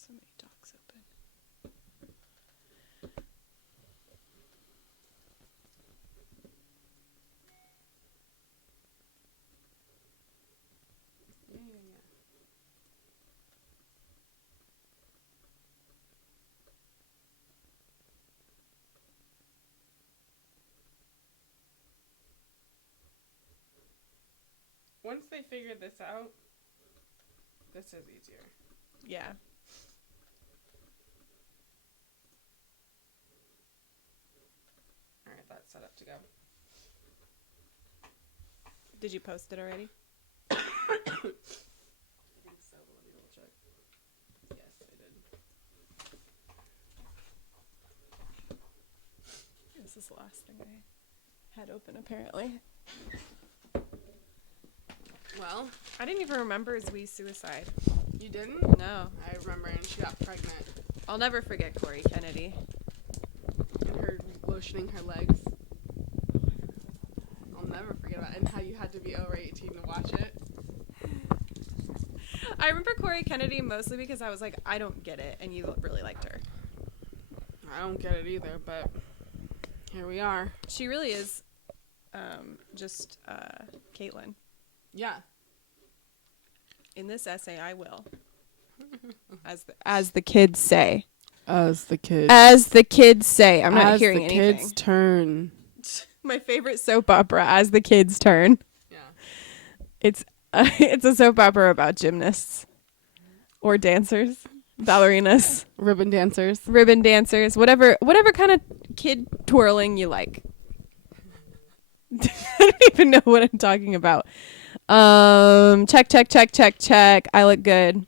So many docs open. Once they figure this out, this is easier. Yeah. All right, that's set up to go. Did you post it already? I think so, but let me double check. Yes, I did. This is the last thing I had open, apparently. Well, I didn't even remember Zooey's suicide. you didn't? No. I remember, and she got pregnant. I'll never forget Corey Kennedy. And her lotioning her legs. I'll never forget about it. And how you had to be over 18 to watch it. I remember Corey Kennedy mostly because I was like, I don't get it, and you really liked her. I don't get it either, but here we are. She really is just Caitlyn. Yeah. In this essay, I will. As the kids say. As the kids. As the kids say. I'm not hearing anything. As the kids turn. My favorite soap opera, As the Kids Turn. Yeah. It's a soap opera about gymnasts. Or dancers. Ballerinas. Ribbon dancers. Ribbon dancers. Whatever kind of kid twirling you like. I don't even know what I'm talking about. Check. I look good.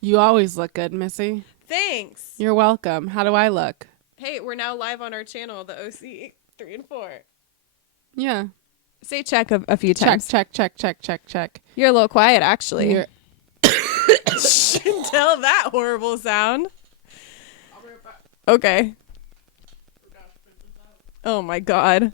You always look good, Missy. Thanks. You're welcome. How do I look? Hey, we're now live on our channel, the OC 3 and 4. Yeah. Say check a few times. Check. You're a little quiet, actually. Tell that horrible sound. I'll be right back. Okay. Oh my god.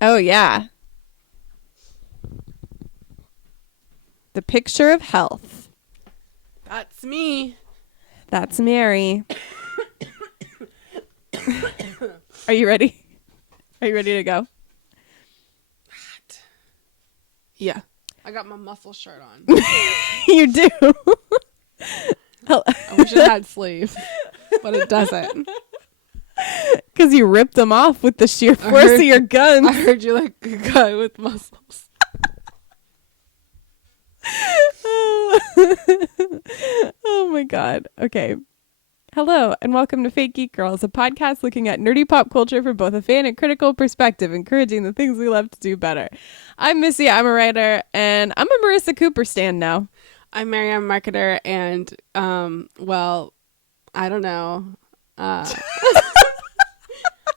Oh yeah. The picture of health. That's me. That's Mary. Are you ready? Are you ready to go? Yeah. I got my muscle shirt on. You do. I wish it had sleeves, but it doesn't. Because you ripped them off with the sheer force of your guns. I heard you like a guy with muscles. Oh my god. Okay. Hello and welcome to Fake Geek Girls, a podcast looking at nerdy pop culture from both a fan and critical perspective, encouraging the things we love to do better. I'm Missy, I'm a writer, and I'm a Marissa Cooper stan now. I'm Mary, I'm a marketer, and well, I don't know.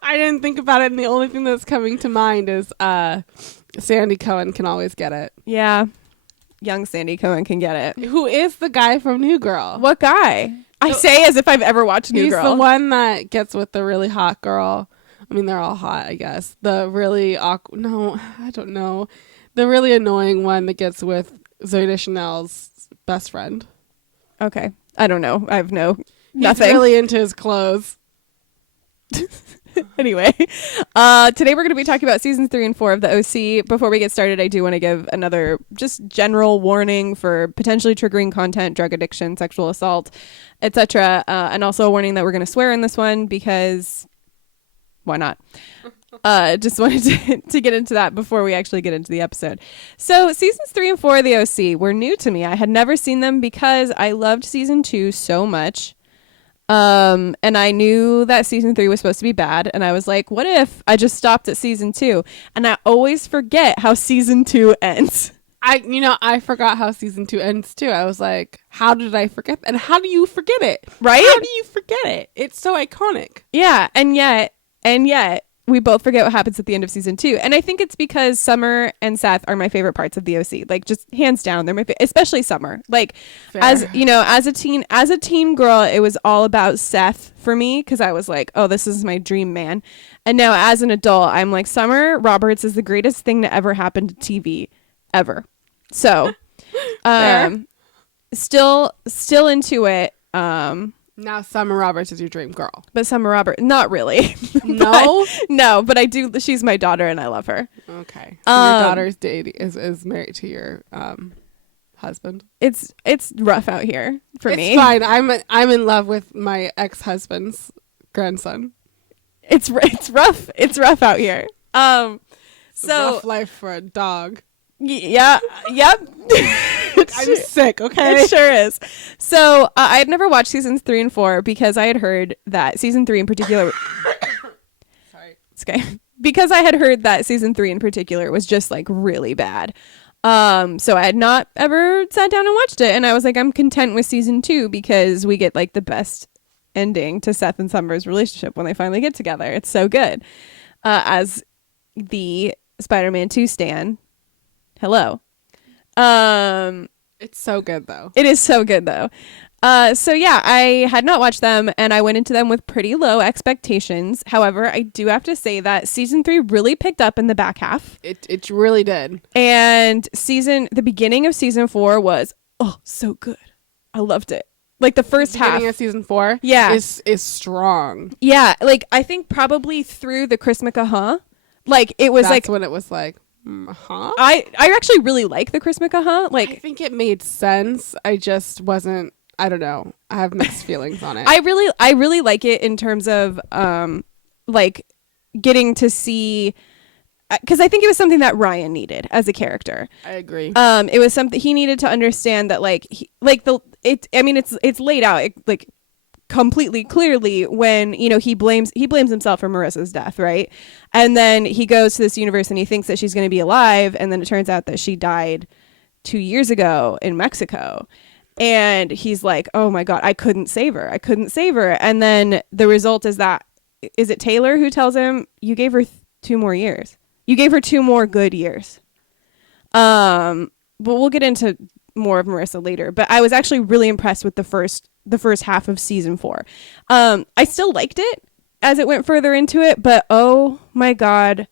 I didn't think about it, and the only thing that's coming to mind is Sandy Cohen can always get it. Yeah. Young Sandy Cohen can get it. Who is the guy from New Girl? What guy? I say as if I've ever watched New Girl. He's the one that gets with the really hot girl. I mean, they're all hot, I guess. The really awkward... No, I don't know. The really annoying one that gets with Zooey Deschanel's best friend. Okay. I don't know. I have nothing. He's really into his clothes. Anyway, today we're going to be talking about seasons 3 and 4 of the OC. Before we get started, I do want to give another just general warning for potentially triggering content, drug addiction, sexual assault, etc. And also a warning that we're going to swear in this one because why not? Just wanted to get into that before we actually get into the episode. So seasons 3 and 4 of the OC were new to me. I had never seen them because I loved season 2 so much. And I knew that season 3 was supposed to be bad. And I was like, what if I just stopped at season 2? And I always forget how season 2 ends. I forgot how season 2 ends too. I was like, how did I forget? And how do you forget it? Right? How do you forget it? It's so iconic. Yeah. And yet we both forget what happens at the end of season 2. And I think it's because Summer and Seth are my favorite parts of the OC. Like, just hands down, they're my especially Summer. Like, Fair. as you know, as a teen girl, it was all about Seth for me, because I was like, oh, this is my dream man. And now as an adult, I'm like, Summer Roberts is the greatest thing to ever happen to TV ever. So, still into it. Now Summer Roberts is your dream girl. But Summer Roberts, not really. No? No, but I do. She's my daughter and I love her. Okay. So your daughter's is married to your husband. It's rough out here for me. It's fine. I'm in love with my ex-husband's grandson. It's rough. It's rough out here. So Rough life for a dog. Yeah. Yep. I'm sick, okay? It sure is. So I had never watched seasons 3 and 4 because I had heard that season 3 in particular. Sorry. It's okay. Because I had heard that season 3 in particular was just like really bad. So I had not ever sat down and watched it, and I was like, I'm content with season 2 because we get like the best ending to Seth and Summer's relationship when they finally get together. It's so good. As the Spider-Man 2 stan. Hello. It's so good though. It is so good though. So yeah, I had not watched them and I went into them with pretty low expectations. However, I do have to say that season 3 really picked up in the back half. It really did. And the beginning of season 4 was so good. I loved it. Like the first half. Beginning of season 4 Yeah. is strong. Yeah, like I think probably through the Christmas like it was That's like when it was like, I actually really like the Christmas like I think it made sense. I just wasn't. I don't know. I have mixed feelings on it. I really like it in terms of like getting to see, because I think it was something that Ryan needed as a character. I agree. It was something he needed to understand that it's laid out like completely clearly when he blames himself for Marissa's death, right? And then he goes to this universe and he thinks that she's going to be alive, and then it turns out that she died 2 years ago in Mexico. And he's like, oh my God, I couldn't save her. And then the result is it Taylor who tells him, you gave her 2 more years. You gave her 2 more good years. But we'll get into more of Marissa later. But I was actually really impressed with the first half of season 4. I still liked it as it went further into it, but oh my God.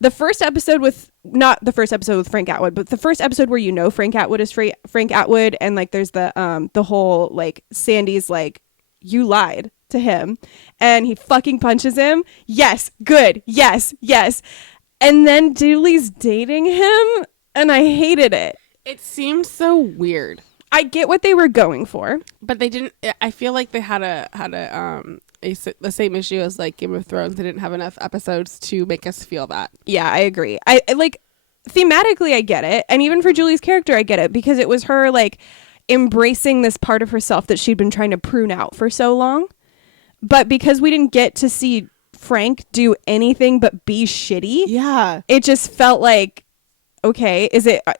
The first episode not the first episode with Frank Atwood, but the first episode where Frank Atwood is Frank Atwood, and like there's the whole like Sandy's like, you lied to him, and he fucking punches him. Yes, good. Yes. And then Julie's dating him, and I hated it. It seemed so weird. I get what they were going for, but they didn't. I feel like they had the same issue as like Game of Thrones. They didn't have enough episodes to make us feel that. Yeah, I agree. I like thematically I get it, and even for Julie's character I get it, because it was her like embracing this part of herself that she'd been trying to prune out for so long. But because we didn't get to see Frank do anything but be shitty, yeah, it just felt like, okay,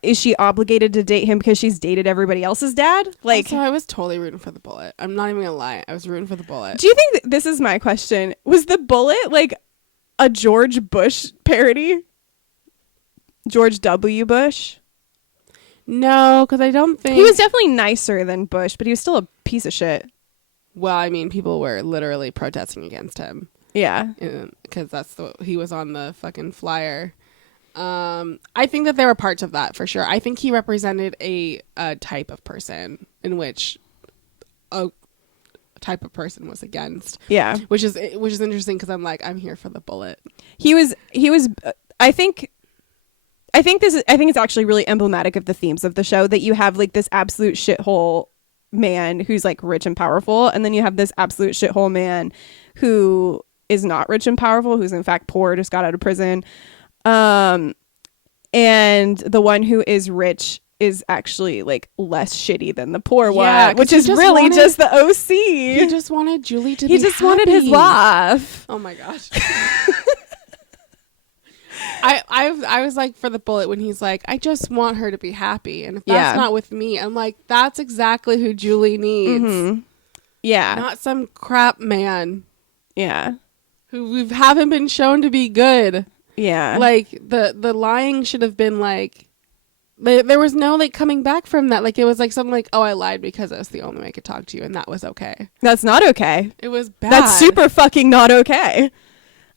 is she obligated to date him because she's dated everybody else's dad? Like, so I was totally rooting for the Bullet. I'm not even gonna lie, I was rooting for the Bullet. Do you think this is my question? Was the Bullet like a George Bush parody? George W. Bush? No, because I don't think he was definitely nicer than Bush, but he was still a piece of shit. Well, I mean, people were literally protesting against him. Yeah, because he was on the fucking flyer. I think that there were parts of that for sure. I think he represented a type of person in which a type of person was against. Yeah, which is interesting because I'm like, I'm here for the Bullet. He was. I think it's actually really emblematic of the themes of the show, that you have like this absolute shithole man who's like rich and powerful, and then you have this absolute shithole man who is not rich and powerful, who's in fact poor, just got out of prison. And the one who is rich is actually like less shitty than the poor one, which is really just the OC. He just wanted Julie to be He just wanted his wife. Oh my gosh. I was like for the Bullet when he's like, I just want her to be happy, and if that's not with me, I'm like, that's exactly who Julie needs. Mm-hmm. Yeah, not some crap man. Yeah. who we haven't been shown to be good. Yeah. Like the lying should have been like there was no like coming back from that. Like it was like something like, oh, I lied because that's the only way I could talk to you, and that was okay. That's not okay. It was bad. That's super fucking not okay.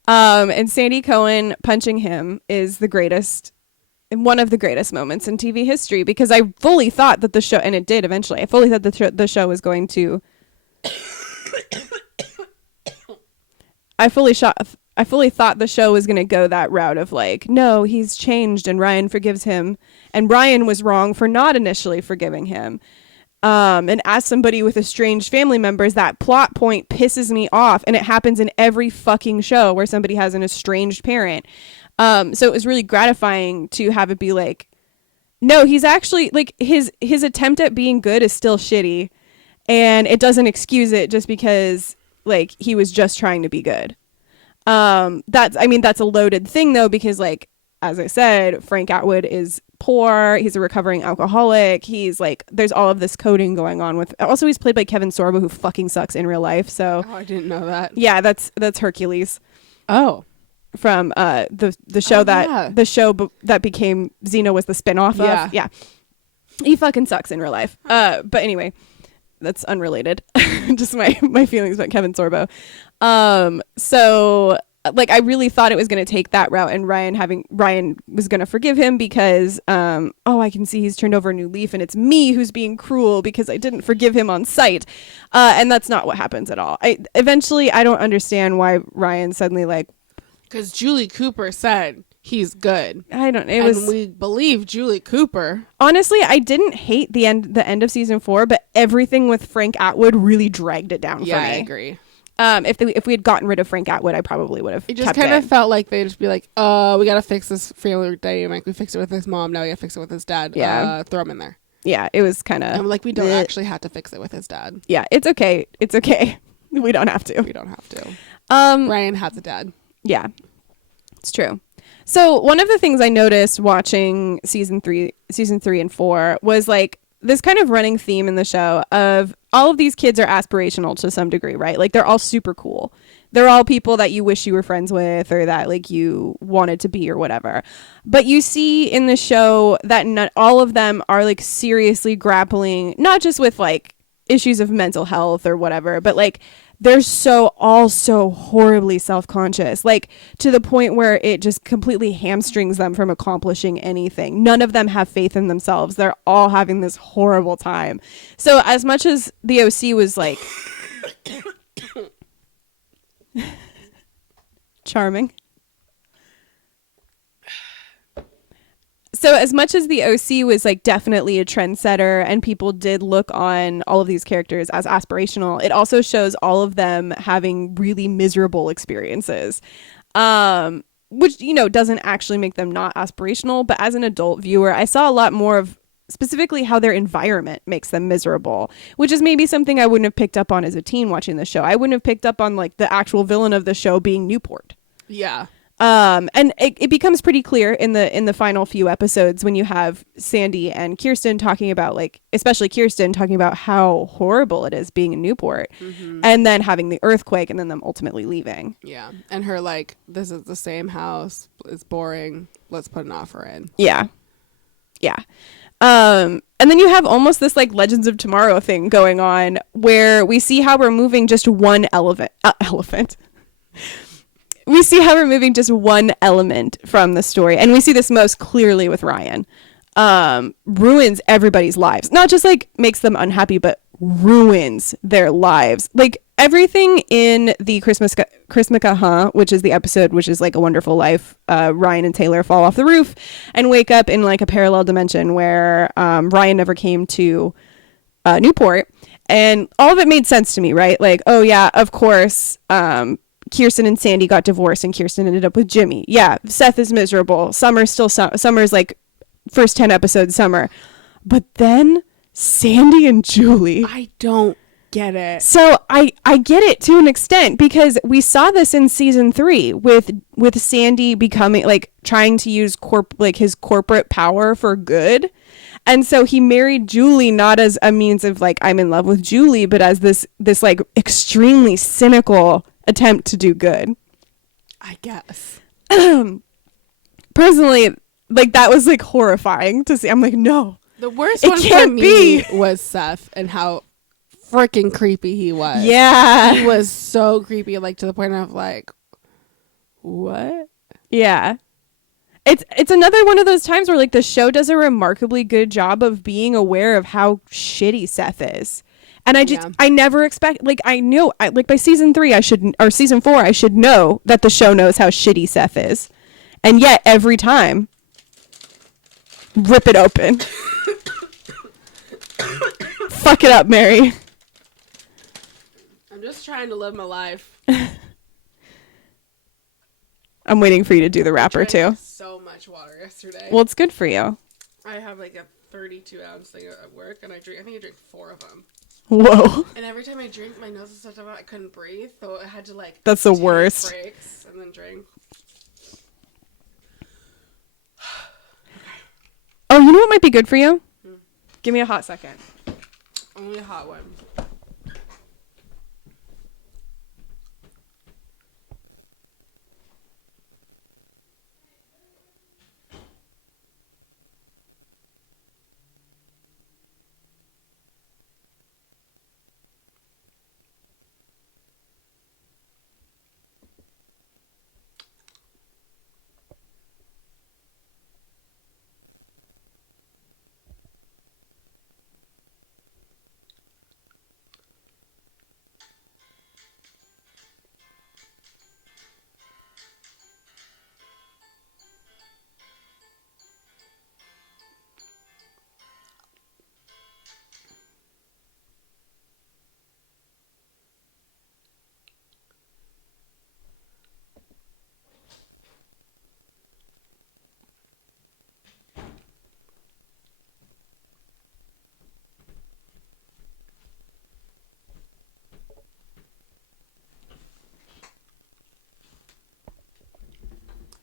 And Sandy Cohen punching him is the greatest, one of the greatest moments in TV history, because I fully thought that the show, and it did eventually, I fully thought the show was going to I fully thought the show was going to go that route of like, no, he's changed and Ryan forgives him. And Ryan was wrong for not initially forgiving him. And as somebody with estranged family members, that plot point pisses me off. And it happens in every fucking show where somebody has an estranged parent. So it was really gratifying to have it be like, no, he's actually like his attempt at being good is still shitty. And it doesn't excuse it just because like he was just trying to be good. That's a loaded thing though, because like, as I said, Frank Atwood is poor. He's a recovering alcoholic. He's like, there's all of this coding going on with, also he's played by Kevin Sorbo, who fucking sucks in real life. So oh, I didn't know that. Yeah, that's Hercules. Oh, from the show that became Xena was the spinoff of. Yeah. He fucking sucks in real life. But anyway, that's unrelated. Just my feelings about Kevin Sorbo. So like I really thought it was going to take that route, and Ryan was going to forgive him because I can see he's turned over a new leaf and it's me who's being cruel because I didn't forgive him on sight. And that's not what happens at all. I don't understand why Ryan suddenly like, because Julie Cooper said he's good. We believe Julie Cooper. Honestly, I didn't hate the end of season 4, but everything with Frank Atwood really dragged it down for me. Yeah, I agree. If we had gotten rid of Frank Atwood, I probably would have. It just kind of felt like they'd just be like, we got to fix this family dynamic. We fixed it with his mom. Now we got to fix it with his dad. Yeah. Throw him in there. Yeah, it was kind of. Like, we don't actually have to fix it with his dad. Yeah, it's okay. It's okay. We don't have to. We don't have to. Ryan has a dad. Yeah, it's true. So one of the things I noticed watching season 3 and 4 was like this kind of running theme in the show of all of these kids are aspirational to some degree, right? Like they're all super cool. They're all people that you wish you were friends with or that like you wanted to be or whatever. But you see in the show that not all of them are like seriously grappling, not just with like issues of mental health or whatever, but like they're all so horribly self-conscious, like to the point where it just completely hamstrings them from accomplishing anything. None of them have faith in themselves. They're all having this horrible time. So as much as the OC was like charming. So as much as the OC was like definitely a trendsetter and people did look on all of these characters as aspirational, it also shows all of them having really miserable experiences, which, doesn't actually make them not aspirational. But as an adult viewer, I saw a lot more of specifically how their environment makes them miserable, which is maybe something I wouldn't have picked up on as a teen watching the show. I wouldn't have picked up on like the actual villain of the show being Newport. Yeah. And it becomes pretty clear in the final few episodes when you have Sandy and Kirsten talking about like, especially Kirsten talking about how horrible it is being in Newport, and then having the earthquake and then them ultimately leaving. Yeah. And her like, this is the same house. It's boring. Let's put an offer in. Yeah. Yeah. And then you have almost this like Legends of Tomorrow thing going on where we see how we're moving just one elephant. We see how we're moving just one element from the story. And we see this most clearly with Ryan. Ruins everybody's lives. Not just like makes them unhappy, but ruins their lives. Like everything in the Chrismica, which is the episode, which is like A Wonderful Life. Ryan and Taylor fall off the roof and wake up in like a parallel dimension where Ryan never came to Newport. And all of it made sense to me, right? Like, oh yeah, of course, Kirsten and Sandy got divorced and Kirsten ended up with Jimmy. Yeah, Seth is miserable. Summer's like first 10 episodes Summer. But then Sandy and Julie. I don't get it. So I get it to an extent because we saw this in season 3 with Sandy becoming like trying to use his corporate power for good. And so he married Julie not as a means of like I'm in love with Julie, but as this like extremely cynical attempt to do good. I guess. Personally, like that was like horrifying to see. I'm like, no, The worst It one for can't me be. was Seth and how freaking creepy he was. yeah, He was so creepy, like to the point of like, what? yeah. It's another one of those times where like the show does a remarkably good job of being aware of how shitty Seth is. And Yeah. I never expect, like, I knew, like, by season 3, or season 4, I should know that the show knows how shitty Seth is. And yet, every time, rip it open. Fuck it up, Mary. I'm just trying to live my life. I'm waiting for you to do the rapper, Drank too. so much water yesterday. Well, it's good for you. I have like a 32-ounce thing at work, and I think I drank 4 of them. Whoa. And every time I drink, my nose is stuck up. I couldn't breathe, so I had to like. That's the take worst. Breaks and then drink. Oh, you know what might be good for you? Give me a hot second. Only a hot one.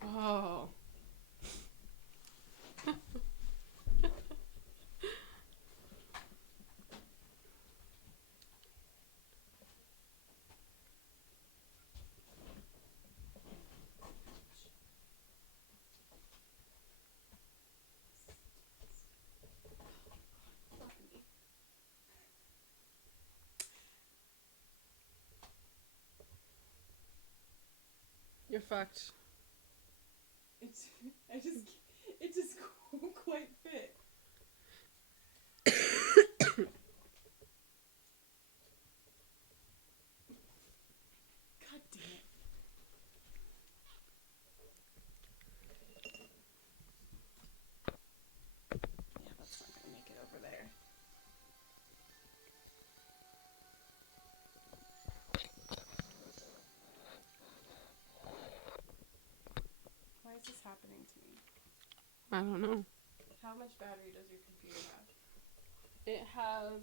Oh. You're fucked. It just quite fit. God damn it. Yeah, that's not gonna make it over there. Why is this happening to me? I don't know. How much battery does your computer have? It has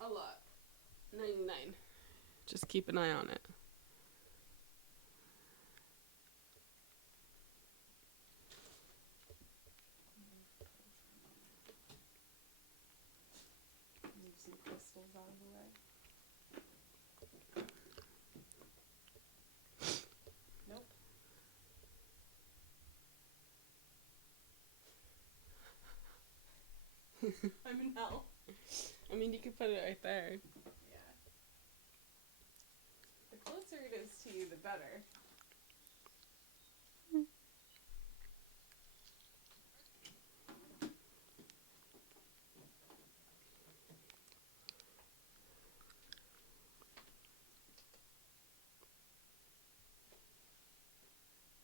a lot. 99. Just keep an eye on it. Move some crystals out of the way. Nope. I'm in hell. I mean, you can put it right there. Yeah. The closer it is to you, the better.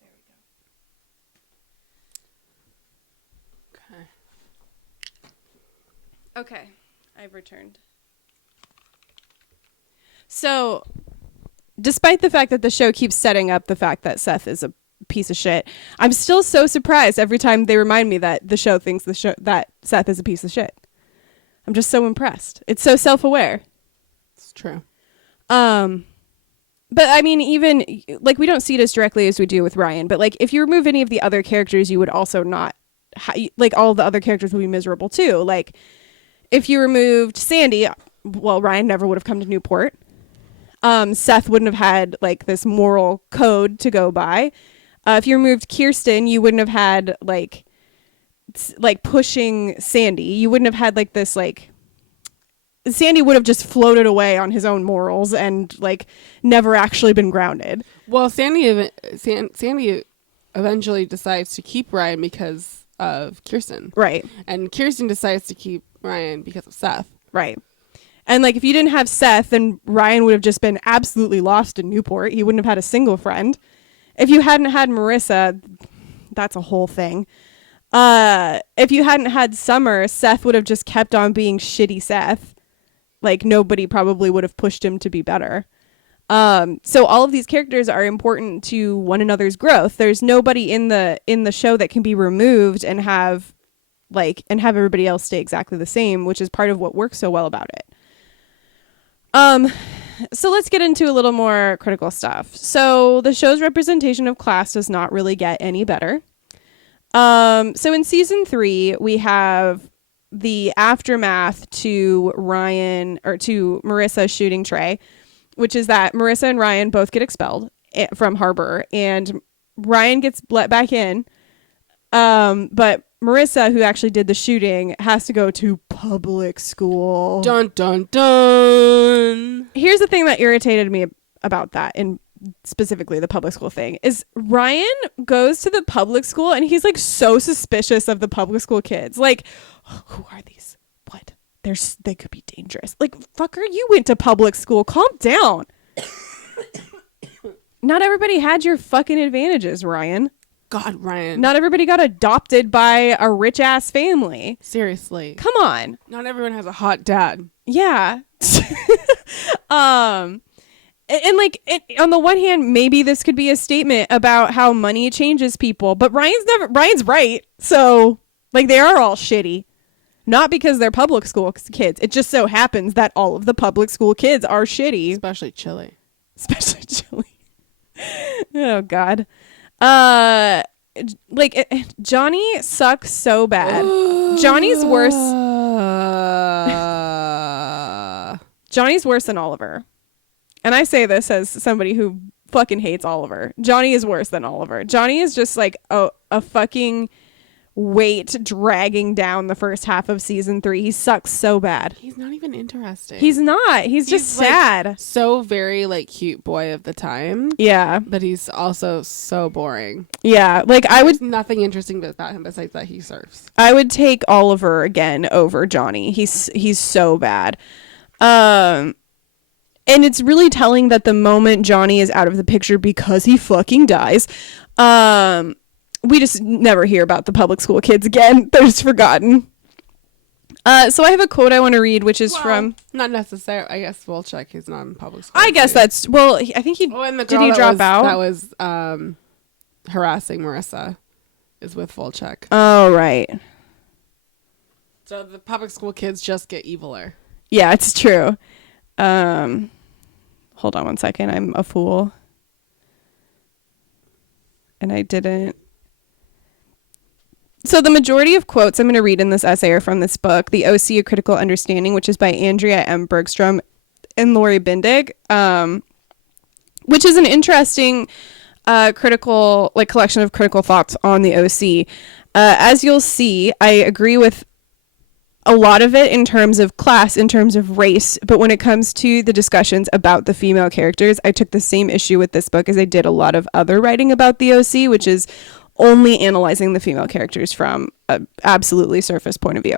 There we go. Okay. Okay, I've returned. So, despite the fact that the show keeps setting up the fact that Seth is a piece of shit, I'm still so surprised every time they remind me that the show thinks that Seth is a piece of shit. I'm just so impressed. It's so self-aware. It's true. But I mean, even like we don't see it as directly as we do with Ryan, but like if you remove any of the other characters, you would also not like all the other characters would be miserable too. Like if you removed Sandy, well, Ryan never would have come to Newport. Seth wouldn't have had like this moral code to go by. If you removed Kirsten, you wouldn't have had like pushing Sandy. You wouldn't have had like this like Sandy would have just floated away on his own morals and like never actually been grounded. Well, Sandy eventually decides to keep Ryan because of Kirsten. Right. And Kirsten decides to keep Ryan because of Seth. Right. And like if you didn't have Seth, then Ryan would have just been absolutely lost in Newport. He wouldn't have had a single friend. If you hadn't had Marissa, that's a whole thing. If you hadn't had Summer, Seth would have just kept on being shitty Seth. Like nobody probably would have pushed him to be better. So all of these characters are important to one another's growth. There's nobody in the show that can be removed and have everybody else stay exactly the same, which is part of what works so well about it. So let's get into a little more critical stuff. So the show's representation of class does not really get any better. So in season 3, we have the aftermath to Marissa shooting Trey, which is that Marissa and Ryan both get expelled from Harbor, and Ryan gets let back in. But Marissa, who actually did the shooting, has to go to public school. Dun, dun, dun. Here's the thing that irritated me about that, and specifically the public school thing, is Ryan goes to the public school and he's like so suspicious of the public school kids. Like, who are these? What? They could be dangerous. Like, fucker, you went to public school. Calm down. Not everybody had your fucking advantages, Ryan. God, Ryan. Not everybody got adopted by a rich ass family. Seriously. Come on. Not everyone has a hot dad. Yeah. And on the one hand, maybe this could be a statement about how money changes people, but Ryan's right. So like they are all shitty. Not because they're public school kids. It just so happens that all of the public school kids are shitty. Especially Chili. Oh God. Johnny sucks so bad. Johnny's worse. Johnny's worse than Oliver. And I say this as somebody who fucking hates Oliver. Johnny is worse than Oliver. Johnny is just like a fucking weight dragging down the first half of season 3. He sucks so bad. He's not even interesting. He's not. He's just sad. Like, so very like cute boy of the time. Yeah. But he's also so boring. Yeah. Like There's nothing interesting about him besides that he surfs. I would take Oliver again over Johnny. He's so bad. And it's really telling that the moment Johnny is out of the picture because he fucking dies, we just never hear about the public school kids again. They're just forgotten. So I have a quote I want to read, which is from... Not necessarily. I guess we'll check. He's not in public school. I guess that's... Well, I think he... Oh, and the did girl he drop out? That was harassing Marissa is with Volchek. Oh, right. So the public school kids just get eviler. Yeah, it's true. Hold on one second. I'm a fool. And I didn't... So the majority of quotes I'm going to read in this essay are from this book, The OC, A Critical Understanding, which is by Andrea M. Bergstrom and Lori Bindig, which is an interesting critical, like, collection of critical thoughts on the OC. As you'll see, I agree with a lot of it in terms of class, in terms of race, but when it comes to the discussions about the female characters, I took the same issue with this book as I did a lot of other writing about the OC, which is only analyzing the female characters from an absolutely surface point of view.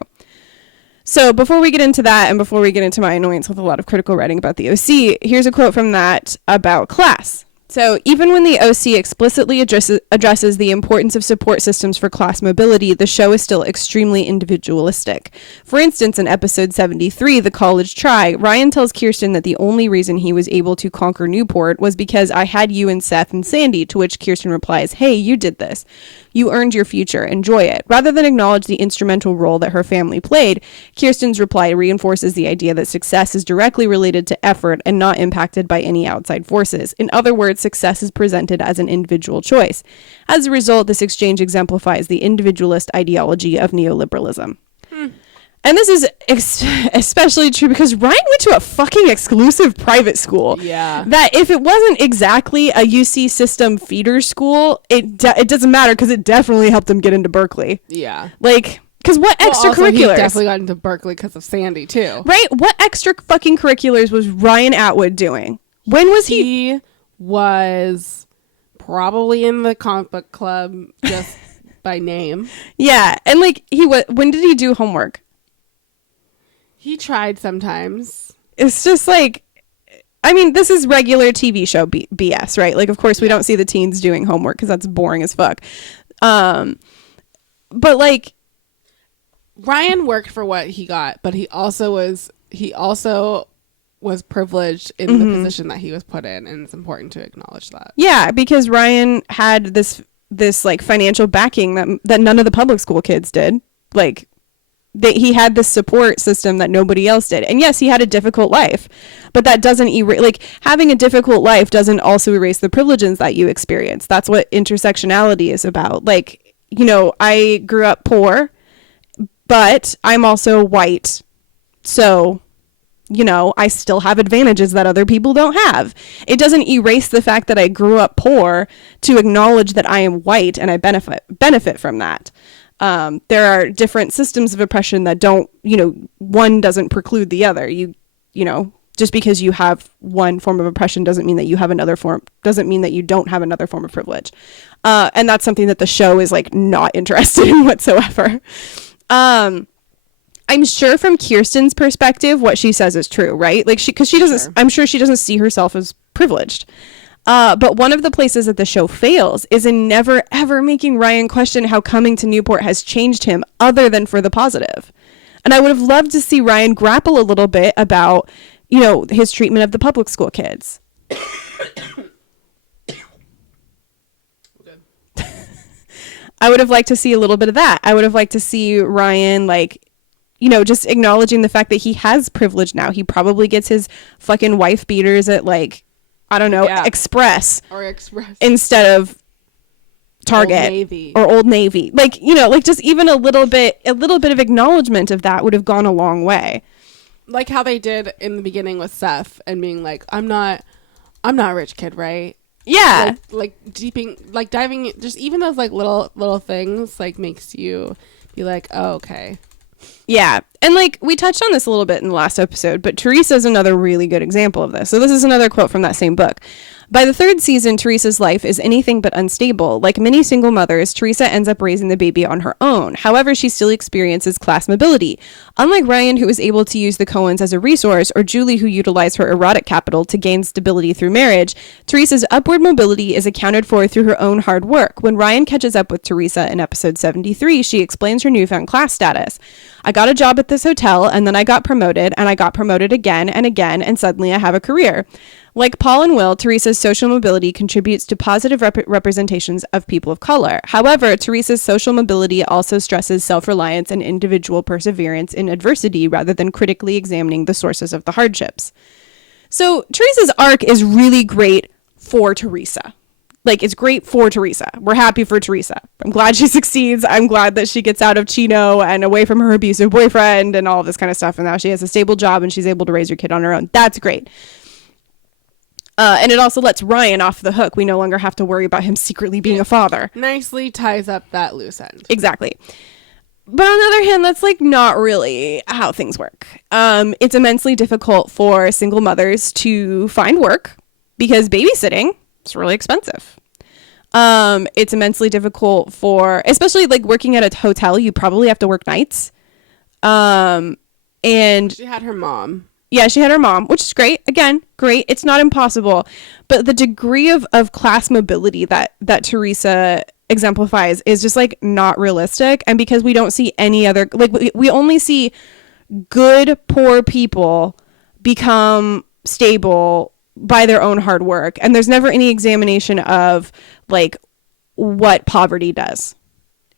So before we get into that, and before we get into my annoyance with a lot of critical writing about the OC, here's a quote from that about class. So even when the OC explicitly addresses the importance of support systems for class mobility, the show is still extremely individualistic. For instance, in episode 73, The College Try, Ryan tells Kirsten that the only reason he was able to conquer Newport was because I had you and Seth and Sandy, to which Kirsten replies, "Hey, you did this. You earned your future. Enjoy it." Rather than acknowledge the instrumental role that her family played, Kirsten's reply reinforces the idea that success is directly related to effort and not impacted by any outside forces. In other words, success is presented as an individual choice. As a result, this exchange exemplifies the individualist ideology of neoliberalism. And this is especially true because Ryan went to a fucking exclusive private school. Yeah. That if it wasn't exactly a UC system feeder school, it doesn't matter because it definitely helped him get into Berkeley. Yeah. Like, because what Also, he extracurriculars? definitely got into Berkeley because of Sandy too. Right? What extra fucking curriculars was Ryan Atwood doing? When was he? He was probably in the comic book club just by name. Yeah. And like, when did he do homework? He tried sometimes. It's just like, I mean, this is regular TV show BS, right? Like, of course, we don't see the teens doing homework because that's boring as fuck. But like, Ryan worked for what he got, but he also was privileged in the position that he was put in, and it's important to acknowledge that. yeah, because Ryan had this like financial backing that none of the public school kids did. Like, he had this support system that nobody else did. And yes, he had a difficult life, but that doesn't like having a difficult life doesn't also erase the privileges that you experience. That's what intersectionality is about. Like, you know, I grew up poor, but I'm also white. So, you know, I still have advantages that other people don't have. It doesn't erase the fact that I grew up poor to acknowledge that I am white and I benefit from that. There are different systems of oppression that don't, you know, one doesn't preclude the other. You know, just because you have one form of oppression doesn't mean that you have another form, doesn't mean that you don't have another form of privilege. And that's something that the show is like not interested in whatsoever. I'm sure from Kirsten's perspective, what she says is true, right? Like because she doesn't, sure. I'm sure she doesn't see herself as privileged. But one of the places that the show fails is in never, ever making Ryan question how coming to Newport has changed him other than for the positive. And I would have loved to see Ryan grapple a little bit about, you know, his treatment of the public school kids. I would have liked to see a little bit of that. I would have liked to see Ryan, like, you know, just acknowledging the fact that he has privilege now. He probably gets his fucking wife beaters at, like, I don't know, Express instead of Target or Old Navy. Like, you know, like just even a little bit of acknowledgement of that would have gone a long way. Like how they did in the beginning with Seth and being like, I'm not a rich kid, right? Yeah. Like diving, just even those like little things like makes you be like, oh, okay. Yeah. And like we touched on this a little bit in the last episode, but Teresa is another really good example of this. So this is another quote from that same book. By the third season, Teresa's life is anything but unstable. Like many single mothers, Teresa ends up raising the baby on her own. However, she still experiences class mobility. Unlike Ryan, who was able to use the Coens as a resource, or Julie, who utilized her erotic capital to gain stability through marriage, Teresa's upward mobility is accounted for through her own hard work. When Ryan catches up with Teresa in episode 73, she explains her newfound class status. I got a job at this hotel, and then I got promoted, and I got promoted again, and suddenly I have a career. Like Paul and Will, Teresa's social mobility contributes to positive representations of people of color. However, Teresa's social mobility also stresses self-reliance and individual perseverance in adversity rather than critically examining the sources of the hardships. So Teresa's arc is really great for Teresa. Like, it's great for Teresa. We're happy for Teresa. I'm glad she succeeds. I'm glad that she gets out of Chino and away from her abusive boyfriend and all of this kind of stuff. And now she has a stable job and she's able to raise her kid on her own. That's great. And it also lets Ryan off the hook. We no longer have to worry about him secretly being a father. Nicely ties up that loose end. Exactly. But on the other hand, that's like not really how things work. It's immensely difficult for single mothers to find work because babysitting is really expensive. It's immensely difficult for, especially like working at a hotel, you probably have to work nights. And she had her mom. Yeah, she had her mom, which is great. Again, great. It's not impossible. But the degree of class mobility that Teresa exemplifies is just like not realistic. And because we don't see any other, like we only see good, poor people become stable by their own hard work. And there's never any examination of like what poverty does.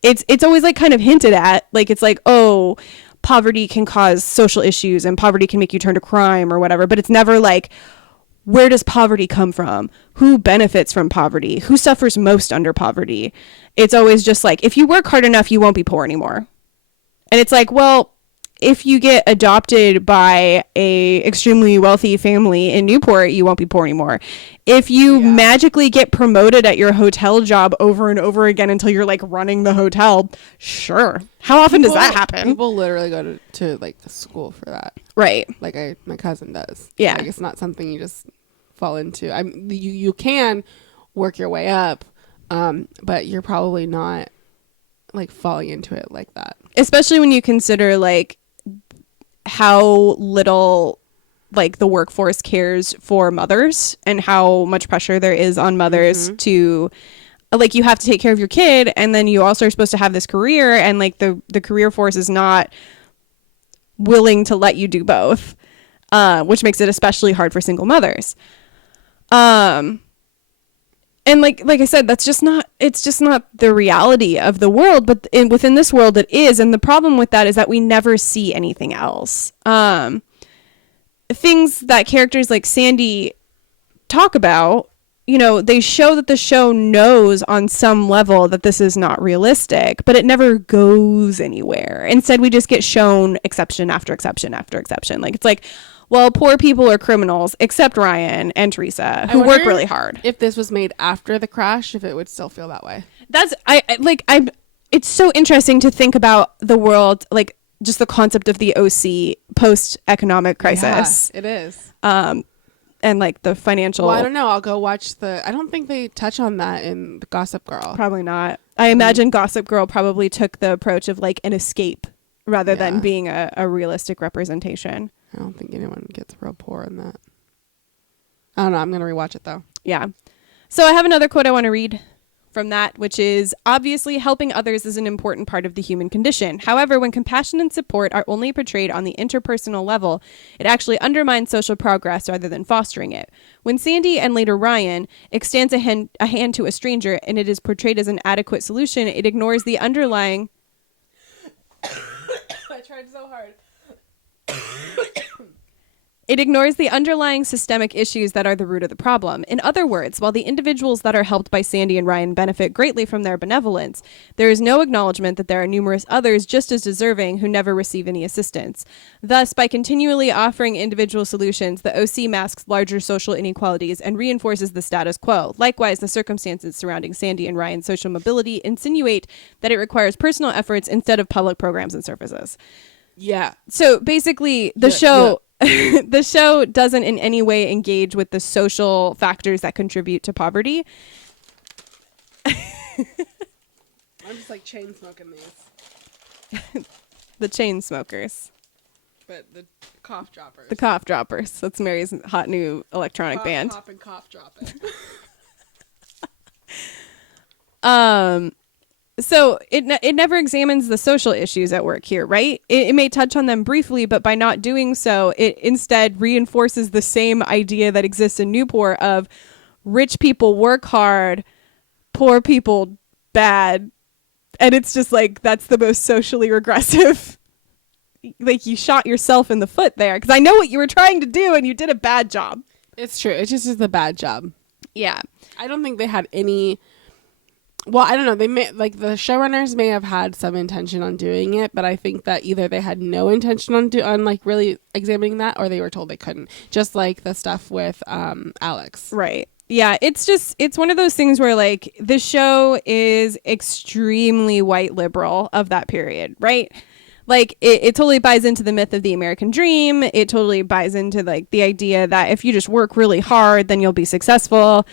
It's always like kind of hinted at, like it's like, oh, poverty can cause social issues and poverty can make you turn to crime or whatever. But it's never like, where does poverty come from? Who benefits from poverty? Who suffers most under poverty? It's always just like, if you work hard enough, you won't be poor anymore. And it's like, well, if you get adopted by a extremely wealthy family in Newport, you won't be poor anymore. If you magically get promoted at your hotel job over and over again until you're like running the hotel, sure. How often does that happen? People literally go to like the school for that. Right. Like my cousin does. Yeah. Like it's not something you just fall into. You can work your way up, but you're probably not like falling into it like that. Especially when you consider like how little like the workforce cares for mothers and how much pressure there is on mothers to like you have to take care of your kid and then you also are supposed to have this career and like the career force is not willing to let you do both, which makes it especially hard for single mothers. And like I said, it's just not the reality of the world, but within this world it is. And the problem with that is that we never see anything else. Things that characters like Sandy talk about, you know, they show that the show knows on some level that this is not realistic, but it never goes anywhere. Instead, we just get shown exception after exception after exception. Like, it's like, well, poor people are criminals, except Ryan and Teresa, who work really hard. If this was made after the crash, if it would still feel that way. It's so interesting to think about the world, like just the concept of the OC post-economic crisis. Yeah, it is. And like the financial. Well, I don't know. I'll go watch I don't think they touch on that in the Gossip Girl. Probably not. I imagine Gossip Girl probably took the approach of like an escape rather than being a realistic representation. I don't think anyone gets real poor in that. I don't know. I'm going to rewatch it though. Yeah. So I have another quote I want to read from that, which is, obviously helping others is an important part of the human condition. However, when compassion and support are only portrayed on the interpersonal level, it actually undermines social progress rather than fostering it. When Sandy and later Ryan extends a hand to a stranger and it is portrayed as an adequate solution, it ignores the underlying... I tried so hard. It ignores the underlying systemic issues that are the root of the problem. In other words, while the individuals that are helped by Sandy and Ryan benefit greatly from their benevolence, there is no acknowledgement that there are numerous others just as deserving who never receive any assistance. Thus, by continually offering individual solutions, the OC masks larger social inequalities and reinforces the status quo. Likewise, the circumstances surrounding Sandy and Ryan's social mobility insinuate that it requires personal efforts instead of public programs and services. Yeah. So basically, the show... The show doesn't in any way engage with the social factors that contribute to poverty. I'm just like chain smoking these. The chain smokers. But the cough droppers. The cough droppers. That's Mary's hot new electronic band. Cough and cough dropping. So it never examines the social issues at work here, right? It may touch on them briefly, but by not doing so, it instead reinforces the same idea that exists in Newport of rich people work hard, poor people bad. And it's just like, that's the most socially regressive. Like, you shot yourself in the foot there, because I know what you were trying to do and you did a bad job. It's true. It's just a bad job. Yeah. I don't think they had any... Well, I don't know. They may, like, the showrunners may have had some intention on doing it, but I think that either they had no intention on like really examining that, or they were told they couldn't. Just like the stuff with Alex. Right. Yeah. It's one of those things where like the show is extremely white liberal of that period, right? Like it totally buys into the myth of the American dream. It totally buys into like the idea that if you just work really hard, then you'll be successful,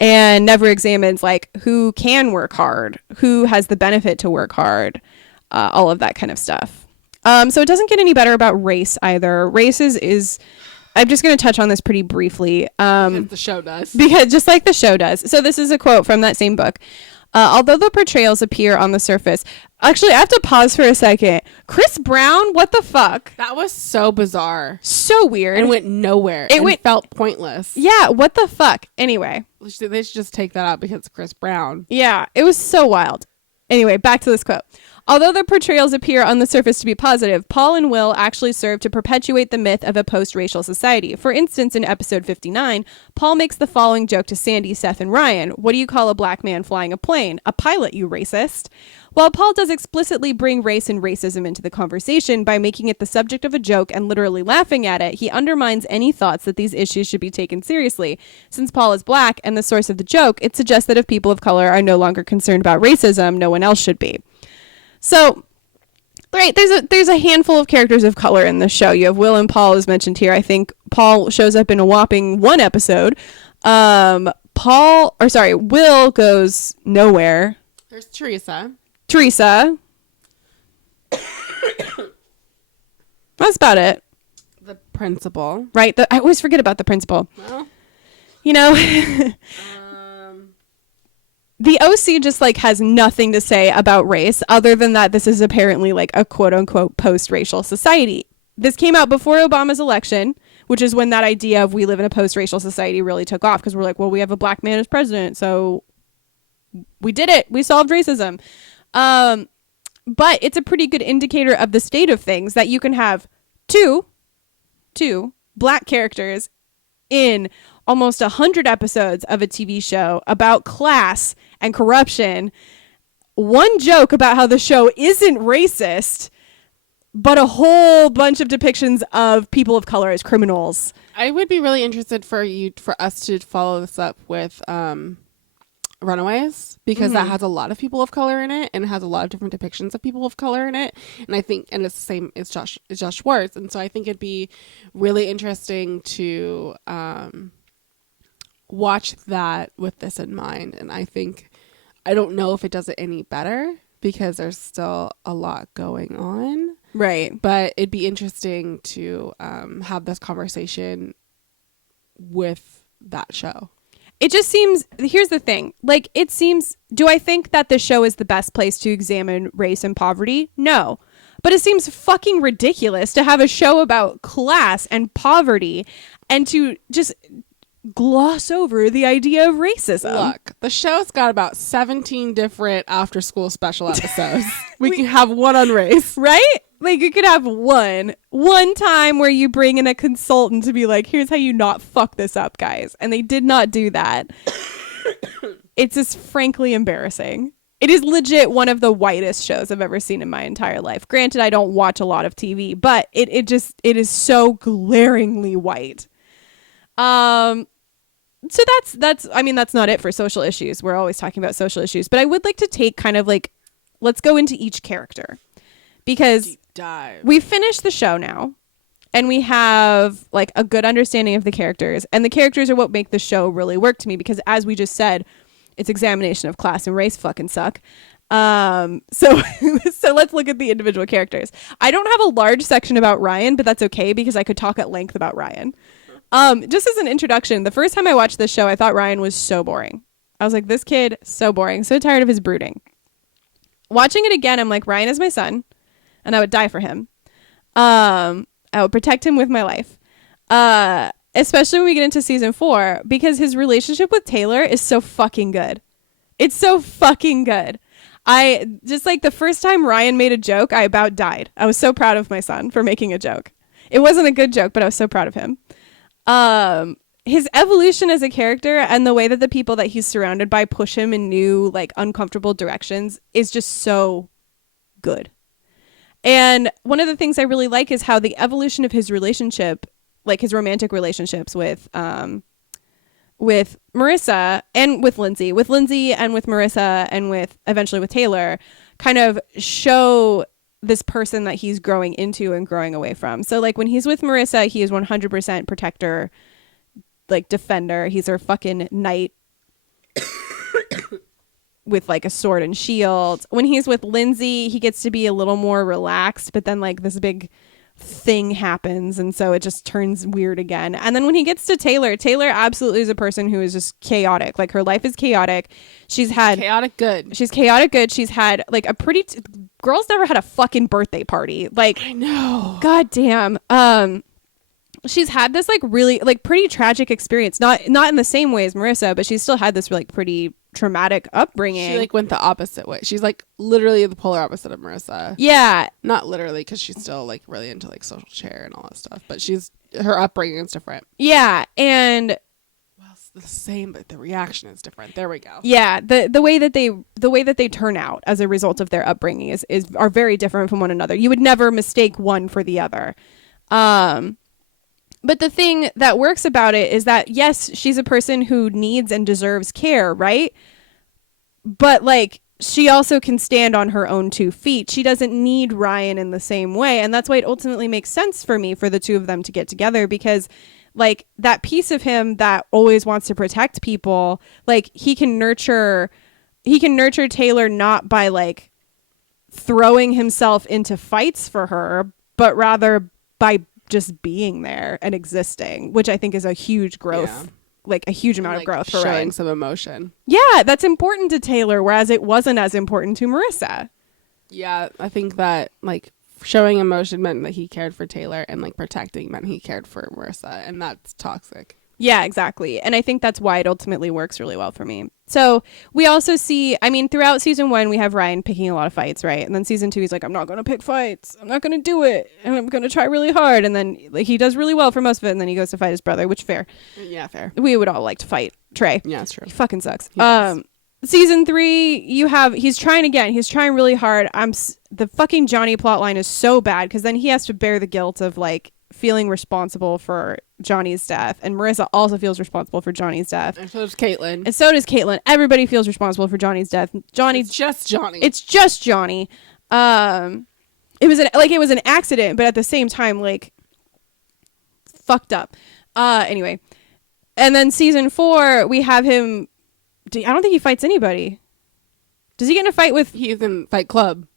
and never examines like who can work hard, who has the benefit to work hard, all of that kind of stuff. So it doesn't get any better about race either. Race is I'm just going to touch on this pretty briefly. Because the show does. Because just like the show does. So this is a quote from that same book. Although the portrayals appear on the surface... Actually, I have to pause for a second. Chris Brown? What the fuck? That was so bizarre. So weird. And went nowhere. It felt pointless. Yeah, what the fuck? Anyway. They should just take that out because it's Chris Brown. Yeah, it was so wild. Anyway, back to this quote. Although the portrayals appear on the surface to be positive, Paul and Will actually serve to perpetuate the myth of a post-racial society. For instance, in episode 59, Paul makes the following joke to Sandy, Seth, and Ryan. What do you call a black man flying a plane? A pilot, you racist. While Paul does explicitly bring race and racism into the conversation by making it the subject of a joke and literally laughing at it, he undermines any thoughts that these issues should be taken seriously. Since Paul is black and the source of the joke, it suggests that if people of color are no longer concerned about racism, no one else should be. So, right, there's a handful of characters of color in the show. You have Will and Paul, as mentioned here. I think Paul shows up in a whopping one episode. Will goes nowhere. There's Teresa. That's about it. The principal. Right? I always forget about the principal. Well, the OC just like has nothing to say about race other than that this is apparently like a quote unquote post-racial society. This came out before Obama's election, which is when that idea of we live in a post-racial society really took off, because we're like, well, we have a black man as president, so we did it. We solved racism. But it's a pretty good indicator of the state of things that you can have two black characters in almost 100 episodes of a TV show about class and corruption. One joke about how the show isn't racist, but a whole bunch of depictions of people of color as criminals. I would be really interested for us to follow this up with Runaways, because that has a lot of people of color in it and has a lot of different depictions of people of color in it, and I think it's the same as Josh Schwartz, and so I think it'd be really interesting to watch that with this in mind. And I don't know if it does it any better because there's still a lot going on, right? But it'd be interesting to have this conversation with that show. It just seems, here's the thing, like, it seems, do I think that the show is the best place to examine race and poverty? No. But it seems fucking ridiculous to have a show about class and poverty and to just gloss over the idea of racism. Look, the show's got about 17 different after-school special episodes. We can have one on race. Right? Like, you could have one time where you bring in a consultant to be like, here's how you not fuck this up, guys. And they did not do that. It's just frankly embarrassing. It is legit one of the whitest shows I've ever seen in my entire life. Granted, I don't watch a lot of TV, but it is so glaringly white. So that's not it for social issues. We're always talking about social issues, but I would like to take kind of like, let's go into each character, because Deep dive. we finished the show now and we have like a good understanding of the characters, and the characters are what make the show really work to me, because as we just said, its examination of class and race fucking suck. So let's look at the individual characters. I don't have a large section about Ryan, but that's okay because I could talk at length about Ryan. Just as an introduction, the first time I watched this show, I thought Ryan was so boring. I was like, this kid, so boring, so tired of his brooding. Watching it again, I'm like, Ryan is my son, and I would die for him. I would protect him with my life. Especially when we get into season 4, because his relationship with Taylor is so fucking good. It's so fucking good. I just, like, the first time Ryan made a joke, I about died. I was so proud of my son for making a joke. It wasn't a good joke, but I was so proud of him. His evolution as a character and the way that the people that he's surrounded by push him in new, like, uncomfortable directions is just so good. And one of the things I really like is how the evolution of his relationship, like his romantic relationships with Marissa and with Lindsay and with Marissa and with eventually with Taylor, kind of show this person that he's growing into and growing away from. So like when he's with Marissa, he is 100% protector, like defender. He's her fucking knight with like a sword and shield. When he's with Lindsay, he gets to be a little more relaxed, but then like this big thing happens and so it just turns weird again. And then when he gets to Taylor absolutely is a person who is just chaotic. Like her life is chaotic. She's chaotic good. She's had like a pretty girl's never had a fucking birthday party. Like I know. God damn. She's had this like really like pretty tragic experience. Not in the same way as Marissa, but she's still had this like pretty traumatic upbringing. She like went the opposite way. She's like literally the polar opposite of Marissa. Yeah. Not literally, because she's still like really into like social chair and all that stuff. But her upbringing is different. Yeah. And Well, it's the same, but the reaction is different. There we go. yeah, the way that they turn out as a result of their upbringing are very different from one another. You would never mistake one for the other. But the thing that works about it is that, yes, she's a person who needs and deserves care, right? But, like, she also can stand on her own 2 feet. She doesn't need Ryan in the same way. And that's why it ultimately makes sense for me for the two of them to get together, because, like, that piece of him that always wants to protect people, like, he can nurture Taylor not by, like, throwing himself into fights for her, but rather by just being there and existing, which I think is a huge growth, like a huge amount of growth for showing Ryan. some emotion. Yeah, that's important to Taylor, whereas it wasn't as important to Marissa. Yeah, I think that like showing emotion meant that he cared for Taylor, and like protecting meant he cared for Marissa, and that's toxic. Yeah, exactly. And I think that's why it ultimately works really well for me. So we also see, I mean, throughout season 1, we have Ryan picking a lot of fights, right? And then season 2, he's like, I'm not going to pick fights. I'm not going to do it. And I'm going to try really hard. And then like, he does really well for most of it. And then he goes to fight his brother, which fair. Yeah, fair. We would all like to fight Trey. Yeah, that's true. He fucking sucks. He does. Season 3, he's trying again. He's trying really hard. The fucking Johnny plotline is so bad, because then he has to bear the guilt of like feeling responsible for Johnny's death, and Marissa also feels responsible for Johnny's death, And so does Caitlin. and so does Caitlin. Everybody feels responsible for Johnny's death. It's just Johnny. It's just Johnny. It was an accident, but at the same time, like, fucked up. Anyway, and then season 4, we have him. I don't think he fights anybody. Does he get in a fight with? He's in Fight Club.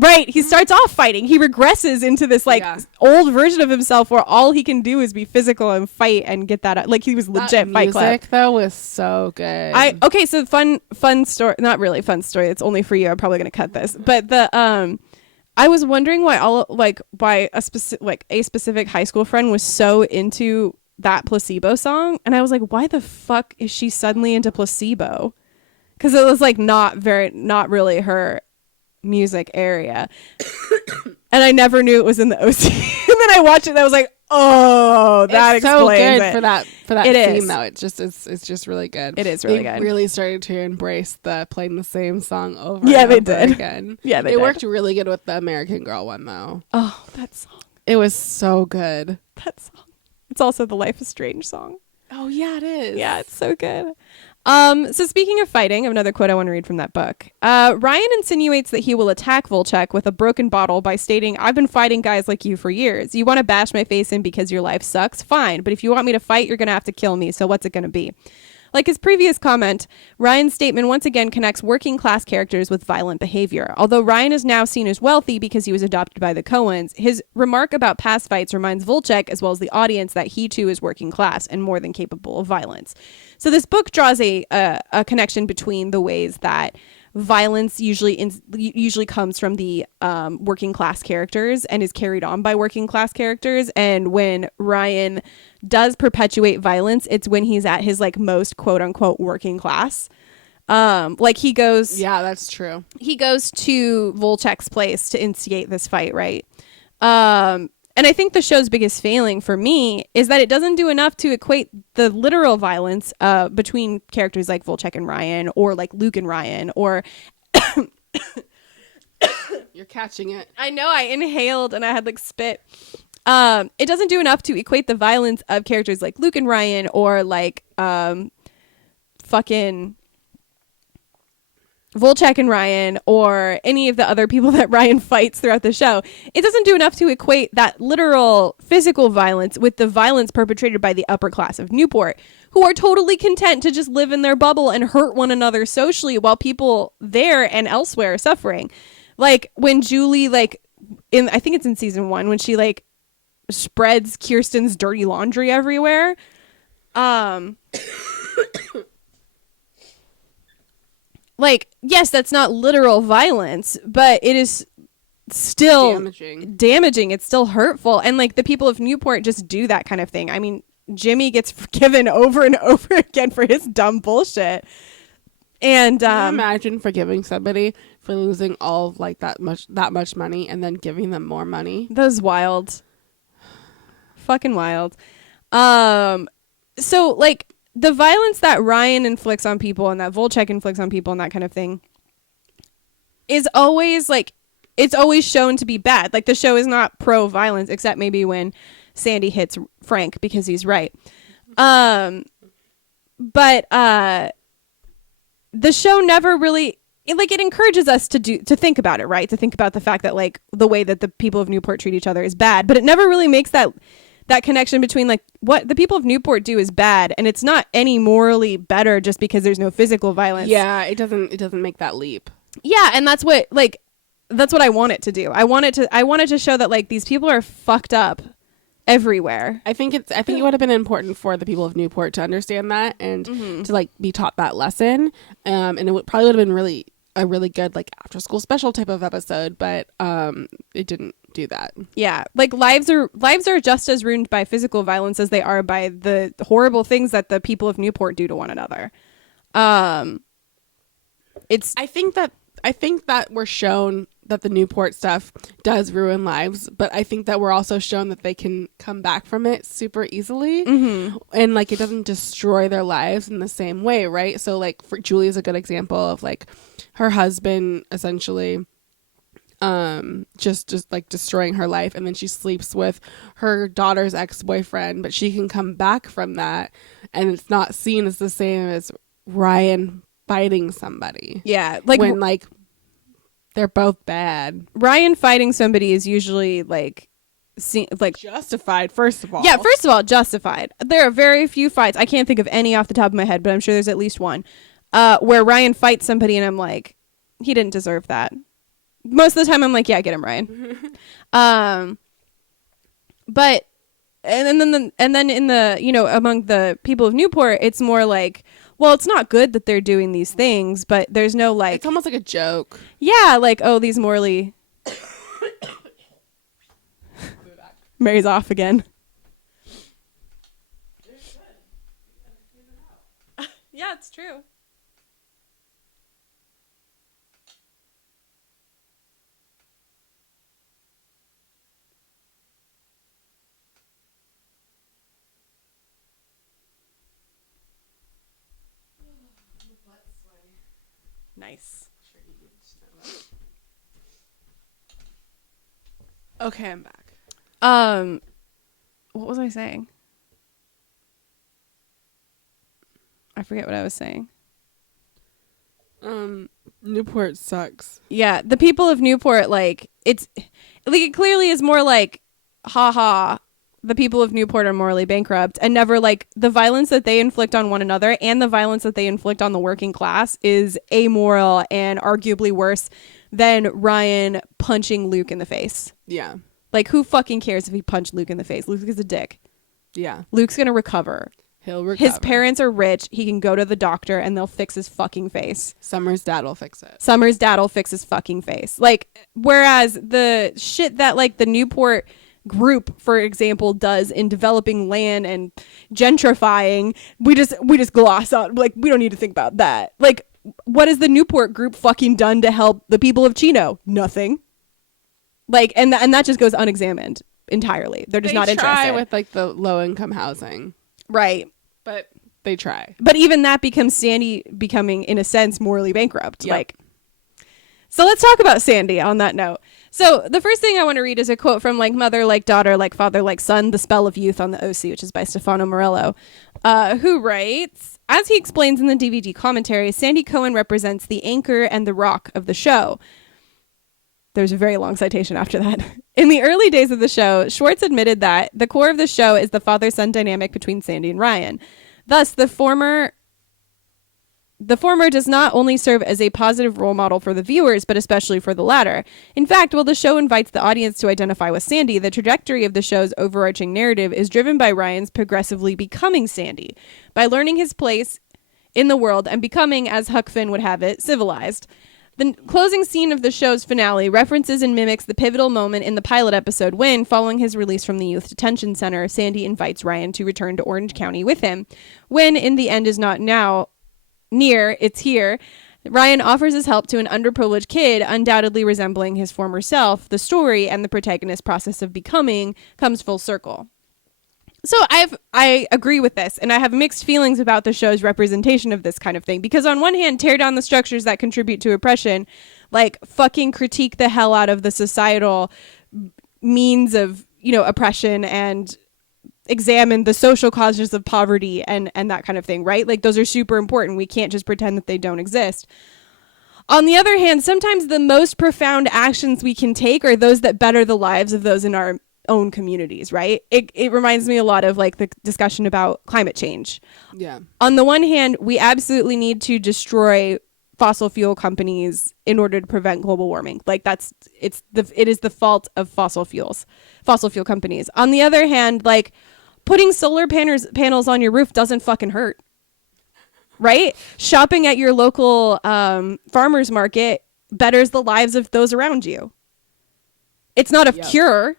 Right, he starts off fighting. He regresses into this like old version of himself where all he can do is be physical and fight and get that. Like he was legit That Fight Club. music though was so good. Okay, so fun story. Not really fun story. It's only for you. I'm probably gonna cut this. But I was wondering why a specific high school friend was so into that Placebo song, and I was like, why the fuck is she suddenly into Placebo? Because it was like not really her music area. And I never knew it was in the OC. And then I watched it and I was like, oh, that it's so explains good it. for that It theme is. though. It's just really good. It is really they good. Really started to embrace the playing the same song over Yeah, and they over did. again. Yeah, they it did. worked really good with the American Girl one though. Oh, that song. It was so good. That song. It's also the Life is Strange song. Oh yeah, it is. Yeah, it's so good. So speaking of fighting, I have another quote I want to read from that book. Ryan insinuates that he will attack Volchek with a broken bottle by stating, I've been fighting guys like you for years. You want to bash my face in because your life sucks? Fine. But if you want me to fight, you're going to have to kill me. So what's it going to be? Like his previous comment, Ryan's statement once again connects working class characters with violent behavior. Although Ryan is now seen as wealthy because he was adopted by the Coens, his remark about past fights reminds Volchek, as well as the audience, that he too is working class and more than capable of violence. So this book draws a connection between the ways that violence usually comes from the working class characters and is carried on by working class characters, and when Ryan does perpetuate violence, it's when he's at his like most quote unquote working class. Like he goes that's true. He goes to Volchek's place to instigate this fight, right? And I think the show's biggest failing for me is that it doesn't do enough to equate the literal violence between characters like Volchek and Ryan, or like Luke and Ryan, or You're catching it. I know, I inhaled and I had like spit. It doesn't do enough to equate the violence of characters like Luke and Ryan, or like fucking Volchek and Ryan, or any of the other people that Ryan fights throughout the show. It doesn't do enough to equate that literal physical violence with the violence perpetrated by the upper class of Newport, who are totally content to just live in their bubble and hurt one another socially while people there and elsewhere are suffering. Like when Julie, like I think it's in season 1, when she like spreads Kirsten's dirty laundry everywhere. Like, yes, that's not literal violence, but it is still damaging. It's still hurtful. And like the people of Newport just do that kind of thing. I mean, Jimmy gets forgiven over and over again for his dumb bullshit. And Can you imagine forgiving somebody for losing all of like that much money and then giving them more money? that was wild. Fucking wild. So like the violence that Ryan inflicts on people and that Volchek inflicts on people and that kind of thing is always like, it's always shown to be bad. Like the show is not pro violence, except maybe when Sandy hits Frank because he's right. But the show never really, it encourages us to think about it, right? To think about the fact that like the way that the people of Newport treat each other is bad, but it never really makes that connection between like what the people of Newport do is bad, and it's not any morally better just because there's no physical violence. Yeah, it doesn't make that leap. Yeah, and that's what I want it to do. I want it to show that like these people are fucked up everywhere. I think it would have been important for the people of Newport to understand that and to like be taught that lesson. And it probably would have been a really good like after school special type of episode, but it didn't do that. Yeah, like lives are just as ruined by physical violence as they are by the horrible things that the people of Newport do to one another. I think that we're shown that the Newport stuff does ruin lives, but I think that we're also shown that they can come back from it super easily, and like it doesn't destroy their lives in the same way, right? So like for Julie is a good example of like her husband essentially just like destroying her life, and then she sleeps with her daughter's ex-boyfriend, but she can come back from that, and it's not seen as the same as Ryan fighting somebody. Yeah, like when like they're both bad. Ryan fighting somebody is usually like justified, first of all. Yeah, first of all, justified. There are very few fights. I can't think of any off the top of my head, but I'm sure there's at least one where Ryan fights somebody and I'm like, he didn't deserve that. Most of the time I'm like, yeah, get him, Ryan. But and then in the, among the people of Newport, it's more like, well, it's not good that they're doing these things, but there's no like, it's almost like a joke. Yeah, like, oh, these morally Mary's off again. Yeah, it's true. Nice. Okay, I'm back. What was I saying? I forget what I was saying. Newport sucks. Yeah, the people of Newport, like, it clearly is more like, haha, the people of Newport are morally bankrupt, and never like the violence that they inflict on one another and the violence that they inflict on the working class is amoral and arguably worse than Ryan punching Luke in the face. Yeah. Like, who fucking cares if he punched Luke in the face? Luke is a dick. Yeah. Luke's gonna recover. He'll recover. His parents are rich. He can go to the doctor and they'll fix his fucking face. Summer's dad will fix it. Summer's dad will fix his fucking face. Like, whereas the shit that like the Newport group, for example, does in developing land and gentrifying, we just gloss on. Like, we don't need to think about that. Like, what has the Newport group fucking done to help the people of Chino? Nothing. Like, and that just goes unexamined entirely. They're just not interested. They try with like the low income housing, right? But they try. But even that becomes Sandy becoming, in a sense, morally bankrupt. Yep. Like, so let's talk about Sandy on that note. So the first thing I want to read is a quote from like Mother Like Daughter Like Father Like Son, The Spell of Youth on the OC, which is by Stefano Morello, who writes, as he explains in the DVD commentary, Sandy Cohen represents the anchor and the rock of the show. There's a very long citation after that. In the early days of the show, Schwartz admitted that the core of the show is the father-son dynamic between Sandy and Ryan. Thus, the former does not only serve as a positive role model for the viewers, but especially for the latter. In fact, while the show invites the audience to identify with Sandy, the trajectory of the show's overarching narrative is driven by Ryan's progressively becoming Sandy, by learning his place in the world and becoming, as Huck Finn would have it, civilized. The closing scene of the show's finale references and mimics the pivotal moment in the pilot episode when, following his release from the youth detention center, Sandy invites Ryan to return to Orange County with him, when, in the end is not now, near, it's here. Ryan offers his help to an underprivileged kid, undoubtedly resembling his former self. The story and the protagonist's process of becoming comes full circle. So I agree with this, and I have mixed feelings about the show's representation of this kind of thing, because on one hand, tear down the structures that contribute to oppression, like fucking critique the hell out of the societal means of, you know, oppression, and examine the social causes of poverty and that kind of thing, right? Like, those are super important. We can't just pretend that they don't exist. On the other hand, sometimes the most profound actions we can take are those that better the lives of those in our own communities, right? It reminds me a lot of like the discussion about climate change. Yeah. On the one hand, we absolutely need to destroy fossil fuel companies in order to prevent global warming. Like, it is the fault of fossil fuel companies. On the other hand, like, putting solar panels on your roof doesn't fucking hurt, right? Shopping at your local farmer's market betters the lives of those around you. It's not a cure,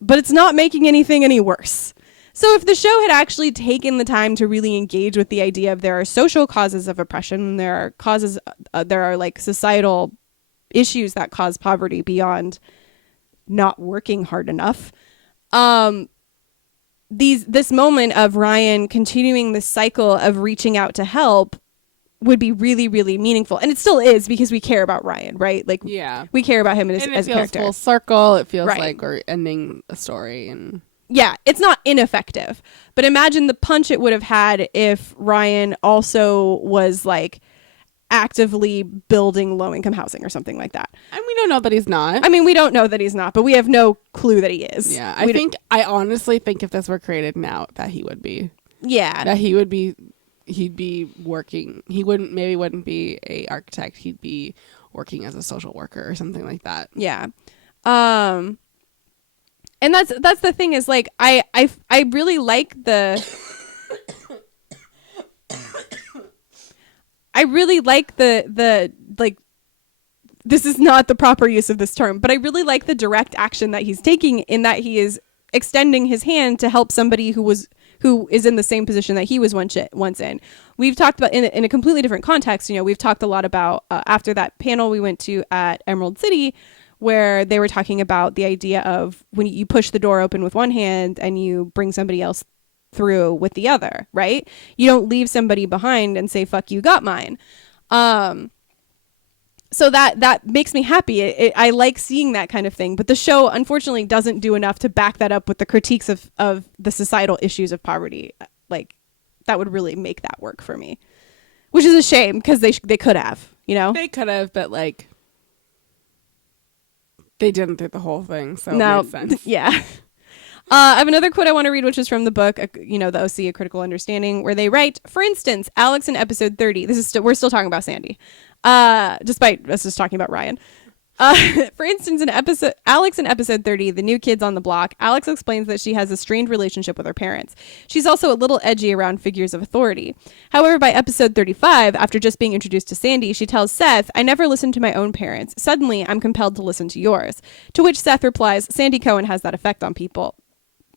but it's not making anything any worse. So if the show had actually taken the time to really engage with the idea of there are social causes of oppression, there are like societal issues that cause poverty beyond not working hard enough. This moment of Ryan continuing this cycle of reaching out to help would be really, really meaningful. And it still is, because we care about Ryan, right? Like, we care about him as a character. It feels full circle. It feels right. like we're ending a story. And yeah, it's not ineffective. But imagine the punch it would have had if Ryan also was like actively building low-income housing or something like that. And we don't know that he's not. I mean, we don't know that he's not, but we have no clue that he is. Yeah, I honestly think if this were created now, that he would be. Yeah. That he'd be working. He wouldn't be a architect. He'd be working as a social worker or something like that. Yeah. And that's the thing, is like I really like the I really like the like, this is not the proper use of this term, but I really like the direct action that he's taking, in that he is extending his hand to help somebody who is in the same position that he was once in. We've talked about in a completely different context. You know, we've talked a lot about after that panel we went to at Emerald City, where they were talking about the idea of when you push the door open with one hand and you bring somebody else through with the other, right? You don't leave somebody behind and say, fuck, you got mine. So that makes me happy. I like seeing that kind of thing, but the show unfortunately doesn't do enough to back that up with the critiques of the societal issues of poverty. Like, that would really make that work for me, which is a shame, because they could have, you know? They could have, but like, they didn't do the whole thing, so No, it makes sense. Yeah. I have another quote I want to read, which is from the book, the OC, A Critical Understanding, where they write, for instance, Alex in episode 30, we're still talking about Sandy, despite us just talking about Ryan. For instance, Alex in episode 30, The New Kids on the Block, Alex explains that she has a strained relationship with her parents. She's also a little edgy around figures of authority. However, by episode 35, after just being introduced to Sandy, she tells Seth, I never listened to my own parents. Suddenly, I'm compelled to listen to yours. To which Seth replies, Sandy Cohen has that effect on people.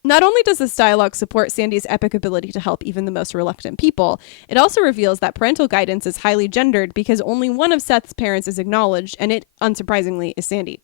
Not only does this dialogue support Sandy's epic ability to help even the most reluctant people, it also reveals that parental guidance is highly gendered, because only one of Seth's parents is acknowledged, and it, unsurprisingly, is Sandy.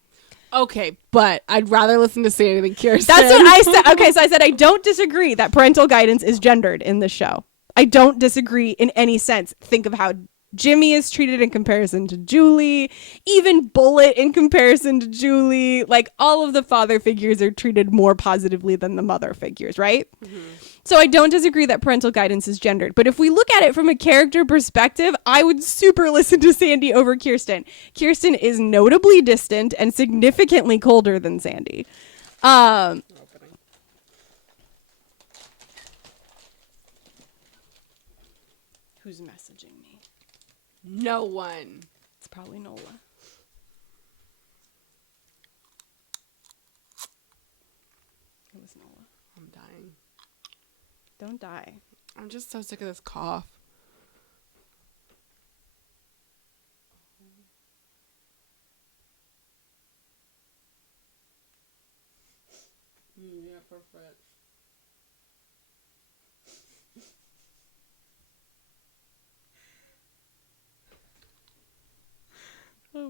Okay, but I'd rather listen to Sandy than Kirsten. That's what I said. Okay, so I said I don't disagree that parental guidance is gendered in this show. I don't disagree in any sense. Think of how Jimmy is treated in comparison to Julie, even Bullet in comparison to Julie. Like, all of the father figures are treated more positively than the mother figures, right? Mm-hmm. So I don't disagree that parental guidance is gendered. But if we look at it from a character perspective, I would super listen to Sandy over Kirsten. Kirsten is notably distant and significantly colder than Sandy. Who's messaging me? No one. It's probably Nola. It was Nola. I'm dying. Don't die. I'm just so sick of this cough. Yeah, perfect.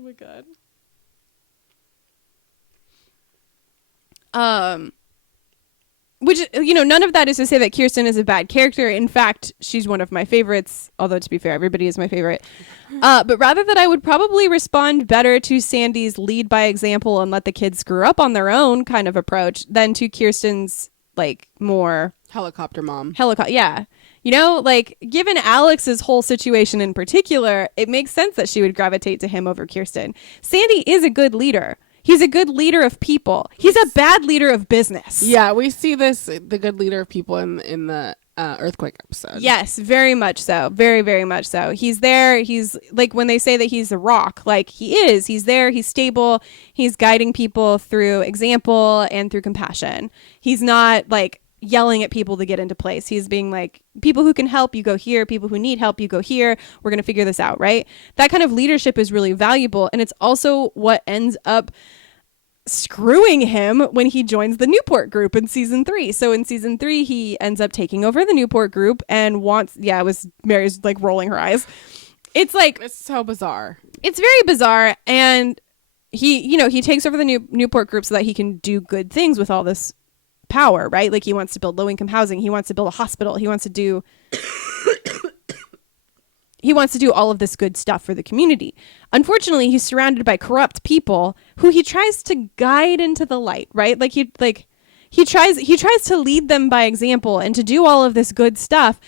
my god. Which, none of that is to say that Kirsten is a bad character. In fact, she's one of my favorites, although to be fair, everybody is my favorite. But rather that I would probably respond better to Sandy's lead by example and let the kids screw up on their own kind of approach than to Kirsten's, like, more... Helicopter mom. Yeah. Given Alex's whole situation in particular, it makes sense that she would gravitate to him over Kirsten. Sandy is a good leader. He's a good leader of people. He's a bad leader of business. Yeah, we see this, the good leader of people in the earthquake episode. Yes, very much so. Very, very much so. He's there. He's like when they say that he's a rock, like he is. He's there. He's stable. He's guiding people through example and through compassion. He's not like yelling at people to get into place. He's being like, people who can help, you go here. People who need help, you go here. We're going to figure this out, right? That kind of leadership is really valuable. And it's also what ends up screwing him when he joins the Newport group in season 3. So in season 3, he ends up taking over the Newport group and Mary's like rolling her eyes. It's like, it's so bizarre. It's very bizarre. And he takes over the Newport group so that he can do good things with all this power, right? Like he wants to build low-income housing. He wants to build a hospital. He wants to do all of this good stuff for the community. Unfortunately, he's surrounded by corrupt people who he tries to guide into the light, right? Like he tries to lead them by example and to do all of this good stuff,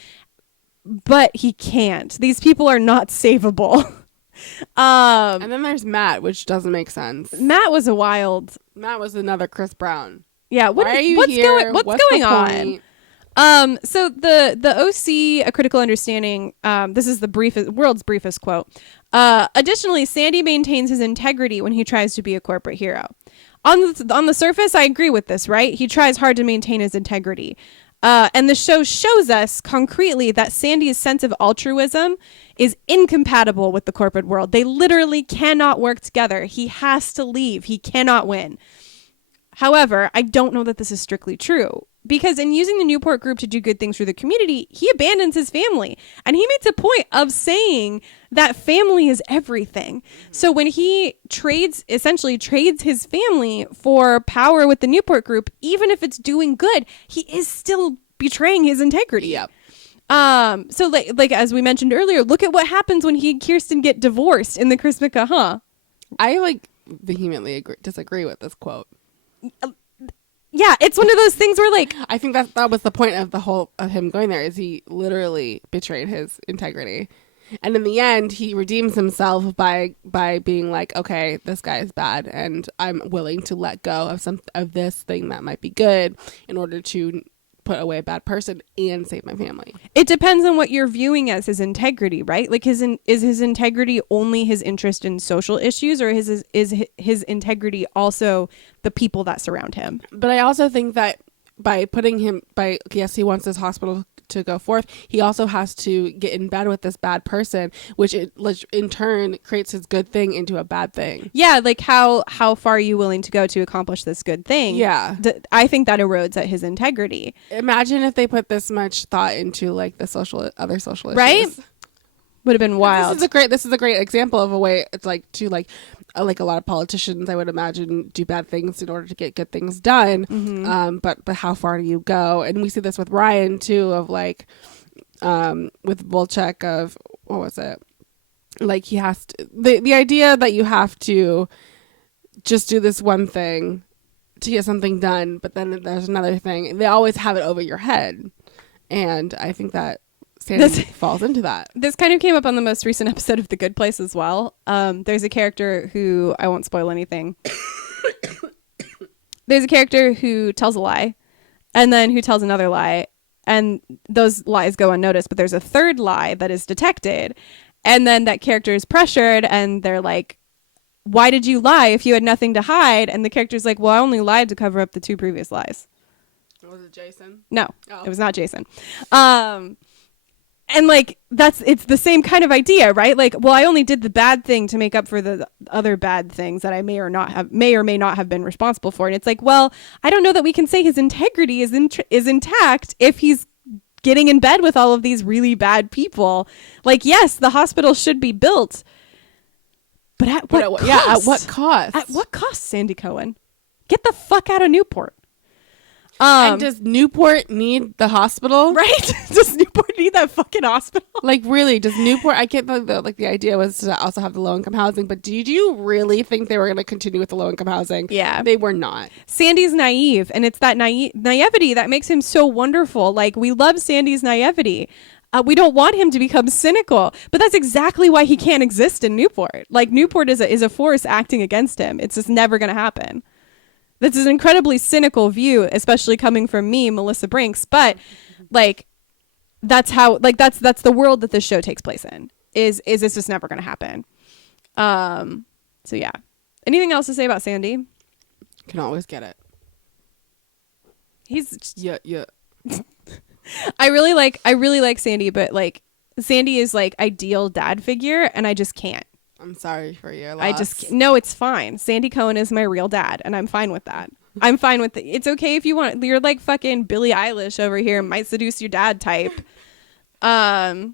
but he can't. These people are not savable. And then there's Matt, which doesn't make sense. Matt was another Chris Brown. Yeah, what's going on? So the OC, A Critical Understanding, this is the world's briefest quote. Additionally, Sandy maintains his integrity when he tries to be a corporate hero. On the surface, I agree with this, right? He tries hard to maintain his integrity. And the show shows us concretely that Sandy's sense of altruism is incompatible with the corporate world. They literally cannot work together. He has to leave. He cannot win. However, I don't know that this is strictly true, because in using the Newport group to do good things for the community, he abandons his family. And he makes a point of saying that family is everything. So when he essentially trades his family for power with the Newport group, even if it's doing good, he is still betraying his integrity. Yep. So like as we mentioned earlier, look at what happens when he and Kirsten get divorced in the Chrismica, huh? I vehemently disagree with this quote. Yeah, it's one of those things where I think that was the point of him going there, is he literally betrayed his integrity. And in the end, he redeems himself by being like, okay, this guy is bad and I'm willing to let go of this thing that might be good in order to put away a bad person and save my family. It depends on what you're viewing as his integrity, right? Like is his integrity only his interest in social issues, or is his integrity also the people that surround him? But I also think that yes, he wants this hospital to go forth, he also has to get in bed with this bad person, which in turn creates his good thing into a bad thing. Yeah, like how far are you willing to go to accomplish this good thing? Yeah. I think that erodes at his integrity. Imagine if they put this much thought into like the other social issues. Right? Would have been wild. This is a great example of a way it's like a lot of politicians, I would imagine, do bad things in order to get good things done. Mm-hmm. But how far do you go? And we see this with Ryan too, of with Volchek, of what was it? Like he has to, the idea that you have to just do this one thing to get something done, but then there's another thing. They always have it over your head, and I think that Sandy falls into that. This kind of came up on the most recent episode of The Good Place as well. There's a character who, I won't spoil anything. There's a character who tells a lie and then who tells another lie, and those lies go unnoticed, but there's a third lie that is detected, and then that character is pressured and they're like, why did you lie if you had nothing to hide? And the character's like, well, I only lied to cover up the 2 previous lies. Was it Jason? No, It was not Jason. And it's the same kind of idea, right? Like, well, I only did the bad thing to make up for the other bad things that I may or may not have been responsible for. And it's like, well, I don't know that we can say his integrity is intact if he's getting in bed with all of these really bad people. Like, yes, the hospital should be built, But at But what cost? yeah, at what cost? At what cost, Sandy Cohen? Get the fuck out of Newport. And does Newport need the hospital? Right? Does Newport need that fucking hospital? Like, really, does Newport, I get the idea was to also have the low-income housing, but did you really think they were going to continue with the low-income housing? Yeah. They were not. Sandy's naive, and it's that naivety that makes him so wonderful. Like, we love Sandy's naivety. We don't want him to become cynical, but that's exactly why he can't exist in Newport. Like, Newport is a force acting against him. It's just never going to happen. This is an incredibly cynical view, especially coming from me, Melissa Brinks. But like, that's how, like, that's the world that this show takes place in. Is it's just never going to happen. So yeah. Anything else to say about Sandy? Can always get it. He's Yeah. I really like Sandy, but like Sandy is like ideal dad figure, and I just can't. I'm sorry for your loss. No, it's fine. Sandy Cohen is my real dad, and I'm fine with that. I'm fine with it. It's okay if you want. You're like fucking Billie Eilish over here, might seduce your dad type. Anyway,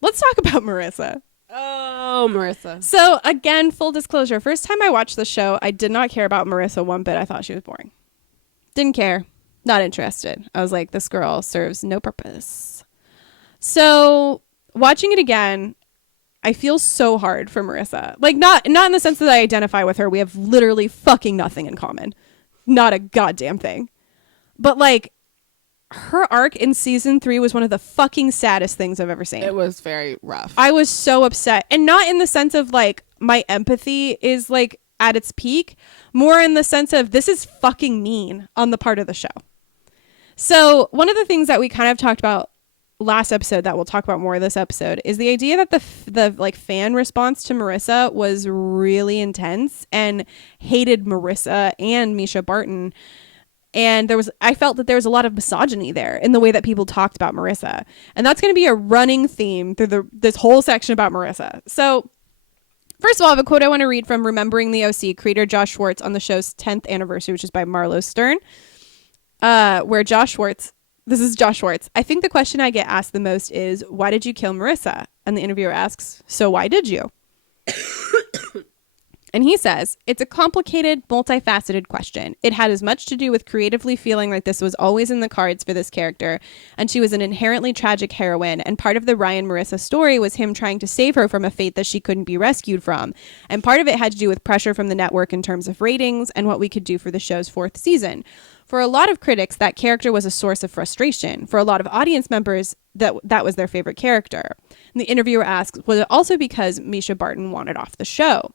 let's talk about Marissa. Oh, Marissa. So again, full disclosure, first time I watched the show, I did not care about Marissa one bit. I thought she was boring. Didn't care. Not interested. I was like, this girl serves no purpose. So watching it again, I feel so hard for Marissa. Like, not in the sense that I identify with her. We have literally fucking nothing in common. Not a goddamn thing. But like, her arc in season 3 was one of the fucking saddest things I've ever seen. It was very rough. I was so upset. And not in the sense of like, my empathy is like at its peak. More in the sense of, this is fucking mean on the part of the show. So one of the things that we kind of talked about last episode that we'll talk about more this episode is the idea that the like fan response to Marissa was really intense and hated Marissa and Misha Barton. And I felt that there was a lot of misogyny there in the way that people talked about Marissa. And that's going to be a running theme through this whole section about Marissa. So first of all, I have a quote I want to read from Remembering the OC, creator Josh Schwartz on the show's 10th anniversary, which is by Marlo Stern, where this is Josh Schwartz. I think the question I get asked the most is, why did you kill Marissa? And the interviewer asks, so why did you? And he says, it's a complicated, multifaceted question. It had as much to do with creatively feeling like this was always in the cards for this character, and she was an inherently tragic heroine, and part of the Ryan Marissa story was him trying to save her from a fate that she couldn't be rescued from. And part of it had to do with pressure from the network in terms of ratings and what we could do for the show's 4th season. For a lot of critics, that character was a source of frustration. For a lot of audience members, that was their favorite character. And the interviewer asks, was it also because Misha Barton wanted off the show?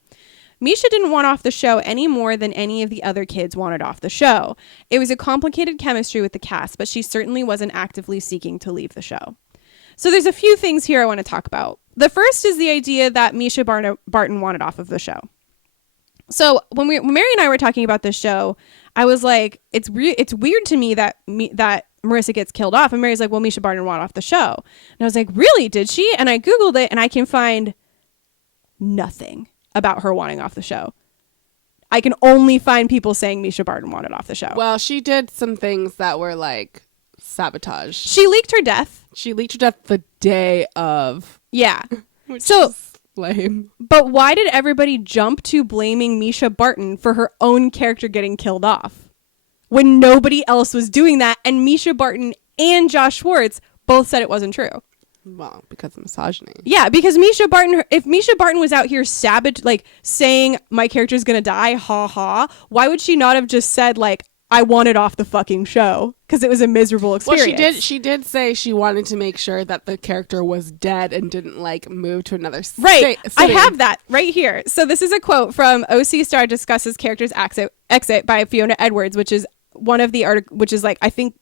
Misha didn't want off the show any more than any of the other kids wanted off the show. It was a complicated chemistry with the cast, but she certainly wasn't actively seeking to leave the show. So there's a few things here I want to talk about. The first is the idea that Misha Barton wanted off of the show. So when Mary and I were talking about this show, I was like, it's weird to me that Marissa gets killed off. And Mary's like, well, Misha Barton wanted off the show. And I was like, really? Did she? And I Googled it and I can find nothing about her wanting off the show. I can only find people saying Misha Barton wanted off the show. Well, she did some things that were like sabotage. She leaked her death. She leaked her death the day of. Yeah. So lame. But why did everybody jump to blaming Misha Barton for her own character getting killed off when nobody else was doing that? And Misha Barton and Josh Schwartz both said it wasn't true. Well, because of misogyny. Yeah, because if Misha Barton was out here saying my character's gonna die, ha ha, why would she not have just said like, I wanted off the fucking show because it was a miserable experience? Well, she did say she wanted to make sure that the character was dead and didn't like move to another right. city. I have that right here. So this is a quote from OC Star discusses character's exit by Fiona Edwards, which is one of the which is like I think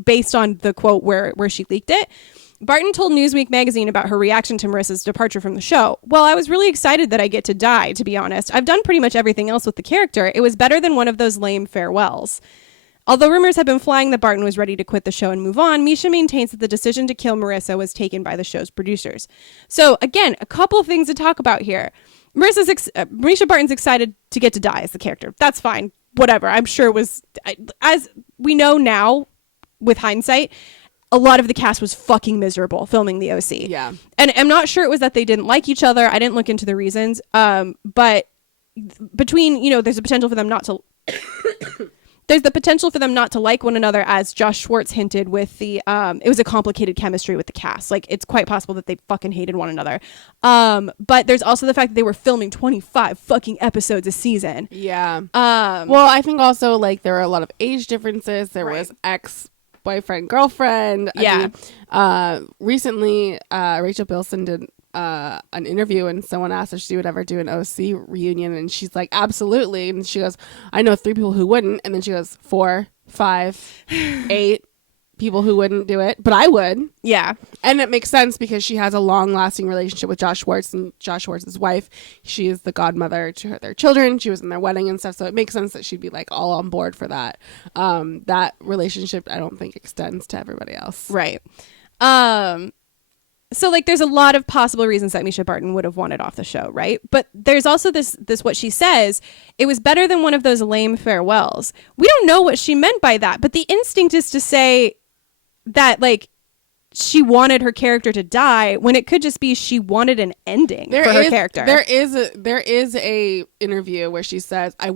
based on the quote where she leaked it. Barton told Newsweek magazine about her reaction to Marissa's departure from the show. Well, I was really excited that I get to die, to be honest. I've done pretty much everything else with the character. It was better than one of those lame farewells. Although rumors have been flying that Barton was ready to quit the show and move on, Misha maintains that the decision to kill Marissa was taken by the show's producers. So, again, a couple of things to talk about here. Misha Barton's excited to get to die as the character. That's fine. Whatever. I'm sure it was, as we know now, with hindsight, a lot of the cast was fucking miserable filming the OC. Yeah. And I'm not sure it was that they didn't like each other. I didn't look into the reasons. But between, there's a potential for them not to there's the potential for them not to like one another, as Josh Schwartz hinted with the it was a complicated chemistry with the cast. Like, it's quite possible that they fucking hated one another. But there's also the fact that they were filming 25 fucking episodes a season. Yeah. Well, I think also, like, there were a lot of age differences. There was ex-boyfriend, girlfriend. Yeah. I mean, recently, Rachel Bilson did an interview, and someone asked if she would ever do an OC reunion, and she's like, absolutely. And she goes, I know 3 people who wouldn't. And then she goes, 4, 5, 8 people who wouldn't do it, but I would. Yeah. And it makes sense because she has a long-lasting relationship with Josh Schwartz, and Josh Schwartz's wife. She is the godmother to their children. She was in their wedding and stuff, so it makes sense that she'd be like all on board for that. That relationship, I don't think, extends to everybody else. Right. So, like, there's a lot of possible reasons that Misha Barton would have wanted off the show, right? But there's also this what she says, it was better than one of those lame farewells. We don't know what she meant by that, but the instinct is to say that, like, she wanted her character to die when it could just be she wanted an ending for her character. There is a interview where she says, I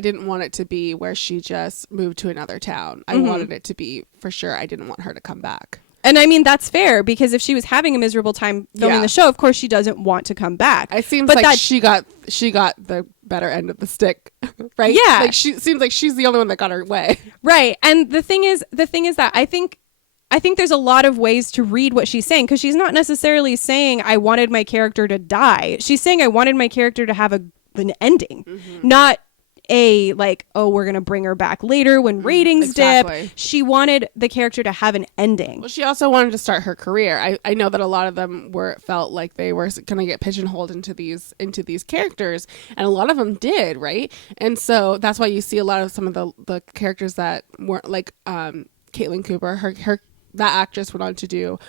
didn't want it to be where she just moved to another town. I wanted it to be, for sure, I didn't want her to come back. And I mean, that's fair, because if she was having a miserable time filming the show, of course she doesn't want to come back. It seems like she got the better end of the stick, right? Yeah. Like, she seems like she's the only one that got her way. Right. And the thing is that I think there's a lot of ways to read what she's saying, because she's not necessarily saying I wanted my character to die. She's saying I wanted my character to have an ending, not a like, oh, we're going to bring her back later when ratings dip. She wanted the character to have an ending. Well, she also wanted to start her career. I know that a lot of them felt like they were going to get pigeonholed into these characters, and a lot of them did, right? And so that's why you see a lot of some of the characters that weren't, like Caitlin Cooper, her that actress went on to do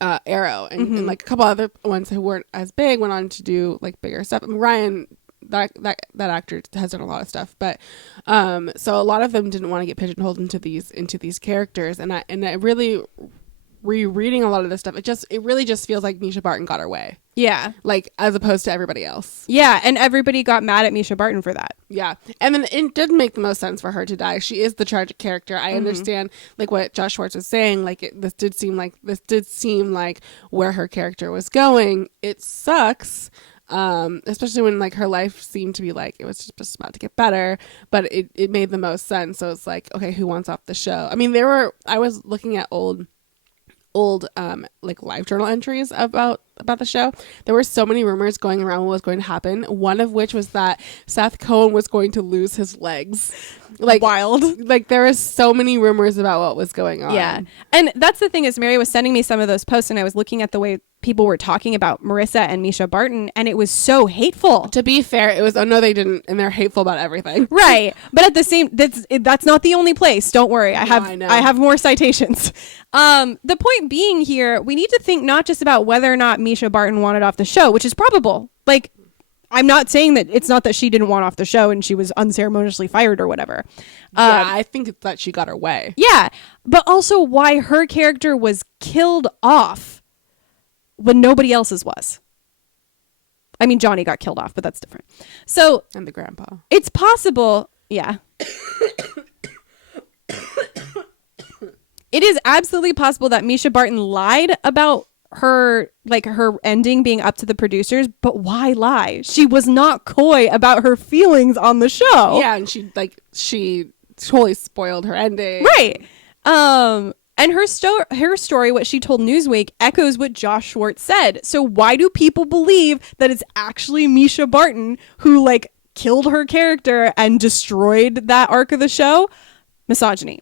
Arrow, and like a couple other ones who weren't as big went on to do like bigger stuff. I mean, Ryan, that actor has done a lot of stuff, but so a lot of them didn't want to get pigeonholed into these characters, and I really, rereading a lot of this stuff, it really just feels like Misha Barton got her way. Yeah. Like, as opposed to everybody else. Yeah, and everybody got mad at Misha Barton for that. Yeah. And then it did make the most sense for her to die. She is the tragic character. I understand, like, what Josh Schwartz was saying. Like, this did seem like where her character was going. It sucks. Especially when, like, her life seemed to be like it was just about to get better, but it made the most sense. So it's like, okay, who wants off the show? I mean, I was looking at old like live journal entries about the show. There were so many rumors going around what was going to happen, one of which was that Seth Cohen was going to lose his legs. Like, wild. Like, there was so many rumors about what was going on. Yeah. And that's the thing, is Mary was sending me some of those posts, and I was looking at the way people were talking about Marissa and Misha Barton, and it was so hateful. To be fair, it was, oh no, they didn't, and they're hateful about everything. Right. But at the same, that's not the only place. Don't worry. I have more citations. The point being here, we need to think not just about whether or not Misha Barton wanted off the show, which is probable. Like, I'm not saying that it's not that she didn't want off the show and she was unceremoniously fired or whatever. Yeah, I think it's that she got her way. Yeah. But also why her character was killed off when nobody else's was. I mean, Johnny got killed off, but that's different. So, and the grandpa. It's possible. Yeah. It is absolutely possible that Misha Barton lied about her ending being up to the producers, but why lie? She was not coy about her feelings on the show. Yeah, and she totally spoiled her ending. Right. And her story, what she told Newsweek, echoes what Josh Schwartz said. So why do people believe that it's actually Misha Barton who, like, killed her character and destroyed that arc of the show? Misogyny.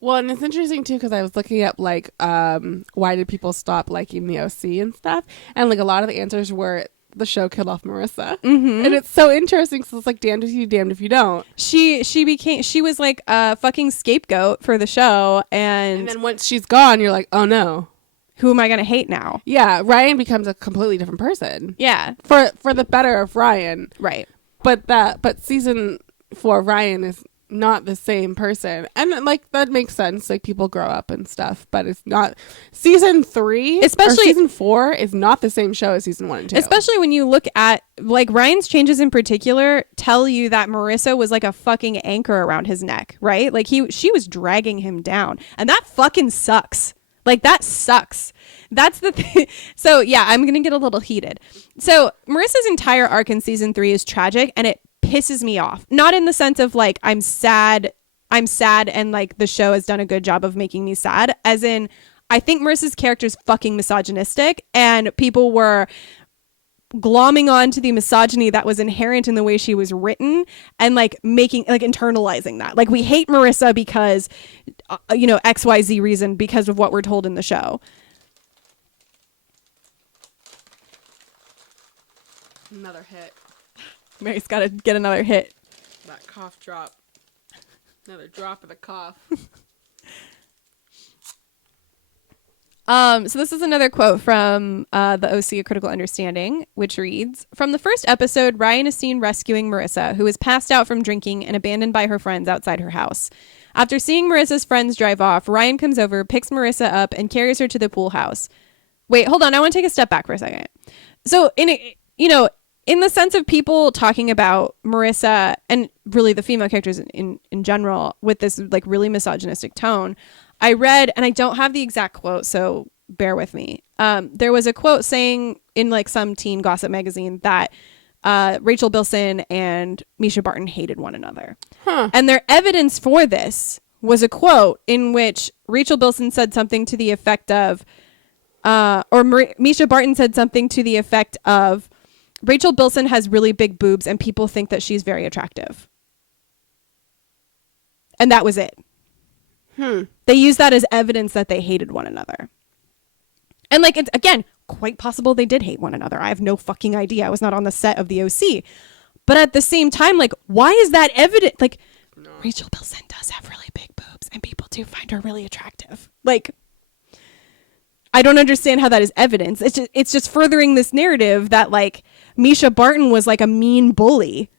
Well, and it's interesting, too, because I was looking up, like, why did people stop liking the OC and stuff? And, like, a lot of the answers were the show killed off Marissa. Mm-hmm. And it's so interesting, because it's like, damned if you, damned if you don't. She was, like, a fucking scapegoat for the show. And then once she's gone, you're like, oh, no. Who am I going to hate now? Yeah, Ryan becomes a completely different person. Yeah. For the better of Ryan. Right. But season 4 of Ryan not the same person. And like that makes sense. Like people grow up and stuff, but it's not season 3, Especially- or season 4 is not the same show as season 1 and 2. Especially when you look at like Ryan's changes in particular tell you that Marissa was like a fucking anchor around his neck, right? Like she was dragging him down, and that fucking sucks. Like that sucks. That's the thing. So yeah, I'm gonna get a little heated. So Marissa's entire arc in season 3 is tragic, and it pisses me off. Not in the sense of like I'm sad and like the show has done a good job of making me sad, as in I think Marissa's character is fucking misogynistic, and people were glomming on to the misogyny that was inherent in the way she was written and like making like internalizing that. Like we hate Marissa because XYZ reason because of what we're told in the show. Another hit. Mary's got to get another hit. That cough drop. Another drop of the cough. So this is another quote from the OC, A Critical Understanding, which reads, "From the first episode, Ryan is seen rescuing Marissa, who is passed out from drinking and abandoned by her friends outside her house. After seeing Marissa's friends drive off, Ryan comes over, picks Marissa up, and carries her to the pool house." Wait, hold on. I want to take a step back for a second. So in the sense of people talking about Marissa and really the female characters in general with this like really misogynistic tone, I read, and I don't have the exact quote, so bear with me. There was a quote saying in like some teen gossip magazine that Rachel Bilson and Misha Barton hated one another. Huh. And their evidence for this was a quote in which Rachel Bilson said something to the effect of, Misha Barton said something to the effect of, "Rachel Bilson has really big boobs and people think that she's very attractive." And that was it. They used that as evidence that they hated one another. And like, it's again, quite possible they did hate one another. I have no fucking idea. I was not on the set of the OC. But at the same time, like, why is that evident? Like, no. Rachel Bilson does have really big boobs and people do find her really attractive. Like, I don't understand how that is evidence. It's just furthering this narrative that like Misha Barton was like a mean bully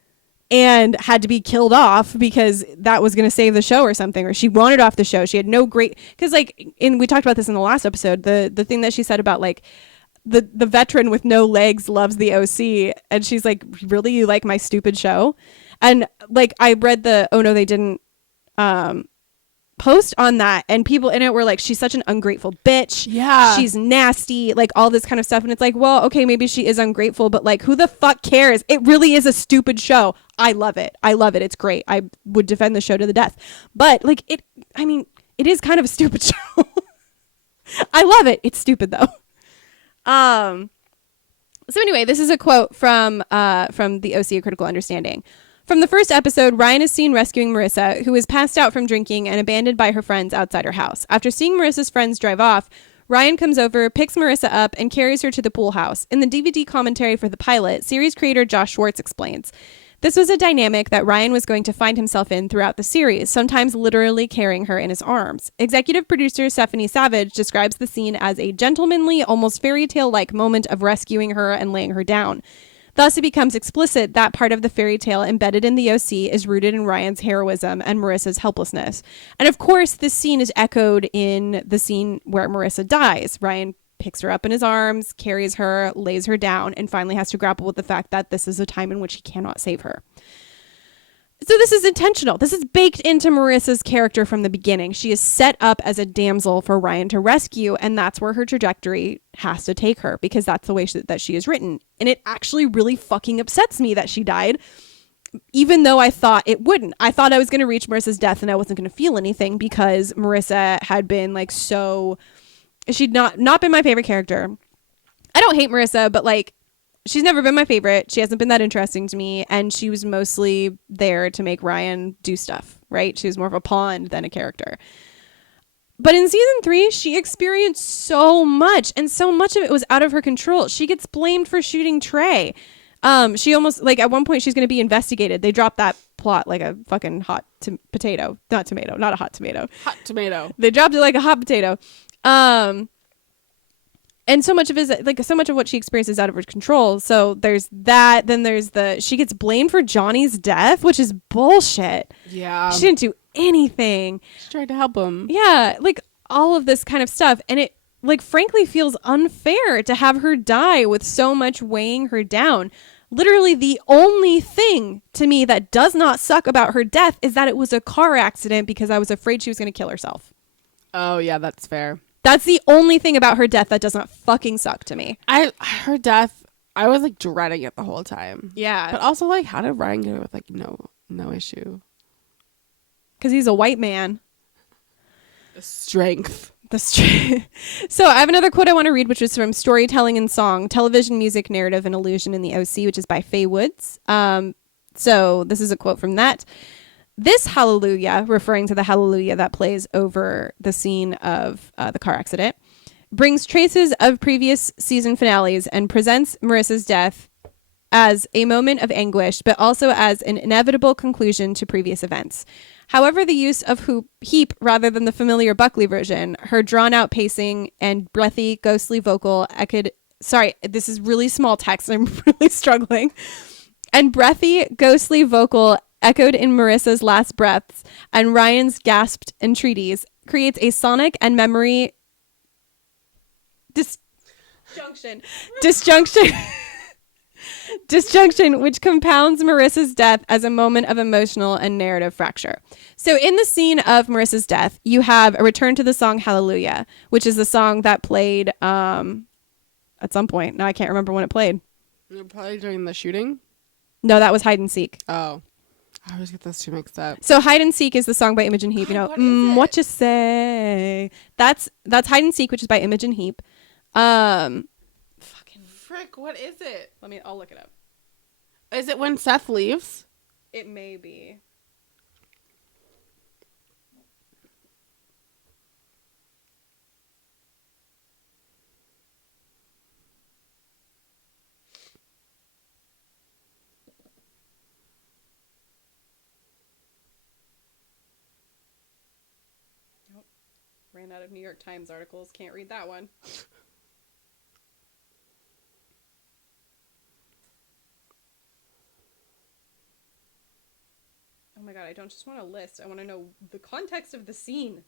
and had to be killed off because that was going to save the show or something, or she wanted off the show. She had no great, because like we talked about this in the last episode, the thing that she said about like the veteran with no legs loves the OC, and she's like, really, you like my stupid show? And like I read the "Oh no they didn't" post on that, and people in it were like, she's such an ungrateful bitch, she's nasty, like all this kind of stuff. And it's like, well, okay, maybe she is ungrateful, but like who the fuck cares? It really is a stupid show. I love it, it's great. I would defend the show to the death, but like it is kind of a stupid show. I love it, it's stupid though. So anyway, this is a quote from the OC, A Critical Understanding. "From the first episode, Ryan is seen rescuing Marissa, who is passed out from drinking and abandoned by her friends outside her house. After seeing Marissa's friends drive off, Ryan comes over, picks Marissa up, and carries her to the pool house. In the DVD commentary for the pilot, series creator Josh Schwartz explains, "This was a dynamic that Ryan was going to find himself in throughout the series, sometimes literally carrying her in his arms. Executive producer Stephanie Savage describes the scene as a gentlemanly, almost fairy tale-like moment of rescuing her and laying her down. Thus, it becomes explicit that part of the fairy tale embedded in the OC is rooted in Ryan's heroism and Marissa's helplessness. And of course, this scene is echoed in the scene where Marissa dies. Ryan picks her up in his arms, carries her, lays her down, and finally has to grapple with the fact that this is a time in which he cannot save her. So this is intentional. This is baked into Marissa's character from the beginning. She is set up as a damsel for Ryan to rescue, and that's where her trajectory has to take her, because that's the way that she is written. And it actually really fucking upsets me that she died, even though I thought it wouldn't. I thought I was going to reach Marissa's death and I wasn't going to feel anything, because Marissa had been like she'd not been my favorite character. I don't hate Marissa, but like, she's never been my favorite. She hasn't been that interesting to me. And she was mostly there to make Ryan do stuff, right? She was more of a pawn than a character. But in season 3, she experienced so much, and so much of it was out of her control. She gets blamed for shooting Trey. She almost, like, at one point she's going to be investigated. They dropped that plot like a fucking hot potato. Not tomato. Not a hot tomato. Hot tomato. They dropped it like a hot potato. And so much of so much of what she experiences out of her control. So there's that. Then there's she gets blamed for Johnny's death, which is bullshit. Yeah. She didn't do anything. She tried to help him. Yeah, like all of this kind of stuff. And it like frankly feels unfair to have her die with so much weighing her down. Literally the only thing to me that does not suck about her death is that it was a car accident because I was afraid she was going to kill herself. Oh, yeah, that's fair. That's the only thing about her death that does not fucking suck to me. Her death, I was like dreading it the whole time. Yeah. But also, like, how did Ryan get it with like no issue? Because he's a white man. The strength. So I have another quote I want to read, which is from Storytelling and Song, Television, Music, Narrative, and Illusion in the OC, which is by Faye Woods. So this is a quote from that. This hallelujah, referring to the hallelujah that plays over the scene of the car accident, brings traces of previous season finales and presents Marissa's death as a moment of anguish, but also as an inevitable conclusion to previous events. However, the use of Heap rather than the familiar Buckley version, her drawn-out pacing and breathy, ghostly vocal echoed... Sorry, this is really small text. I'm really struggling. And breathy, ghostly vocal echoed in Marissa's last breaths and Ryan's gasped entreaties creates a sonic and memory disjunction which compounds Marissa's death as a moment of emotional and narrative fracture. So in the scene of Marissa's death, you have a return to the song Hallelujah, which is the song that played at some point. Now I can't remember when it played. Probably during the shooting? No, that was Hide and Seek. Oh. I always get those two mixed up. So Hide and Seek is the song by Imogen Heap. You know, what you say? That's Hide and Seek, which is by Imogen Heap. Fucking frick, what is it? I'll look it up. Is it when Seth leaves? It may be. Ran out of New York Times articles. Can't read that one. Oh my god, I don't just want a list. I want to know the context of the scene.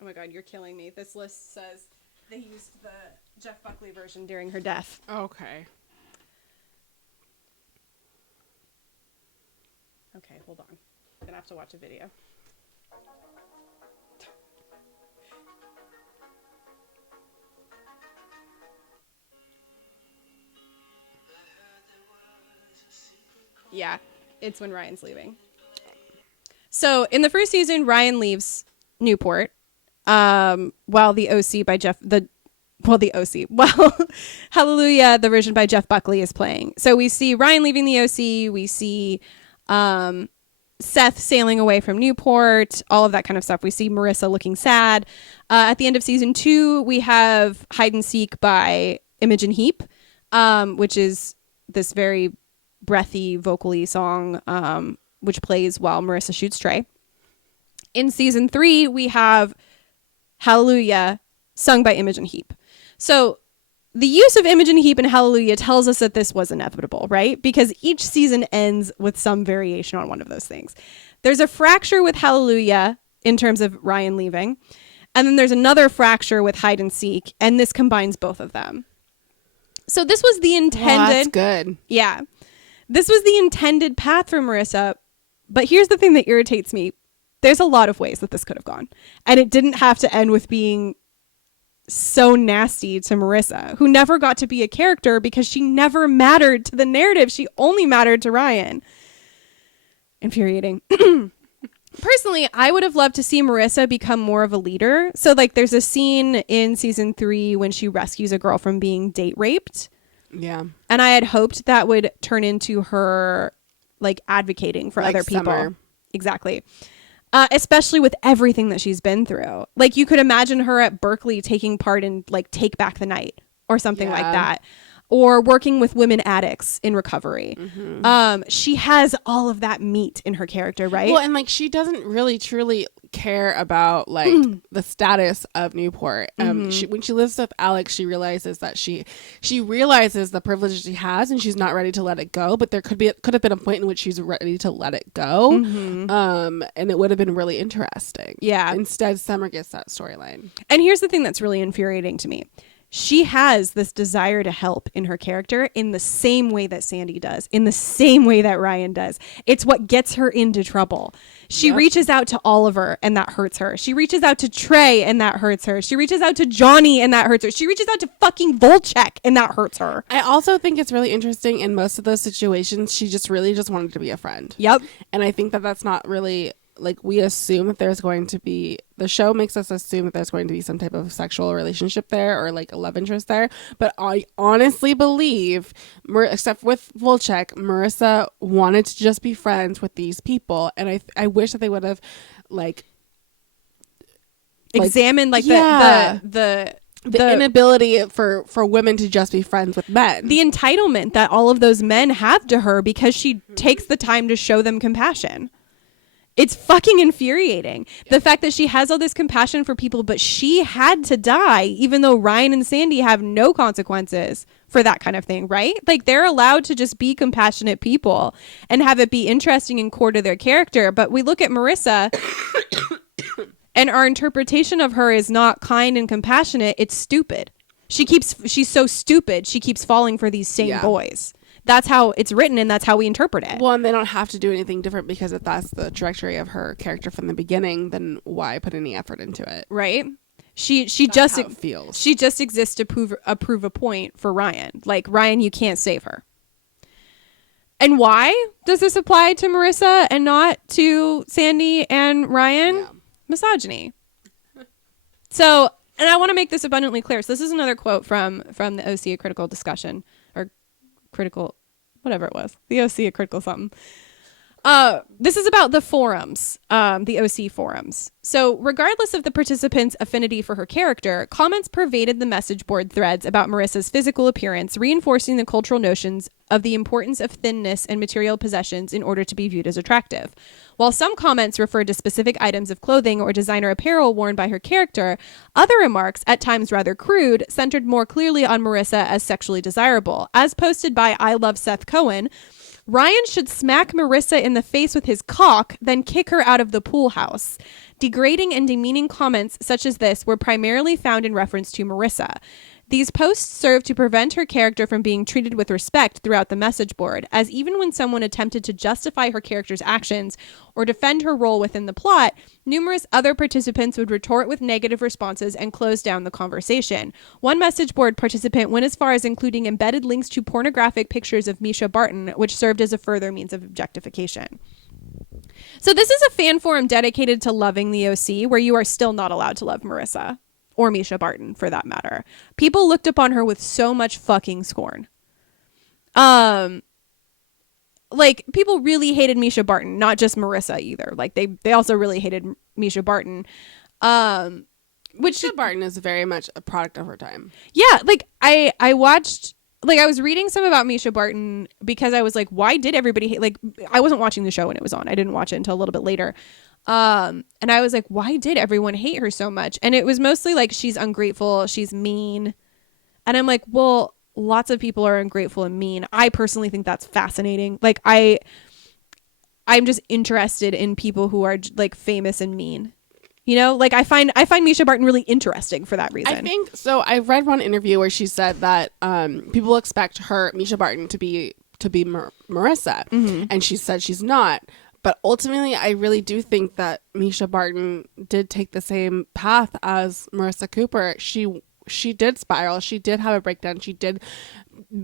Oh my god, you're killing me. This list says they used the Jeff Buckley version during her death. Okay. Okay, hold on. I'm gonna have to watch a video. Yeah, it's when Ryan's leaving. So in the first season, Ryan leaves Newport. While the OC by Hallelujah, the version by Jeff Buckley is playing. So we see Ryan leaving the OC. We see Seth sailing away from Newport, all of that kind of stuff. We see Marissa looking sad. At the end of season 2, we have Hide and Seek by Imogen Heap, which is this very breathy, vocally song, which plays while Marissa shoots Trey. In season 3, we have Hallelujah, sung by Imogen Heap. So the use of Imogen Heap in Hallelujah tells us that this was inevitable, right? Because each season ends with some variation on one of those things. There's a fracture with Hallelujah in terms of Ryan leaving. And then there's another fracture with Hide and Seek. And this combines both of them. So this was the intended... Well, that's good. Yeah. This was the intended path for Marissa. But here's the thing that irritates me. There's a lot of ways that this could have gone. And it didn't have to end with being so nasty to Marissa, who never got to be a character because she never mattered to the narrative. She only mattered to Ryan. Infuriating. Personally, I would have loved to see Marissa become more of a leader. So, like, there's a scene in season 3 when she rescues a girl from being date raped. Yeah. And I had hoped that would turn into her, like, advocating for like other people. Summer. Exactly. especially with everything that she's been through. Like, you could imagine her at Berkeley taking part in like Take Back the Night or something like that, or working with women addicts in recovery. She has all of that meat in her character, right? Well, and like she doesn't really truly care about like the status of Newport. When she lives with Alex, she realizes that she realizes the privilege she has, and she's not ready to let it go. But there could have been a point in which she's ready to let it go, and it would have been really interesting. Yeah. Instead, Summer gets that storyline. And here's the thing that's really infuriating to me. She has this desire to help in her character in the same way that Sandy does, in the same way that Ryan does. It's what gets her into trouble. She reaches out to Oliver, and that hurts her. She reaches out to Trey, and that hurts her. She reaches out to Johnny, and that hurts her. She reaches out to fucking Volchek, and that hurts her. I also think it's really interesting in most of those situations, she just really just wanted to be a friend. Yep. And I think that that's not really, like, we assume that there's going to be, the show makes us assume that there's going to be some type of sexual relationship there or like a love interest there. But I honestly believe, except with Volchek, Marissa wanted to just be friends with these people. And I wish that they would have like examined like the inability for women to just be friends with men. The entitlement that all of those men have to her because she takes the time to show them compassion. It's fucking infuriating. The fact that she has all this compassion for people, but she had to die, even though Ryan and Sandy have no consequences for that kind of thing, right? Like, they're allowed to just be compassionate people and have it be interesting and core to their character. But we look at Marissa and our interpretation of her is not kind and compassionate. It's stupid. She's so stupid. She keeps falling for these same boys. That's how it's written, and that's how we interpret it. Well, and they don't have to do anything different, because if that's the trajectory of her character from the beginning, then why put any effort into it? Right? She That's just how it feels. She just exists to prove a point for Ryan. Like, Ryan, you can't save her. And why does this apply to Marissa and not to Sandy and Ryan? Yeah. Misogyny. So, and I want to make this abundantly clear. So this is another quote from the OC, A Critical Discussion, or critical, whatever it was, the OC, A Critical something. This is about the forums, the OC forums. So regardless of the participants' affinity for her character, comments pervaded the message board threads about Marissa's physical appearance, reinforcing the cultural notions of the importance of thinness and material possessions in order to be viewed as attractive. While some comments referred to specific items of clothing or designer apparel worn by her character, other remarks, at times rather crude, centered more clearly on Marissa as sexually desirable. As posted by I Love Seth Cohen, Ryan should smack Marissa in the face with his cock, then kick her out of the pool house. Degrading and demeaning comments such as this were primarily found in reference to Marissa. These posts served to prevent her character from being treated with respect throughout the message board, as even when someone attempted to justify her character's actions or defend her role within the plot, numerous other participants would retort with negative responses and close down the conversation. One message board participant went as far as including embedded links to pornographic pictures of Misha Barton, which served as a further means of objectification. So this is a fan forum dedicated to loving the OC, where you are still not allowed to love Marissa. Or Misha Barton, for that matter. People looked upon her with so much fucking scorn. Like, people really hated Misha Barton, not just Marissa either. Like, they also really hated Misha Barton. Misha Barton is very much a product of her time. Yeah, like, I watched... Like, I was reading some about Misha Barton because I was like, why did everybody hate... Like, I wasn't watching the show when it was on. I didn't watch it until a little bit later. And I was like, why did everyone hate her so much? And it was mostly like, she's ungrateful, she's mean. And I'm like, well, lots of people are ungrateful and mean. I personally think that's fascinating. Like, I'm just interested in people who are like famous and mean. You know, like I find Misha Barton really interesting for that reason. I think so. I read one interview where she said that people expect Misha Barton to be Marissa, and she said she's not. But ultimately, I really do think that Misha Barton did take the same path as Marissa Cooper. She did spiral. She did have a breakdown. She did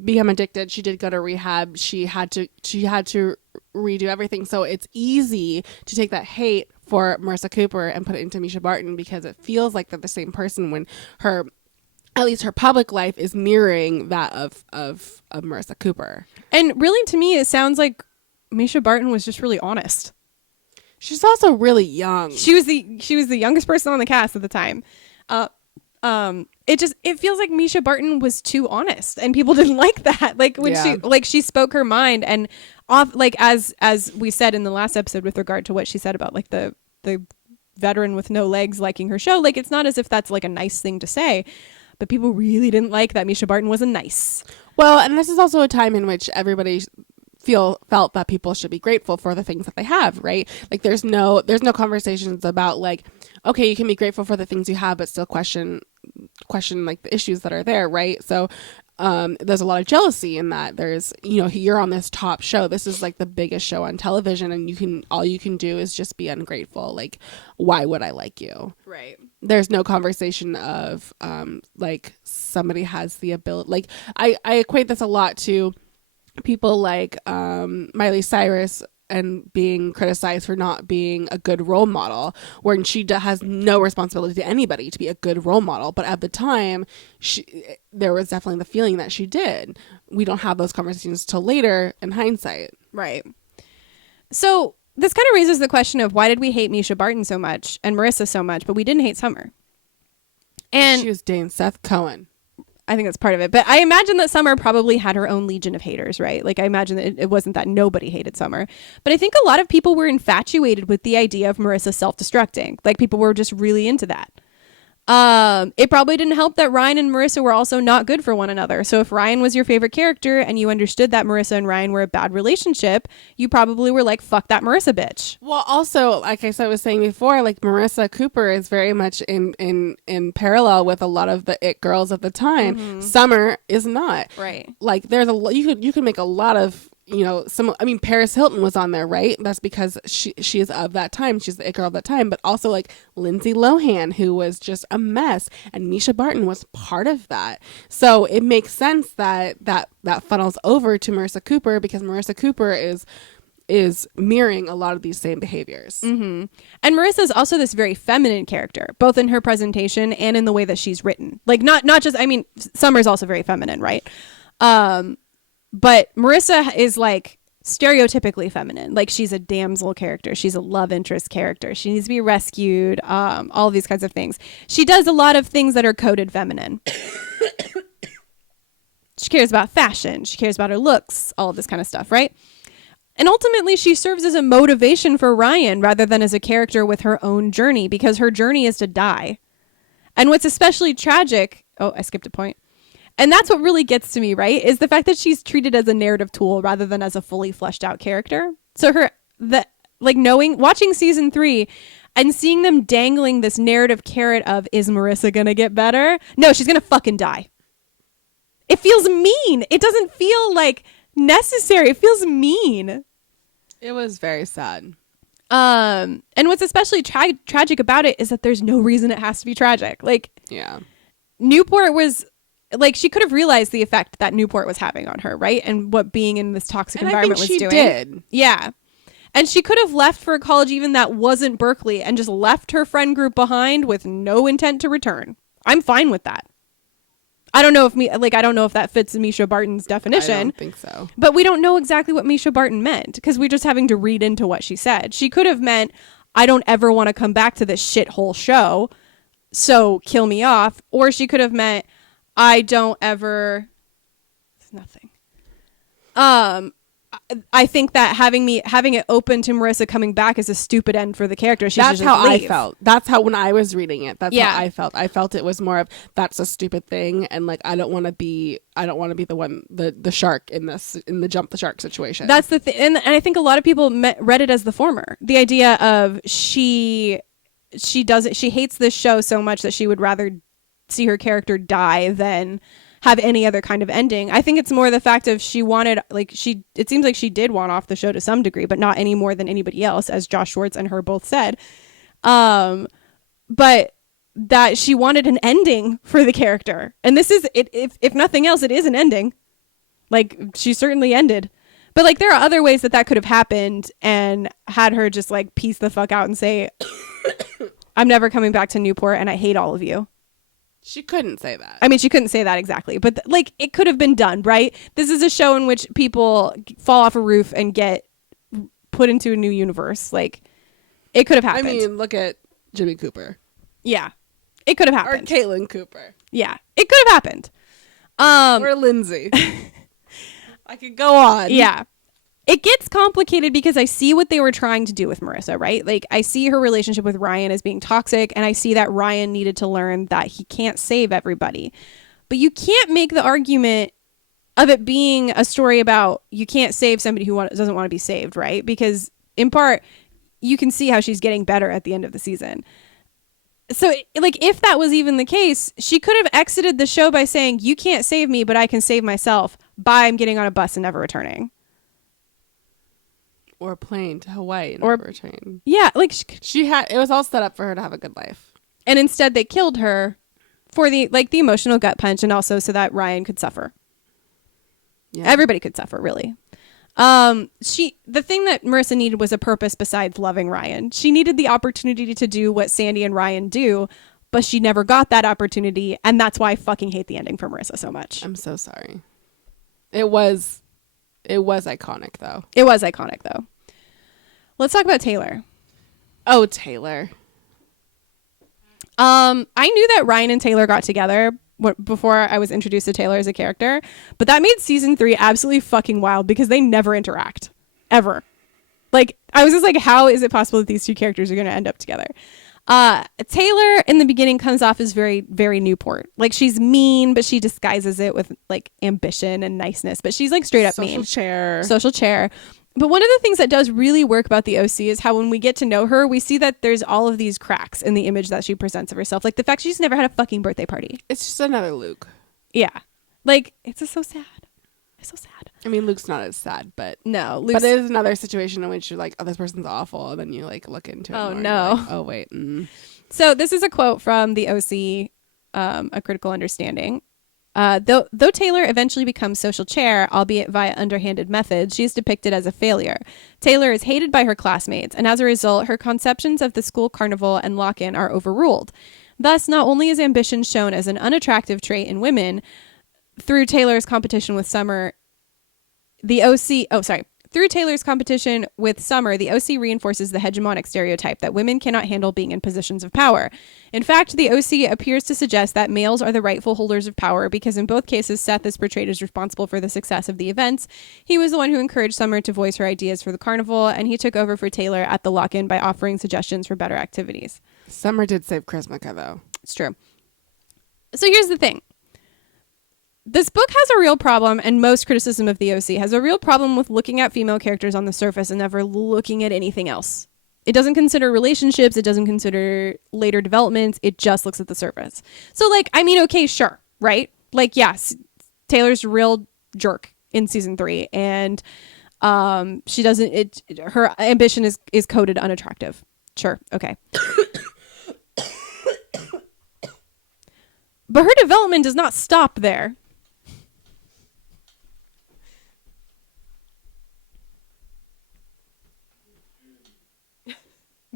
become addicted. She did go to rehab. She had to redo everything. So it's easy to take that hate for Marissa Cooper and put it into Misha Barton, because it feels like they're the same person when at least her public life is mirroring that of Marissa Cooper. And really, to me, it sounds like Misha Barton was just really honest. She's also really young. She was the youngest person on the cast at the time. It feels like Misha Barton was too honest, and people didn't like that. Like when she spoke her mind, and off, like as we said in the last episode with regard to what she said about like the veteran with no legs liking her show. Like it's not as if that's like a nice thing to say, but people really didn't like that Misha Barton wasn't nice. Well, and this is also a time in which everybody felt that people should be grateful for the things that they have, right? Like there's no conversations about like, okay, you can be grateful for the things you have, but still question like the issues that are there, right? So there's a lot of jealousy in that. There's, you're on this top show. This is like the biggest show on television, and all you can do is just be ungrateful. Like, why would I like you? Right. There's no conversation of like somebody has the ability. Like I equate this a lot to people like Miley Cyrus and being criticized for not being a good role model, when she has no responsibility to anybody to be a good role model. But at the time, there was definitely the feeling that she did. We don't have those conversations till later in hindsight. Right. So this kind of raises the question of why did we hate Misha Barton so much and Marissa so much, but we didn't hate Summer? And she was dating Seth Cohen. I think that's part of it. But I imagine that Summer probably had her own legion of haters, right? Like I imagine that it wasn't that nobody hated Summer. But I think a lot of people were infatuated with the idea of Marissa self-destructing. Like people were just really into that. It probably didn't help that Ryan and Marissa were also not good for one another. So if Ryan was your favorite character and you understood that Marissa and Ryan were a bad relationship, you probably were like, fuck that Marissa bitch. Well, also, like I was saying before, like Marissa Cooper is very much in parallel with a lot of the it girls of the time. Mm-hmm. Summer is not. Right. Like there's you could make a lot of, Paris Hilton was on there, right? That's because she is of that time. She's the it girl of that time. But also like Lindsay Lohan, who was just a mess, and Misha Barton was part of that. So it makes sense that funnels over to Marissa Cooper, because Marissa Cooper is mirroring a lot of these same behaviors. Mm-hmm. And Marissa is also this very feminine character, both in her presentation and in the way that she's written. Like not just, Summer's also very feminine, right? But Marissa is like stereotypically feminine. Like she's a damsel character. She's a love interest character. She needs to be rescued. All of these kinds of things. She does a lot of things that are coded feminine. She cares about fashion. She cares about her looks, all of this kind of stuff, right? And ultimately, she serves as a motivation for Ryan rather than as a character with her own journey, because her journey is to die. And what's especially tragic... Oh, I skipped a point. And that's what really gets to me, right? Is the fact that she's treated as a narrative tool rather than as a fully fleshed out character. So watching season 3 and seeing them dangling this narrative carrot of, is Marissa gonna get better? No, she's gonna fucking die. It feels mean. It doesn't feel like necessary. It feels mean. It was very sad. And what's especially tragic about it is that there's no reason it has to be tragic. Like, yeah, Newport was... Like, she could have realized the effect that Newport was having on her, right? And what being in this toxic environment was doing. She did. Yeah. And she could have left for a college even that wasn't Berkeley and just left her friend group behind with no intent to return. I'm fine with that. I don't know if that fits Misha Barton's definition. I don't think so. But we don't know exactly what Misha Barton meant, because we're just having to read into what she said. She could have meant, I don't ever want to come back to this shithole show, so kill me off. Or she could have meant, I don't ever... It's nothing. I think that having it open to Marissa coming back is a stupid end for the character. That's how I felt. That's how, when I was reading it, that's how I felt. I felt it was more of, that's a stupid thing, and like I don't want to be the one, the shark in the jump the shark situation. That's the thing, and I think a lot of people read it as the former. The idea of she hates this show so much that she would rather see her character die than have any other kind of ending. I think it's more the fact of it seems like she did want off the show to some degree, but not any more than anybody else, as Josh Schwartz and her both said. But that she wanted an ending for the character. And this is it, if nothing else, it is an ending. Like, she certainly ended. But like, there are other ways that could have happened and had her just like peace the fuck out and say, I'm never coming back to Newport and I hate all of you. She couldn't say that. I mean, she couldn't say that exactly, but like, it could have been done, right? This is a show in which people fall off a roof and get put into a new universe. Like, It could have I happened. mean, look at Jimmy Cooper. Yeah. It could have Or happened. Caitlin Cooper. Yeah. It could have happened. Or Lindsay. I could go on. Yeah. It gets complicated because I see what they were trying to do with Marissa, right? Like, I see her relationship with Ryan as being toxic, and I see that Ryan needed to learn that he can't save everybody. But you can't make the argument of it being a story about you can't save somebody who doesn't want to be saved, right? Because in part, you can see how she's getting better at the end of the season. So, like, if that was even the case, she could have exited the show by saying, you can't save me, but I can save myself by I'm getting on a bus and never returning. Or a plane to Hawaii and Or- never return. Yeah, like, It was all set up for her to have a good life. and instead they killed her for the emotional gut punch, and also so that Ryan could suffer. Yeah. Everybody could suffer, really. The thing that Marissa needed was a purpose besides loving Ryan. She needed the opportunity to do what Sandy and Ryan do, but she never got that opportunity, and that's why I fucking hate the ending for Marissa so much. I'm so sorry. It was iconic though. It was iconic, though. Let's talk about Taylor. Oh, Taylor. I knew that Ryan and Taylor got together before I was introduced to Taylor as a character, but that made season 3 absolutely fucking wild because they never interact. Ever. Like, I was just like, how is it possible that these two characters are going to end up together? Taylor in the beginning comes off as very, very Newport. Like, she's mean, but she disguises it with like ambition and niceness, but she's like straight up mean. Social chair. But one of the things that does really work about the OC is how when we get to know her, we see that there's all of these cracks in the image that she presents of herself. Like the fact she's never had a fucking birthday party. It's just another Luke. Yeah. Like, it's just so sad. It's so sad. I mean, Luke's not as sad, but No, but it is another situation in which you're like, oh, this person's awful, and then you like look into it. Oh, more and no. you're like, oh wait. So this is a quote from the OC, A Critical Understanding. Though Taylor eventually becomes social chair, albeit via underhanded methods, she is depicted as a failure. Taylor is hated by her classmates, and as a result, her conceptions of the school carnival and lock-in are overruled. Thus, not only is ambition shown as an unattractive trait in women, through Taylor's competition with Summer, through Taylor's competition with Summer, the OC reinforces the hegemonic stereotype that women cannot handle being in positions of power. In fact, the OC appears to suggest that males are the rightful holders of power because in both cases, Seth is portrayed as responsible for the success of the events. He was the one who encouraged Summer to voice her ideas for the carnival, and he took over for Taylor at the lock-in by offering suggestions for better activities. Summer did save Chrismica, though. It's true. So here's the thing. This book has a real problem, and most criticism of the OC has a real problem with looking at female characters on the surface and never looking at anything else. It doesn't consider relationships. It doesn't consider later developments. It just looks at the surface. So, like, I mean, okay, sure, right? Like, yes, Taylor's a real jerk in season 3, and she doesn't. Her ambition is coded unattractive. Sure, okay. But her development does not stop there.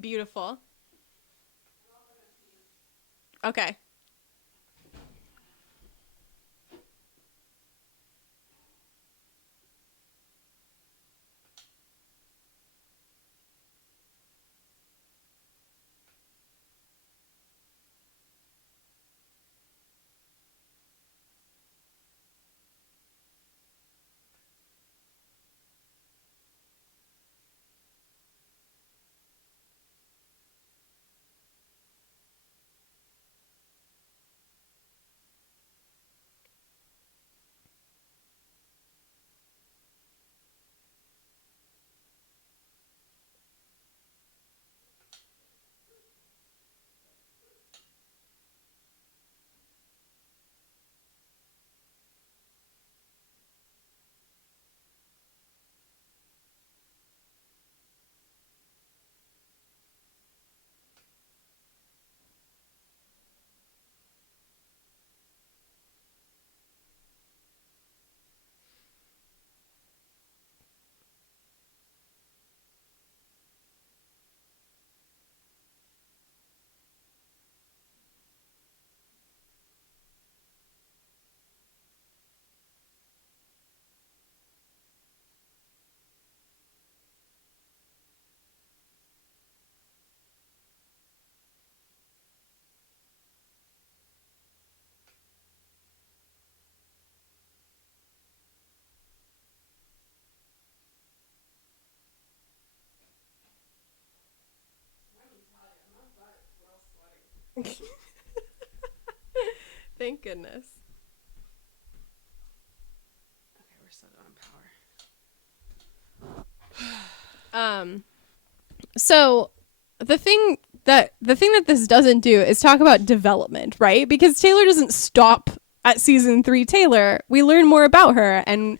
Beautiful. Okay. Thank goodness. Okay, we're still on power. So the thing that this doesn't do is talk about development, right? Because Taylor doesn't stop at season 3 Taylor. We learn more about her, and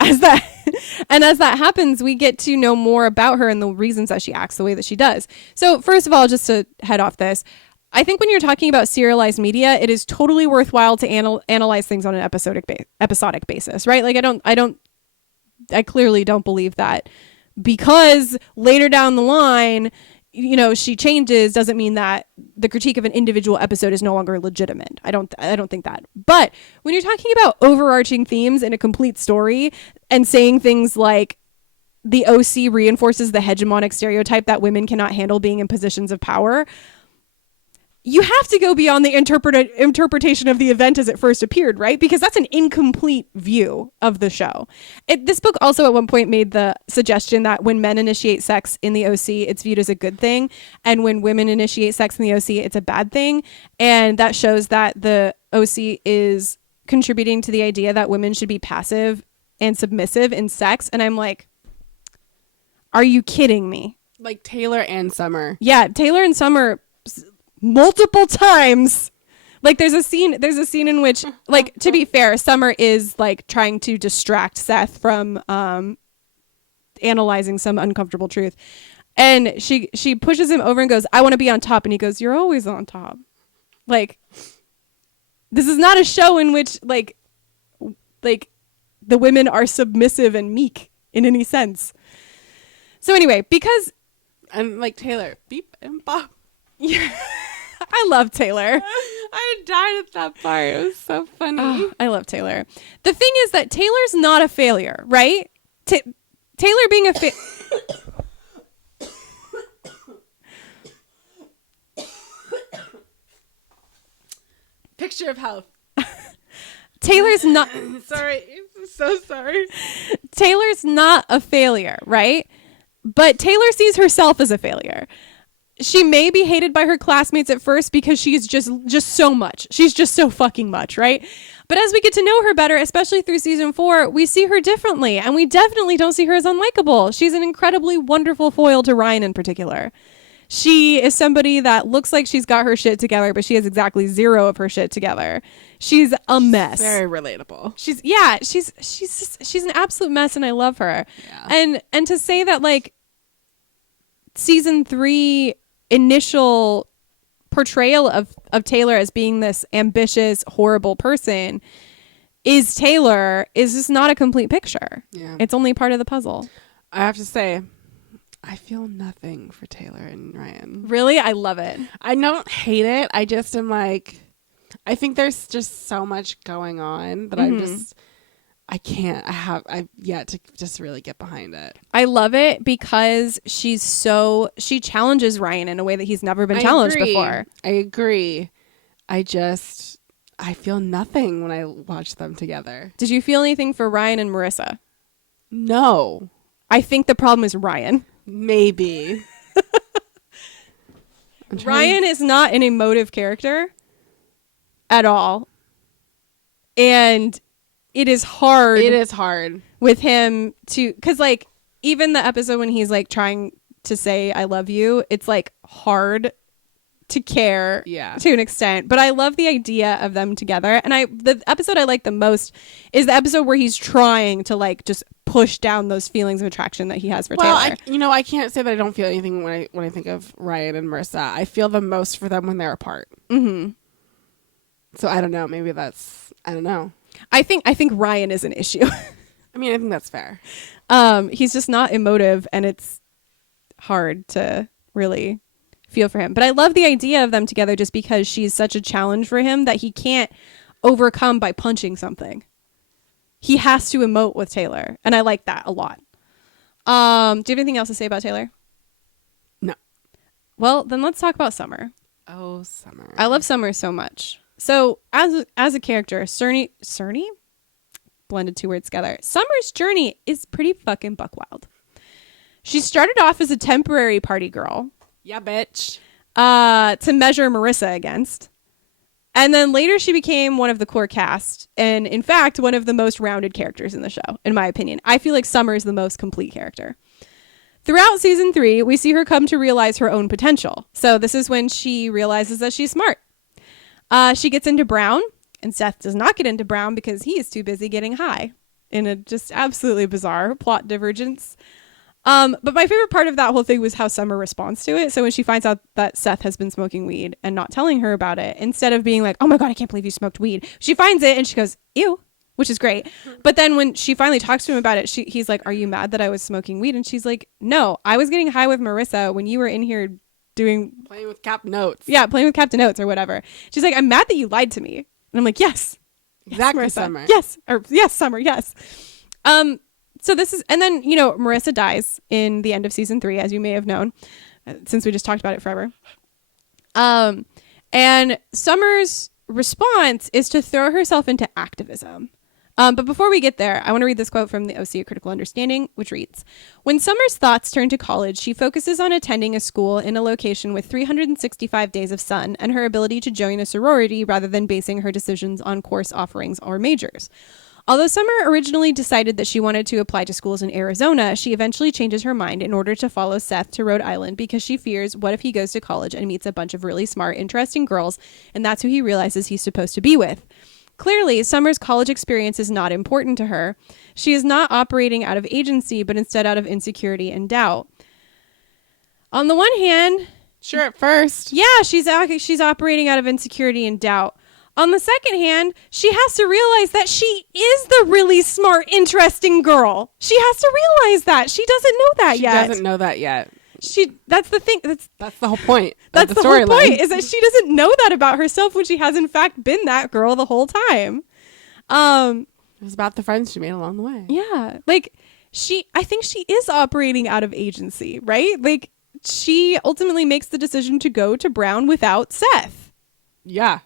as that happens, we get to know more about her and the reasons that she acts the way that she does. So first of all, just to head off this, I think when you're talking about serialized media, it is totally worthwhile to analyze things on an episodic basis, right? Like I clearly don't believe that because later down the line, you know, she changes doesn't mean that the critique of an individual episode is no longer legitimate. I don't think that. But when you're talking about overarching themes in a complete story and saying things like the OC reinforces the hegemonic stereotype that women cannot handle being in positions of power, you have to go beyond the interpretation of the event as it first appeared, right? Because that's an incomplete view of the show. This book also at one point made the suggestion that when men initiate sex in the OC, it's viewed as a good thing. And when women initiate sex in the OC, it's a bad thing. And that shows that the OC is contributing to the idea that women should be passive and submissive in sex. And I'm like, are you kidding me? Like Taylor and Summer. Yeah, Taylor and Summer multiple times. Like there's a scene in which, like, to be fair, Summer is like trying to distract Seth from analyzing some uncomfortable truth, and she pushes him over and goes, "I want to be on top," and he goes, "You're always on top." Like, this is not a show in which like the women are submissive and meek in any sense. So anyway, because And like Taylor, beep and bop. yeah, I love Taylor. I died at that part. It was so funny. Oh, I love Taylor. The thing is that Taylor's not a failure, right? Taylor being a Picture of health. Taylor's not Sorry. I'm so sorry. Taylor's not a failure, right? But Taylor sees herself as a failure. She may be hated by her classmates at first because she's just so much. She's just so fucking much, right? But as we get to know her better, especially through season 4, we see her differently, and we definitely don't see her as unlikable. She's an incredibly wonderful foil to Ryan in particular. She is somebody that looks like she's got her shit together, but she has exactly zero of her shit together. She's a mess. Very relatable. She's an absolute mess, and I love her. Yeah. And to say that like season 3 initial portrayal of Taylor as being this ambitious, horrible person is Taylor is just not a complete picture. Yeah. It's only part of the puzzle. I have to say, I feel nothing for Taylor and Ryan. Really? I love it. I don't hate it. I just am like, I think there's just so much going on that I've yet to just really get behind it. I love it because she challenges Ryan in a way that he's never been challenged before. I agree. I feel nothing when I watch them together. Did you feel anything for Ryan and Marissa? No. I think the problem is Ryan. Maybe. Ryan is not an emotive character at all. And it is hard. It is hard with him to, because like even the episode when he's like trying to say I love you, it's like hard to care to an extent. But I love the idea of them together. And the episode I like the most is the episode where he's trying to like just push down those feelings of attraction that he has for Taylor. I can't say that I don't feel anything when I think of Ryan and Marissa. I feel the most for them when they're apart. Mm-hmm. So I don't know. Maybe I don't know. I think Ryan is an issue. I mean, I think that's fair. He's just not emotive, and it's hard to really feel for him. But I love the idea of them together just because she's such a challenge for him that he can't overcome by punching something. He has to emote with Taylor, and I like that a lot. Do you have anything else to say about Taylor? No. Well, then let's talk about Summer. Oh, Summer. I love Summer so much. So as a character, Cerny? Blended two words together. Summer's journey is pretty fucking buck wild. She started off as a temporary party girl. Yeah, bitch. to measure Marissa against. And then later she became one of the core cast, and in fact, one of the most rounded characters in the show, in my opinion. I feel like Summer is the most complete character. Throughout season 3, we see her come to realize her own potential. So this is when she realizes that she's smart. She gets into Brown, and Seth does not get into Brown because he is too busy getting high in a just absolutely bizarre plot divergence. But my favorite part of that whole thing was how Summer responds to it. So when she finds out that Seth has been smoking weed and not telling her about it, instead of being like, oh my God, I can't believe you smoked weed, she finds it and she goes, ew, which is great. But then when she finally talks to him about it, he's like, are you mad that I was smoking weed? And she's like, no, I was getting high with Marissa when you were in here playing with Captain Oates. Yeah, playing with Captain Oates or whatever. She's like, I'm mad that you lied to me. And I'm like, yes. Exactly, Yes, Summer. Yes. Or yes, Summer, yes. So this is, and then, Marissa dies in the end of season 3, as you may have known, since we just talked about it forever. And Summer's response is to throw herself into activism. But before we get there, I want to read this quote from the OC, A Critical Understanding, which reads, when Summer's thoughts turn to college, she focuses on attending a school in a location with 365 days of sun and her ability to join a sorority rather than basing her decisions on course offerings or majors. Although Summer originally decided that she wanted to apply to schools in Arizona, she eventually changes her mind in order to follow Seth to Rhode Island because she fears what if he goes to college and meets a bunch of really smart, interesting girls, and that's who he realizes he's supposed to be with. Clearly, Summer's college experience is not important to her. She is not operating out of agency, but instead out of insecurity and doubt. On the one hand, sure, at first. Yeah, she's operating out of insecurity and doubt. On the second hand, she has to realize that she is the really smart, interesting girl. She has to realize that. She doesn't know that yet. She doesn't know that yet. That's the thing. That's the whole point. That's the whole point, is that she doesn't know that about herself when she has in fact been that girl the whole time. It was about the friends she made along the way. Yeah. Like I think she is operating out of agency, right? Like she ultimately makes the decision to go to Brown without Seth. Yeah.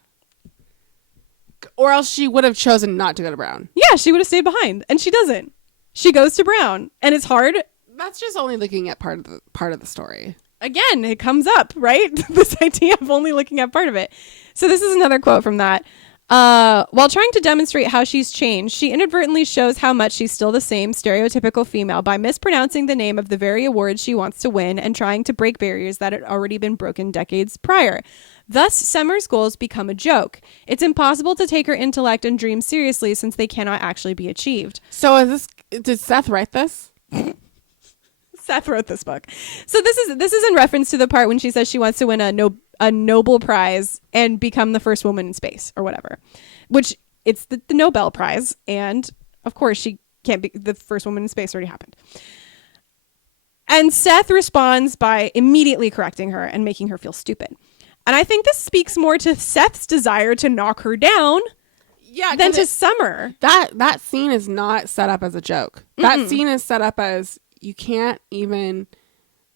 Or else she would have chosen not to go to Brown. Yeah, she would have stayed behind, and she doesn't. She goes to Brown, and it's hard. That's just only looking at part of the story. Again, it comes up, right? This idea of only looking at part of it. So this is another quote from that. While trying to demonstrate how she's changed, she inadvertently shows how much she's still the same stereotypical female by mispronouncing the name of the very awards she wants to win and trying to break barriers that had already been broken decades prior. Thus, Summer's goals become a joke. It's impossible to take her intellect and dreams seriously since they cannot actually be achieved. So did Seth write this? Seth wrote this book. So this is in reference to the part when she says she wants to win a Nobel Prize and become the first woman in space or whatever, which it's the Nobel Prize. And of course she can't be the first woman in space. Already happened. And Seth responds by immediately correcting her and making her feel stupid. And I think this speaks more to Seth's desire to knock her down than to Summer. That scene is not set up as a joke. That scene is set up as you can't even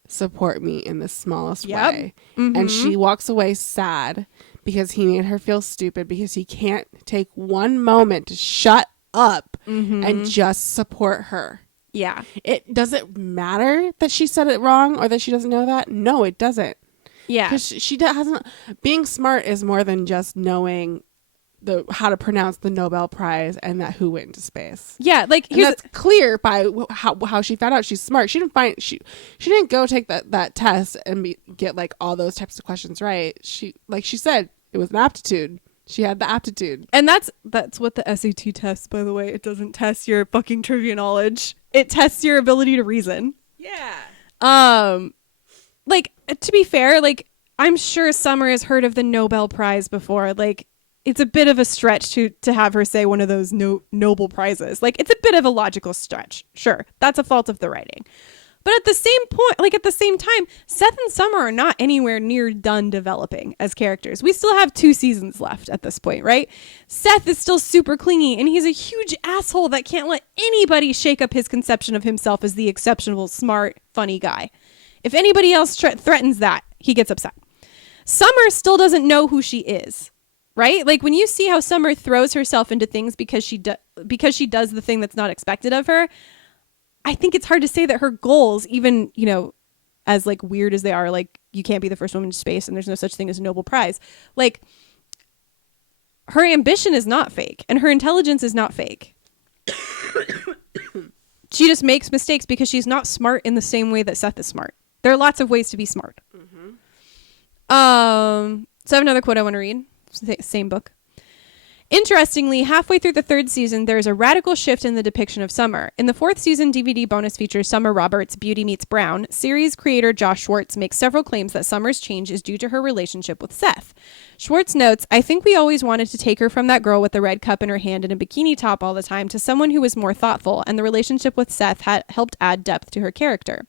support me in the smallest way. Mm-hmm. And she walks away sad because he made her feel stupid because he can't take one moment to shut up and just support her. Yeah. It doesn't matter that she said it wrong or that she doesn't know that. No, it doesn't. Yeah. Because she doesn't. Being smart is more than just knowing how to pronounce the Nobel Prize and that who went into space. Yeah, like that's clear by how she found out she's smart. She didn't go take that test and get like all those types of questions right. She, like she said, it was an aptitude. She had the aptitude. And that's what the SAT tests, by the way. It doesn't test your fucking trivia knowledge. It tests your ability to reason. Yeah. Like, to be fair, like, I'm sure Summer has heard of the Nobel Prize before. Like, it's a bit of a stretch to have her say one of those Nobel Prizes. Like, it's a bit of a logical stretch. Sure, that's a fault of the writing. But at the same time, Seth and Summer are not anywhere near done developing as characters. We still have 2 seasons left at this point, right? Seth is still super clingy, and he's a huge asshole that can't let anybody shake up his conception of himself as the exceptional, smart, funny guy. If anybody else threatens that, he gets upset. Summer still doesn't know who she is, right? Like when you see how Summer throws herself into things because she does the thing that's not expected of her, I think it's hard to say that her goals even, as like weird as they are, like you can't be the first woman to space and there's no such thing as a Nobel Prize. Like her ambition is not fake and her intelligence is not fake. She just makes mistakes because she's not smart in the same way that Seth is smart. There are lots of ways to be smart. Mm-hmm. So I have another quote I want to read. Same book. Interestingly, halfway through the third season, there is a radical shift in the depiction of Summer. In the fourth season DVD bonus feature, Summer Roberts, Beauty Meets Brown, series creator Josh Schwartz makes several claims that Summer's change is due to her relationship with Seth. Schwartz notes, I think we always wanted to take her from that girl with the red cup in her hand and a bikini top all the time to someone who was more thoughtful, and the relationship with Seth had helped add depth to her character.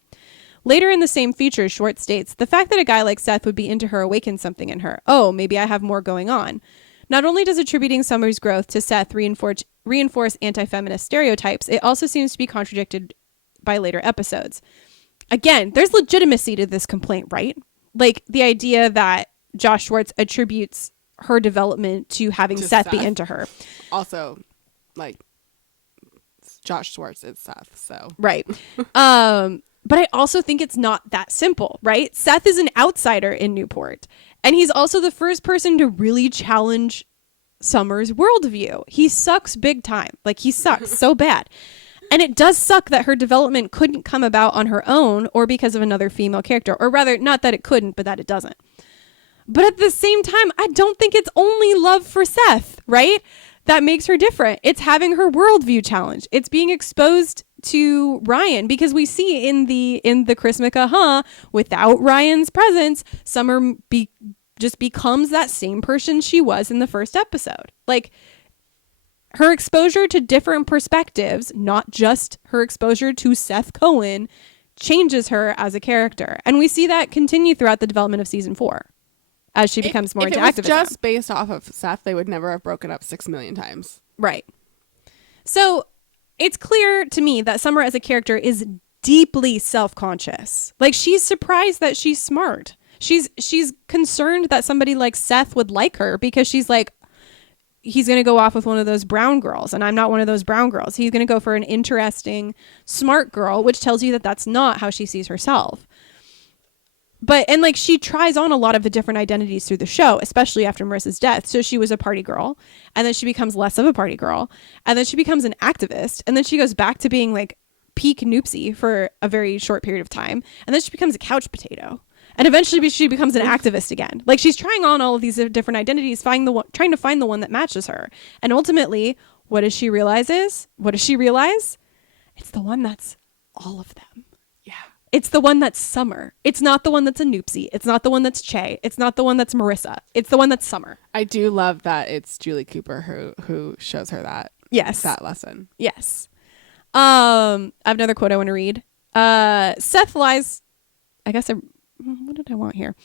Later in the same feature, Schwartz states, the fact that a guy like Seth would be into her awakened something in her. Oh, maybe I have more going on. Not only does attributing Summer's growth to Seth reinforce anti-feminist stereotypes, it also seems to be contradicted by later episodes. Again, there's legitimacy to this complaint, right? Like the idea that Josh Schwartz attributes her development to having Seth be into her. Also, like, Josh Schwartz is Seth, so. Right. But I also think it's not that simple, right? Seth is an outsider in Newport. And he's also the first person to really challenge Summer's worldview. He sucks big time. Like, he sucks so bad. And it does suck that her development couldn't come about on her own or because of another female character. Or rather, not that it couldn't, but that it doesn't. But at the same time, I don't think it's only love for Seth, right? That makes her different. It's having her worldview challenged. It's being exposed to Ryan, because we see in the Chrismica, without Ryan's presence, Summer just becomes that same person she was in the first episode. Like, her exposure to different perspectives, not just her exposure to Seth Cohen, changes her as a character. And we see that continue throughout the development of season 4 as she becomes more into activism. If it was just based off of Seth, they would never have broken up 6 million times. Right. So it's clear to me that Summer as a character is deeply self-conscious. Like, she's surprised that she's smart. She's concerned that somebody like Seth would like her because she's like, he's going to go off with one of those brown girls and I'm not one of those brown girls. He's going to go for an interesting, smart girl, which tells you that that's not how she sees herself. And like, she tries on a lot of the different identities through the show, especially after Marissa's death. So she was a party girl, and then she becomes less of a party girl, and then she becomes an activist, and then she goes back to being like peak Noopsy for a very short period of time, and then she becomes a couch potato, and eventually she becomes an activist again. Like, she's trying on all of these different identities, trying to find the one that matches her. And ultimately, what does she realize? It's the one that's all of them. It's the one that's Summer. It's not the one that's a Noopsy. It's not the one that's Che. It's not the one that's Marissa. It's the one that's Summer. I do love that it's Julie Cooper who shows her that. Yes. That lesson. Yes. I have another quote I want to read. Seth lies. What did I want here?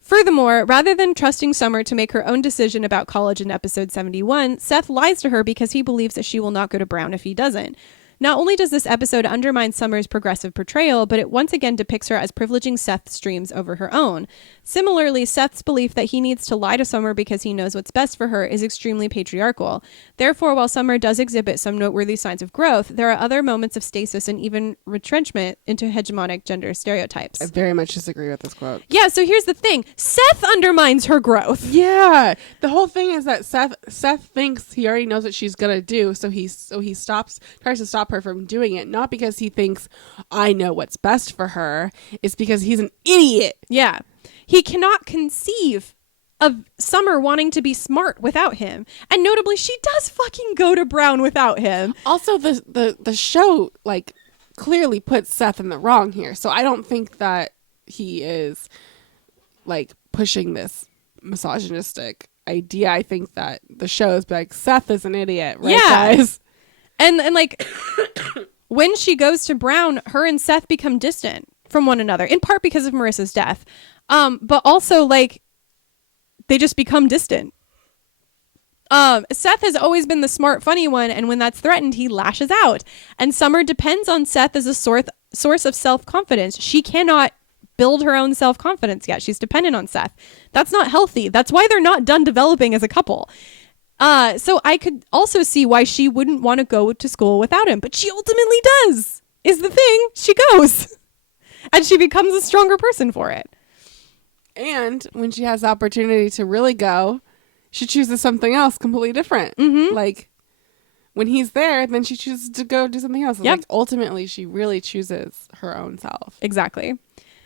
Furthermore, rather than trusting Summer to make her own decision about college in episode 71, Seth lies to her because he believes that she will not go to Brown if he doesn't. Not only does this episode undermine Summer's progressive portrayal, but it once again depicts her as privileging Seth's dreams over her own. Similarly, Seth's belief that he needs to lie to Summer because he knows what's best for her is extremely patriarchal. Therefore, while Summer does exhibit some noteworthy signs of growth, there are other moments of stasis and even retrenchment into hegemonic gender stereotypes. I very much disagree with this quote. Yeah, so here's the thing. Seth undermines her growth. Yeah. The whole thing is that Seth thinks he already knows what she's going to do, so he tries to stop her from doing it, not because he thinks I know what's best for her. It's because he's an idiot. Yeah. He cannot conceive of Summer wanting to be smart without him. And notably, she does fucking go to Brown without him. Also, the show like clearly puts Seth in the wrong here. So I don't think that he is like pushing this misogynistic idea. I think that the show is like, Seth is an idiot, right, guys? And like, when she goes to Brown, her and Seth become distant from one another, in part because of Marissa's death. But also, like, they just become distant. Seth has always been the smart, funny one, and when that's threatened, he lashes out. And Summer depends on Seth as a source of self-confidence. She cannot build her own self-confidence yet. She's dependent on Seth. That's not healthy. That's why they're not done developing as a couple. So I could also see why she wouldn't want to go to school without him, but she ultimately does, is the thing. She goes. And she becomes a stronger person for it. And when she has the opportunity to really go, she chooses something else completely different. Mm-hmm. Like, when he's there, then she chooses to go do something else. Yep. Like, ultimately, she really chooses her own self. Exactly.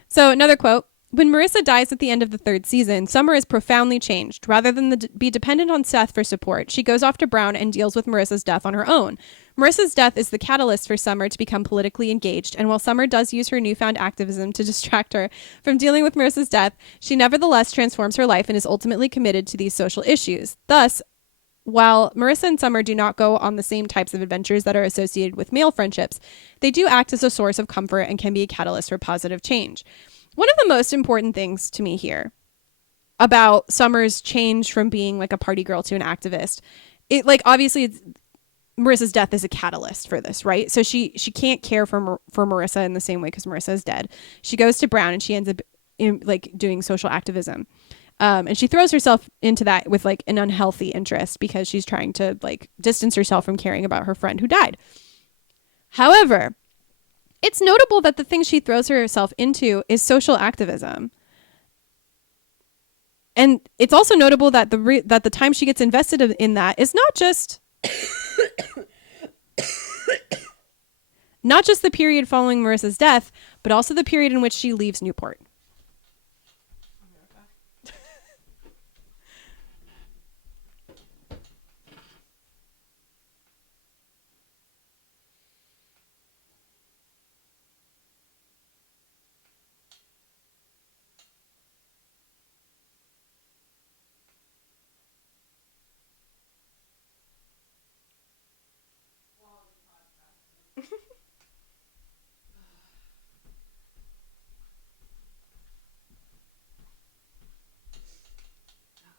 So another quote. When Marissa dies at the end of the third season, Summer is profoundly changed. Rather than be dependent on Seth for support, she goes off to Brown and deals with Marissa's death on her own. Marissa's death is the catalyst for Summer to become politically engaged, and while Summer does use her newfound activism to distract her from dealing with Marissa's death, she nevertheless transforms her life and is ultimately committed to these social issues. Thus, while Marissa and Summer do not go on the same types of adventures that are associated with male friendships, they do act as a source of comfort and can be a catalyst for positive change. One of the most important things to me here about Summer's change from being like a party girl to an activist, it like obviously Marissa's death is a catalyst for this, right? So she can't care for Marissa in the same way because Marissa is dead. She goes to Brown and she ends up like doing social activism. And she throws herself into that with like an unhealthy interest because she's trying to like distance herself from caring about her friend who died. However, it's notable that the thing she throws herself into is social activism. And it's also notable that the time she gets invested in that is not just the period following Marissa's death, but also the period in which she leaves Newport.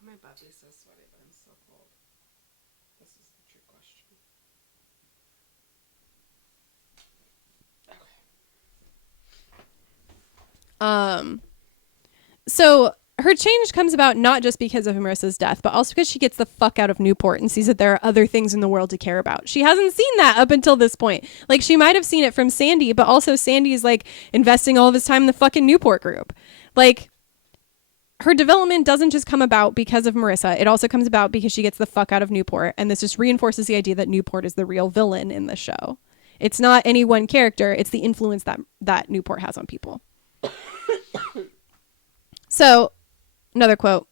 My body's so sweaty, but I'm so cold. This is the true question. So her change comes about not just because of Marissa's death, but also because she gets the fuck out of Newport and sees that there are other things in the world to care about. She hasn't seen that up until this point. Like, she might have seen it from Sandy, but also Sandy's like investing all of his time in the fucking Newport group. Like, her development doesn't just come about because of Marissa. It also comes about because she gets the fuck out of Newport. And this just reinforces the idea that Newport is the real villain in the show. It's not any one character. It's the influence that Newport has on people. So, another quote.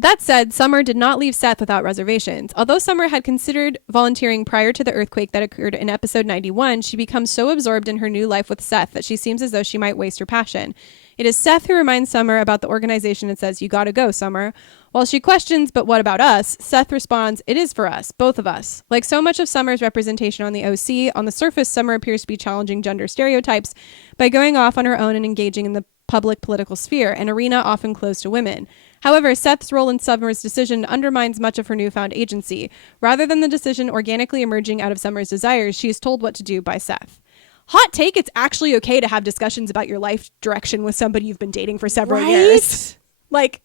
That said, Summer did not leave Seth without reservations. Although Summer had considered volunteering prior to the earthquake that occurred in episode 91, she becomes so absorbed in her new life with Seth that she seems as though she might waste her passion. It is Seth who reminds Summer about the organization and says, "You gotta go, Summer." While she questions, "But what about us?" Seth responds, "It is for us, both of us." Like so much of Summer's representation on the OC, on the surface, Summer appears to be challenging gender stereotypes by going off on her own and engaging in the public political sphere, an arena often closed to women. However, Seth's role in Summer's decision undermines much of her newfound agency. Rather than the decision organically emerging out of Summer's desires, she is told what to do by Seth. Hot take, it's actually okay to have discussions about your life direction with somebody you've been dating for several years. Like,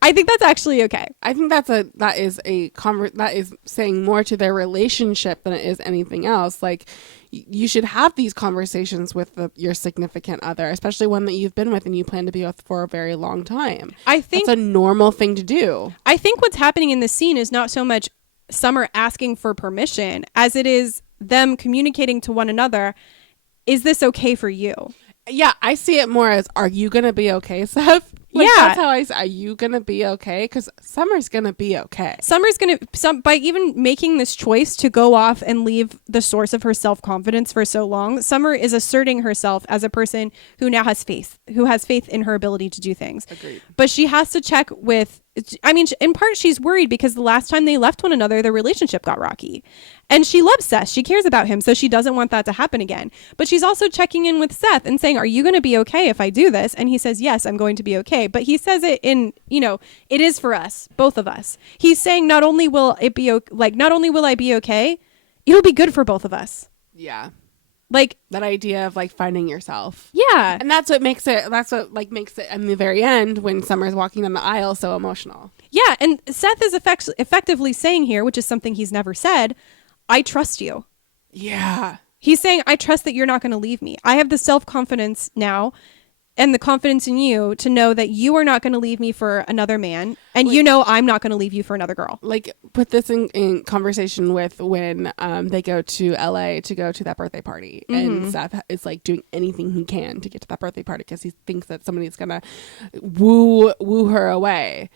I think that's actually okay. I think that is saying more to their relationship than it is anything else. Like, you should have these conversations with your significant other, especially one that you've been with and you plan to be with for a very long time. I think that's a normal thing to do. I think what's happening in this scene is not so much Summer asking for permission as it is them communicating to one another, "Is this okay for you?" Yeah, I see it more as, "Are you going to be okay, Seth?" Like, yeah. That's how I say, "Are you going to be okay?" Because Summer's going to be okay. Summer's going to, by even making this choice to go off and leave the source of her self-confidence for so long, Summer is asserting herself as a person who now has faith, who has faith in her ability to do things. Agreed. But she has to check with, I mean, in part she's worried because the last time they left one another, their relationship got rocky. And she loves Seth. She cares about him. So she doesn't want that to happen again. But she's also checking in with Seth and saying, "Are you going to be okay if I do this?" And he says, "Yes, I'm going to be okay." But he says it in, it is for us, both of us. He's saying not only will I be okay, it'll be good for both of us. Yeah. Like that idea of like finding yourself. Yeah. And that's what makes it in the very end when Summer's walking down the aisle so emotional. Yeah. And Seth is effectively saying here, which is something he's never said, "I trust you." Yeah. He's saying, I trust that you're not going to leave me. I have the self-confidence now and the confidence in you to know that you are not going to leave me for another man. And Like- you know I'm not going to leave you for another girl. Like, put this in conversation with when they go to LA to go to that birthday party, and Seth is like doing anything he can to get to that birthday party because he thinks that somebody's gonna woo her away.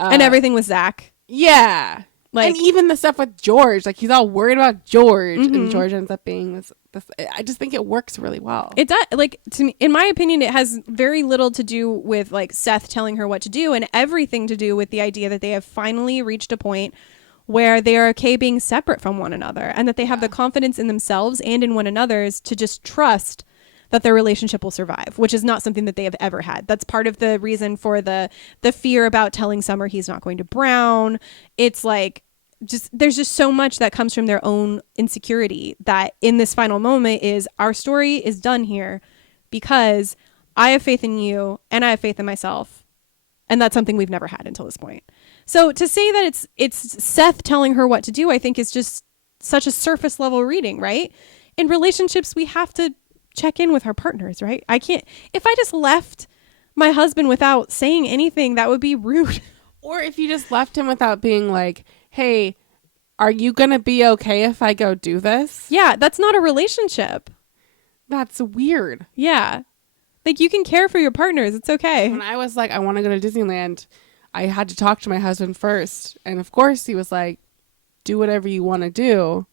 And everything with Zach. Yeah. Like- and even the stuff with George, like he's all worried about George, and George ends up being this. I just think it works really well. It does, like, to me, in my opinion, it has very little to do with like Seth telling her what to do, and everything to do with the idea that they have finally reached a point where they are okay being separate from one another, and that they have the confidence in themselves and in one another's to just trust that their relationship will survive, which is not something that they have ever had. That's part of the reason for the fear about telling Summer he's not going to Brown. It's like, there's just so much that comes from their own insecurity that in this final moment is, our story is done here because I have faith in you and I have faith in myself. And that's something we've never had until this point. So to say that it's Seth telling her what to do, I think is just such a surface level reading, right? In relationships, we have to check in with our partners, right? If I just left my husband without saying anything, that would be rude. Or if you just left him without being like, hey, are you going to be okay if I go do this? Yeah, that's not a relationship. That's weird. Yeah. Like, you can care for your partners. It's okay. When I was like, I want to go to Disneyland, I had to talk to my husband first. And of course he was like, do whatever you want to do.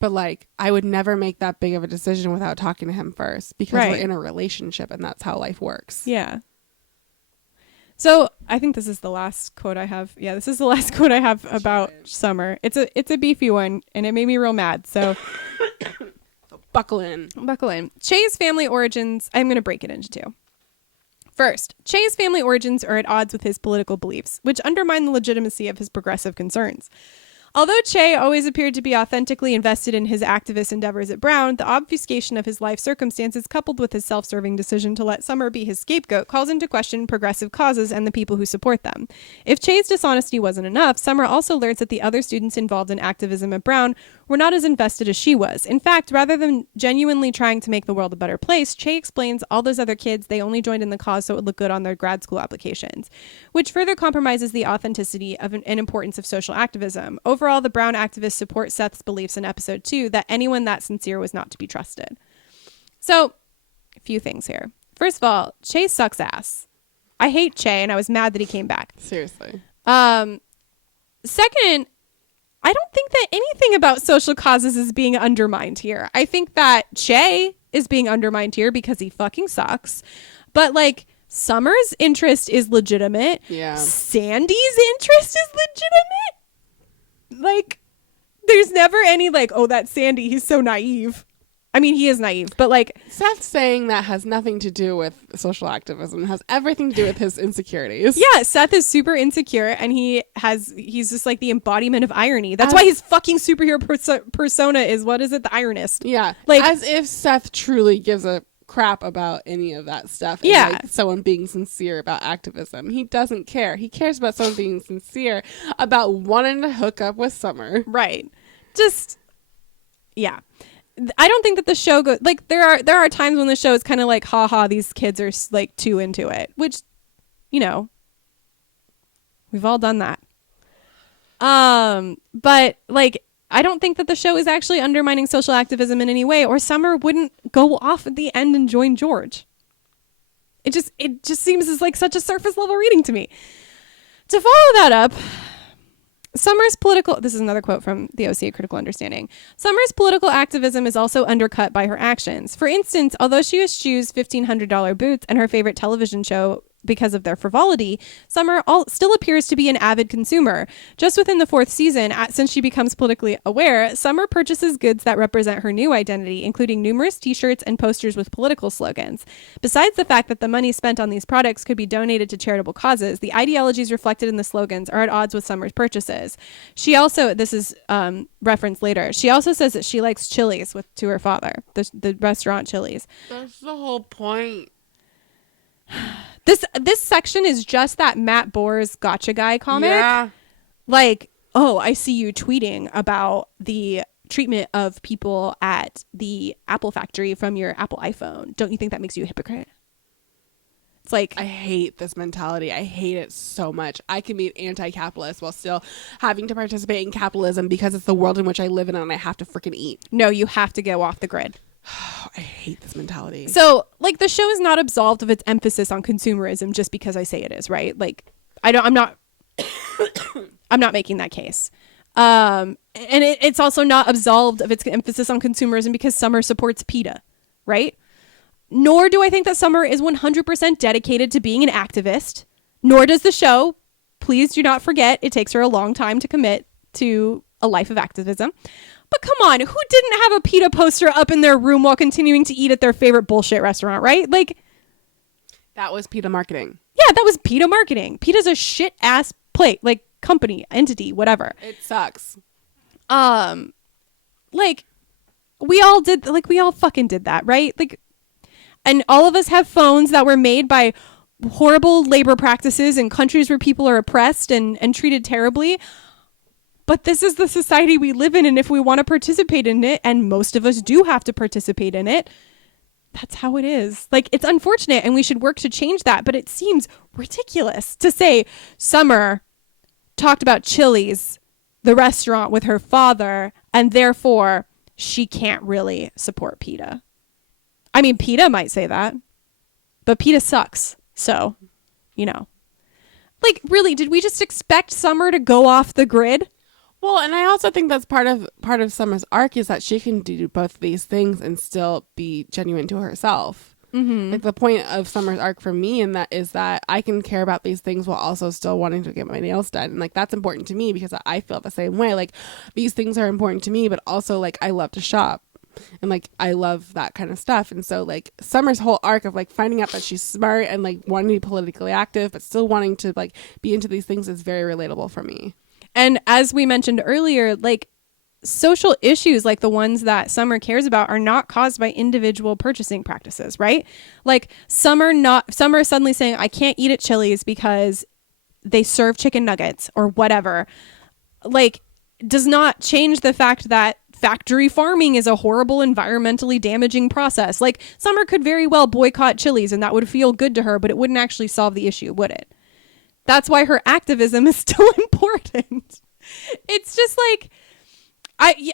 But like, I would never make that big of a decision without talking to him first because we're Right. in a relationship and that's how life works. Yeah. So I think this is the last quote I have. Yeah, this is the last quote I have about Summer. It's a beefy one, and it made me real mad. So Buckle in. buckle in. Che's family origins, I'm going to break it into two. First, Che's family origins are at odds with his political beliefs, which undermine the legitimacy of his progressive concerns. Although Che always appeared to be authentically invested in his activist endeavors at Brown, the obfuscation of his life circumstances coupled with his self-serving decision to let Summer be his scapegoat calls into question progressive causes and the people who support them. If Che's dishonesty wasn't enough, Summer also learns that the other students involved in activism at Brown were not as invested as she was. In fact, rather than genuinely trying to make the world a better place, Che explains all those other kids, they only joined in the cause so it would look good on their grad school applications, which further compromises the authenticity of and importance of social activism. Overall, the Brown activists support Seth's beliefs in episode 2 that anyone that sincere was not to be trusted. So, a few things here. First of all, Che sucks ass. I hate Che, and I was mad that he came back. Seriously. Second, I don't think that anything about social causes is being undermined here. I think that Che is being undermined here because he fucking sucks. But like, Summer's interest is legitimate. Yeah. Sandy's interest is legitimate. Like, there's never any like, oh, that's Sandy, he's so naive. I mean, he is naive, but like, Seth saying that has nothing to do with social activism. It has everything to do with his insecurities. yeah, Seth is super insecure and he's just like the embodiment of irony. That's why his fucking superhero persona is, what is it? The Ironist. Yeah. Like- as if Seth truly gives a crap about any of that stuff. And Yeah. like someone being sincere about activism. He doesn't care. He cares about someone being sincere about wanting to hook up with Summer. Right. Just, yeah. I don't think that the show goes like there are times when the show is kind of like, haha, these kids are like too into it, which, you know, we've all done that. But like, I don't think that the show is actually undermining social activism in any way, or Summer wouldn't go off at the end and join George. It just seems as like such a surface level reading to me. To follow that up, Summer's political, this is another quote from the OC, Critical Understanding. Summer's political activism is also undercut by her actions. For instance, although she eschews $1,500 boots and her favorite television show because of their frivolity, Summer still appears to be an avid consumer. Just within the 4th season, since she becomes politically aware, Summer purchases goods that represent her new identity, including numerous t-shirts and posters with political slogans. Besides the fact that the money spent on these products could be donated to charitable causes, the ideologies reflected in the slogans are at odds with Summer's purchases. She also, this is referenced later, she also says that she likes Chili's to her father, the restaurant Chili's. That's the whole point. This section is just that Matt Bohr's Gotcha Guy comic. Yeah. Like, oh, I see you tweeting about the treatment of people at the Apple factory from your Apple iPhone, don't you think that makes you a hypocrite? It's like, I hate this mentality. I hate it so much. I can be anti-capitalist while still having to participate in capitalism because it's the world in which I live in and I have to freaking eat. no, you have to go off the grid. I hate this mentality. So, like, the show is not absolved of its emphasis on consumerism just because I say it is, right? Like, I'm not I'm not making that case. And it's also not absolved of its emphasis on consumerism because Summer supports PETA, right? Nor do I think that Summer is 100% dedicated to being an activist, nor does the show. Please do not forget, it takes her a long time to commit to a life of activism. But come on, who didn't have a PETA poster up in their room while continuing to eat at their favorite bullshit restaurant, right? Like, that was PETA marketing. yeah, that was PETA marketing. PETA's a shit ass plate, like company, entity, whatever. It sucks. Like, we all fucking did that, right? Like, and all of us have phones that were made by horrible labor practices in countries where people are oppressed and treated terribly. But this is the society we live in, and if we want to participate in it, and most of us do have to participate in it, that's how it is. Like, it's unfortunate, and we should work to change that, but it seems ridiculous to say Summer talked about Chili's, the restaurant, with her father, and therefore she can't really support PETA. I mean, PETA might say that, but PETA sucks. So, you know. Like, really, did we just expect Summer to go off the grid? Well, and I also think that's part of Summer's arc is that she can do both these things and still be genuine to herself. Mm-hmm. Like, the point of Summer's arc for me in that is that I can care about these things while also still wanting to get my nails done. And like, that's important to me because I feel the same way. Like, these things are important to me, but also like I love to shop. And like I love that kind of stuff. And so like Summer's whole arc of like finding out that she's smart and like wanting to be politically active but still wanting to like be into these things is very relatable for me. And as we mentioned earlier, like social issues like the ones that Summer cares about are not caused by individual purchasing practices, right? Like Summer suddenly saying I can't eat at Chili's because they serve chicken nuggets or whatever, like does not change the fact that factory farming is a horrible, environmentally damaging process. Like, Summer could very well boycott Chili's and that would feel good to her, but it wouldn't actually solve the issue, would it? That's why her activism is still important. It's just like,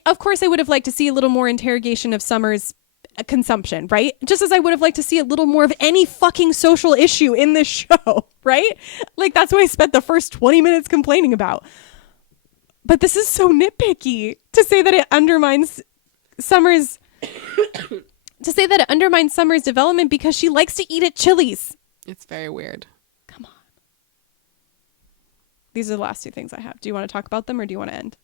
of course, I would have liked to see a little more interrogation of Summer's consumption, right? Just as I would have liked to see a little more of any fucking social issue in this show, right? Like, that's what I spent the first 20 minutes complaining about. But this is so nitpicky to say that it undermines Summer's development because she likes to eat at Chili's. It's very weird. Come on. These are the last two things I have. Do you want to talk about them or do you want to end?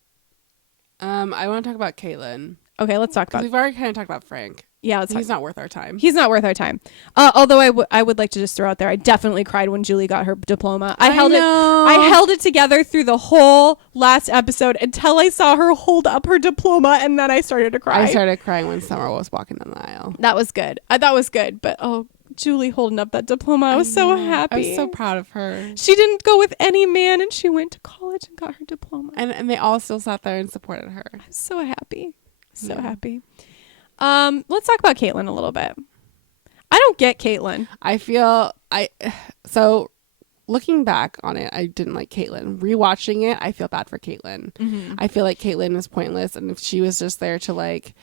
I want to talk about Caitlyn. Okay, let's talk about. We've already kind of talked about Frank. Yeah, he's not worth our time. He's not worth our time. Although I would like to just throw out there, I definitely cried when Julie got her diploma. I held it together through the whole last episode until I saw her hold up her diploma, and then I started to cry. I started crying when Summer was walking down the aisle. That was good. That was good. But Julie holding up that diploma, I was so happy. I was so proud of her. She didn't go with any man, and she went to college and got her diploma. And they all still sat there and supported her. I'm so happy. So happy. Let's talk about Caitlyn a little bit. I don't get Caitlyn. So looking back on it, I didn't like Caitlyn. Rewatching it, I feel bad for Caitlyn. Mm-hmm. I feel like Caitlyn is pointless, and if she was just there to like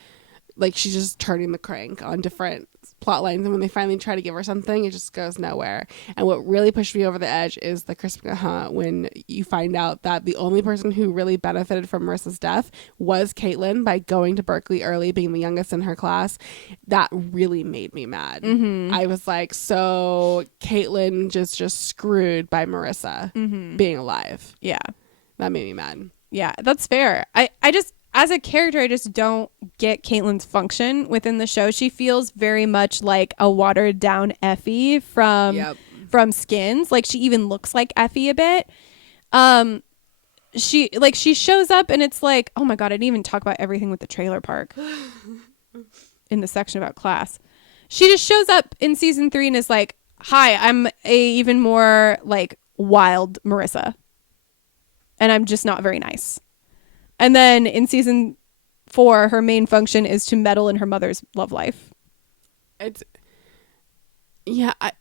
she's just turning the crank on different plot lines, and when they finally try to give her something, it just goes nowhere. And what really pushed me over the edge is the Crispin hunt when you find out that the only person who really benefited from Marissa's death was Caitlyn by going to Berkeley early, being the youngest in her class. That really made me mad. Mm-hmm. I was like, so Caitlyn just screwed by Marissa being alive. Yeah, that made me mad. Yeah, that's fair. I just, as a character, I just don't get Caitlyn's function within the show. She feels very much like a watered down Effie from Skins. Like, she even looks like Effie a bit. She shows up and it's like, oh my God, I didn't even talk about everything with the trailer park in the section about class. She just shows up in season 3 and is like, hi, I'm a even more like wild Marissa. And I'm just not very nice. And then in season 4, her main function is to meddle in her mother's love life. It's yeah. I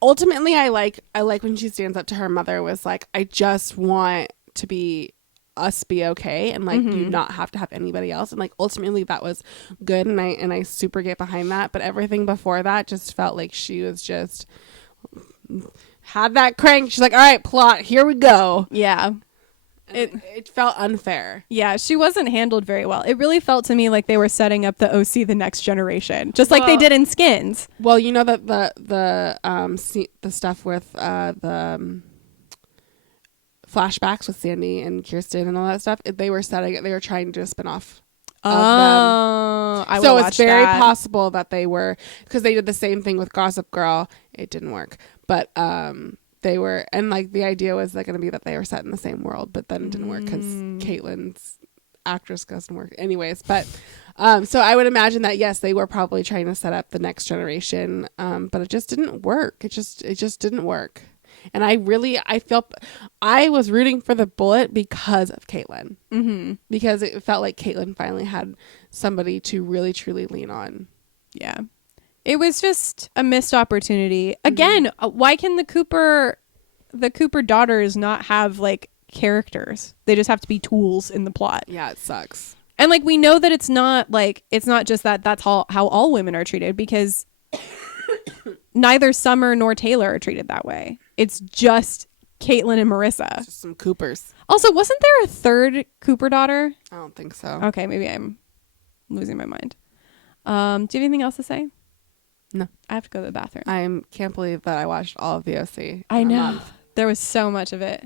ultimately I like when she stands up to her mother was like, I just want to be us be okay and like you not have to have anybody else, and like ultimately that was good, and I super get behind that. But everything before that just felt like she was just had that crank. She's like, all right, plot, here we go. Yeah. It felt unfair. Yeah, she wasn't handled very well. It really felt to me like they were setting up the OC the next generation, just like they did in Skins. Well, you know that the stuff with the flashbacks with Sandy and Kirsten and all that stuff, they were trying to do a spin-off of them. I So would it's very watch that. possible that they were, because they did the same thing with Gossip Girl. It didn't work, but they were, and like the idea was going to be that they were set in the same world, but then it didn't work because Caitlin's actress doesn't work anyways. But so I would imagine that yes, they were probably trying to set up the next generation, but it just didn't work. It just didn't work. And I felt I was rooting for the Bullet because of Caitlin, because it felt like Caitlin finally had somebody to really truly lean on. Yeah. It was just a missed opportunity. Again, why can the Cooper daughters not have like characters? They just have to be tools in the plot. Yeah, it sucks. And like we know that it's not just that's how all women are treated, because neither Summer nor Taylor are treated that way. It's just Caitlin and Marissa. Just some Coopers. Also, wasn't there a third Cooper daughter? I don't think so. Okay, maybe I'm losing my mind. Do you have anything else to say? No. I have to go to the bathroom. I can't believe that I watched all of the OC. I know. There was so much of it.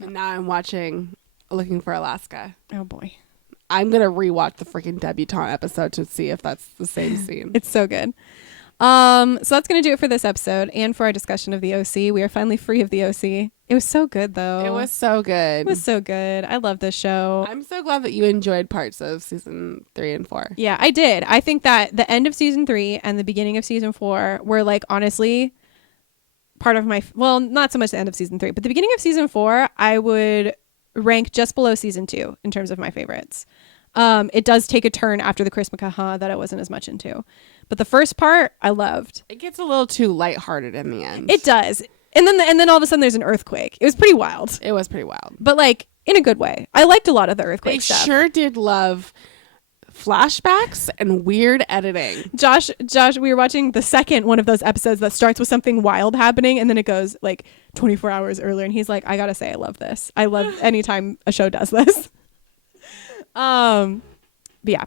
And now I'm watching Looking for Alaska. Oh boy. I'm going to rewatch the freaking debutante episode to see if that's the same scene. It's so good. So that's going to do it for this episode and for our discussion of the OC. We are finally free of the OC. It was so good though. It was so good. It was so good. I love this show. I'm so glad that you enjoyed parts of season 3 and 4. Yeah, I did. I think that the end of season 3 and the beginning of season 4 were like honestly part of my, well, not so much the end of season 3, but the beginning of season 4, I would rank just below season 2 in terms of my favorites. It does take a turn after the Chris McCaha that I wasn't as much into. But the first part I loved. It gets a little too lighthearted in the end. It does. And then all of a sudden there's an earthquake. It was pretty wild. It was pretty wild. But like in a good way. I liked a lot of the earthquake They stuff. sure did love flashbacks and weird editing. Josh, we were watching the second one of those episodes that starts with something wild happening and then it goes like 24 hours earlier and he's like, I gotta say I love this. I love anytime a show does this. But yeah.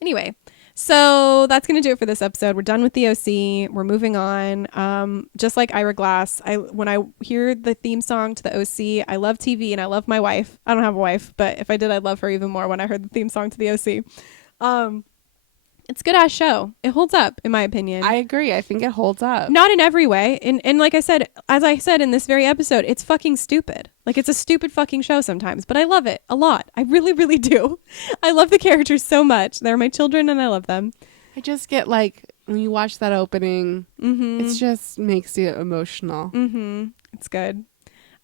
Anyway, so that's gonna do it for this episode. We're done with the OC. We're moving on. Just like Ira Glass, when I hear the theme song to the OC, I love TV and I love my wife. I don't have a wife, but if I did, I'd love her even more when I heard the theme song to the OC. It's a good ass show. It holds up, in my opinion. I agree. I think it holds up. Not in every way. And like I said, as I said in this very episode, it's fucking stupid. Like it's a stupid fucking show sometimes, but I love it a lot. I really, really do. I love the characters so much. They're my children and I love them. I just get like, when you watch that opening, it just makes you emotional. It's good.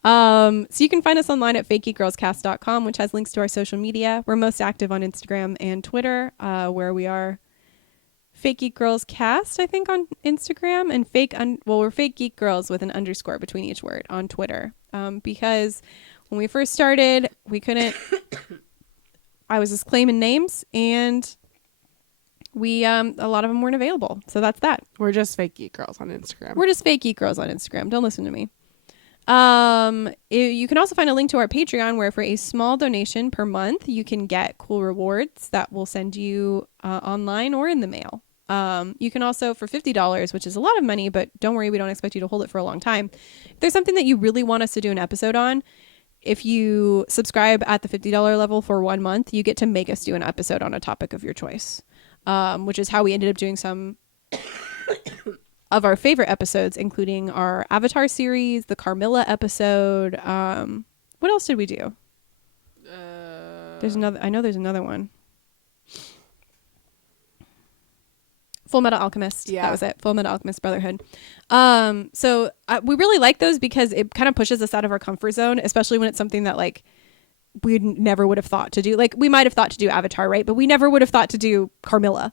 So you can find us online at fakegeekgirlscast.com, which has links to our social media. We're most active on Instagram and Twitter, where we are Fake Geek Girls Cast, I think, on Instagram, and we're Fake Geek Girls with an underscore between each word on Twitter. Because when we first started, we couldn't. I was just claiming names, and we a lot of them weren't available. So that's that. We're just Fake Geek Girls on Instagram. We're just Fake Geek Girls on Instagram. Don't listen to me. You can also find a link to our Patreon, where for a small donation per month, you can get cool rewards that will send you online or in the mail. You can also, for $50, which is a lot of money, but don't worry, we don't expect you to hold it for a long time. If there's something that you really want us to do an episode on, if you subscribe at the $50 level for 1 month, you get to make us do an episode on a topic of your choice, which is how we ended up doing some of our favorite episodes, including our Avatar series, the Carmilla episode. What else did we do? I know there's another one. Full Metal Alchemist. Yeah. That was it. Full Metal Alchemist Brotherhood. So we really like those because it kind of pushes us out of our comfort zone, especially when it's something that like we never would have thought to do. Like, we might have thought to do Avatar, right? But we never would have thought to do Carmilla.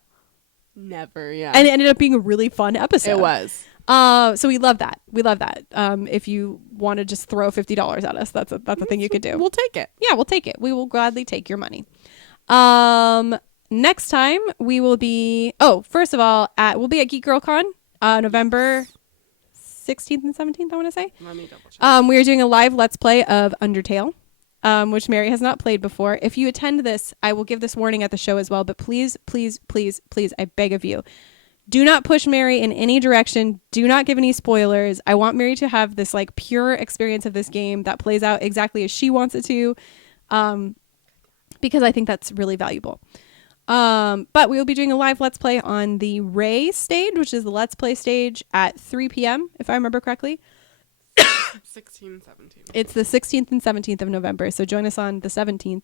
Never, yeah. And it ended up being a really fun episode. It was. So we love that. We love that. If you want to just throw $50 at us, that's a thing you could do. We'll take it. Yeah, we'll take it. We will gladly take your money. Next time we will be, first of all, we'll be at Geek Girl Con, November 16th and 17th, I want to say. Let me double check. We are doing a live Let's Play of Undertale, which Mary has not played before. If you attend this, I will give this warning at the show as well, but please, please, please, please, I beg of you, do not push Mary in any direction. Do not give any spoilers. I want Mary to have this like pure experience of this game that plays out exactly as she wants it to, because I think that's really valuable. But we will be doing a live Let's Play on the Ray stage, which is the Let's Play stage at 3 p.m., if I remember correctly. 16, 17. It's the 16th and 17th of November, so join us on the 17th.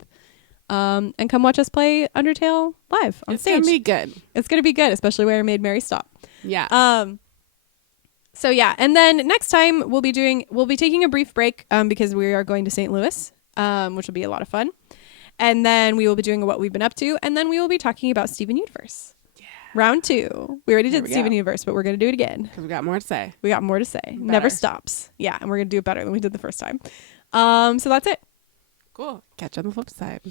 And come watch us play Undertale live on stage. It's gonna be good. It's gonna be good, especially where I made Mary stop. Yeah. So yeah, and then next time we'll be taking a brief break because we are going to St. Louis, which will be a lot of fun. And then we will be doing what we've been up to, and then we will be talking about Steven Universe. Yeah. Round 2. We already did Steven Universe, but we're gonna do it again. Because we got more to say. We got more to say. Better. Never stops. Yeah, and we're gonna do it better than we did the first time. So that's it. Cool. Catch you on the flip side.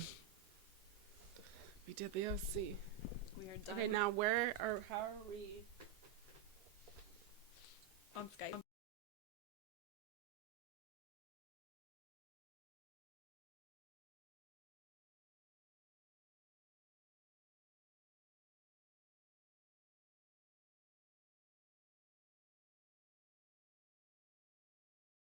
We did the OC. We are done. Okay, now how are we on Skype?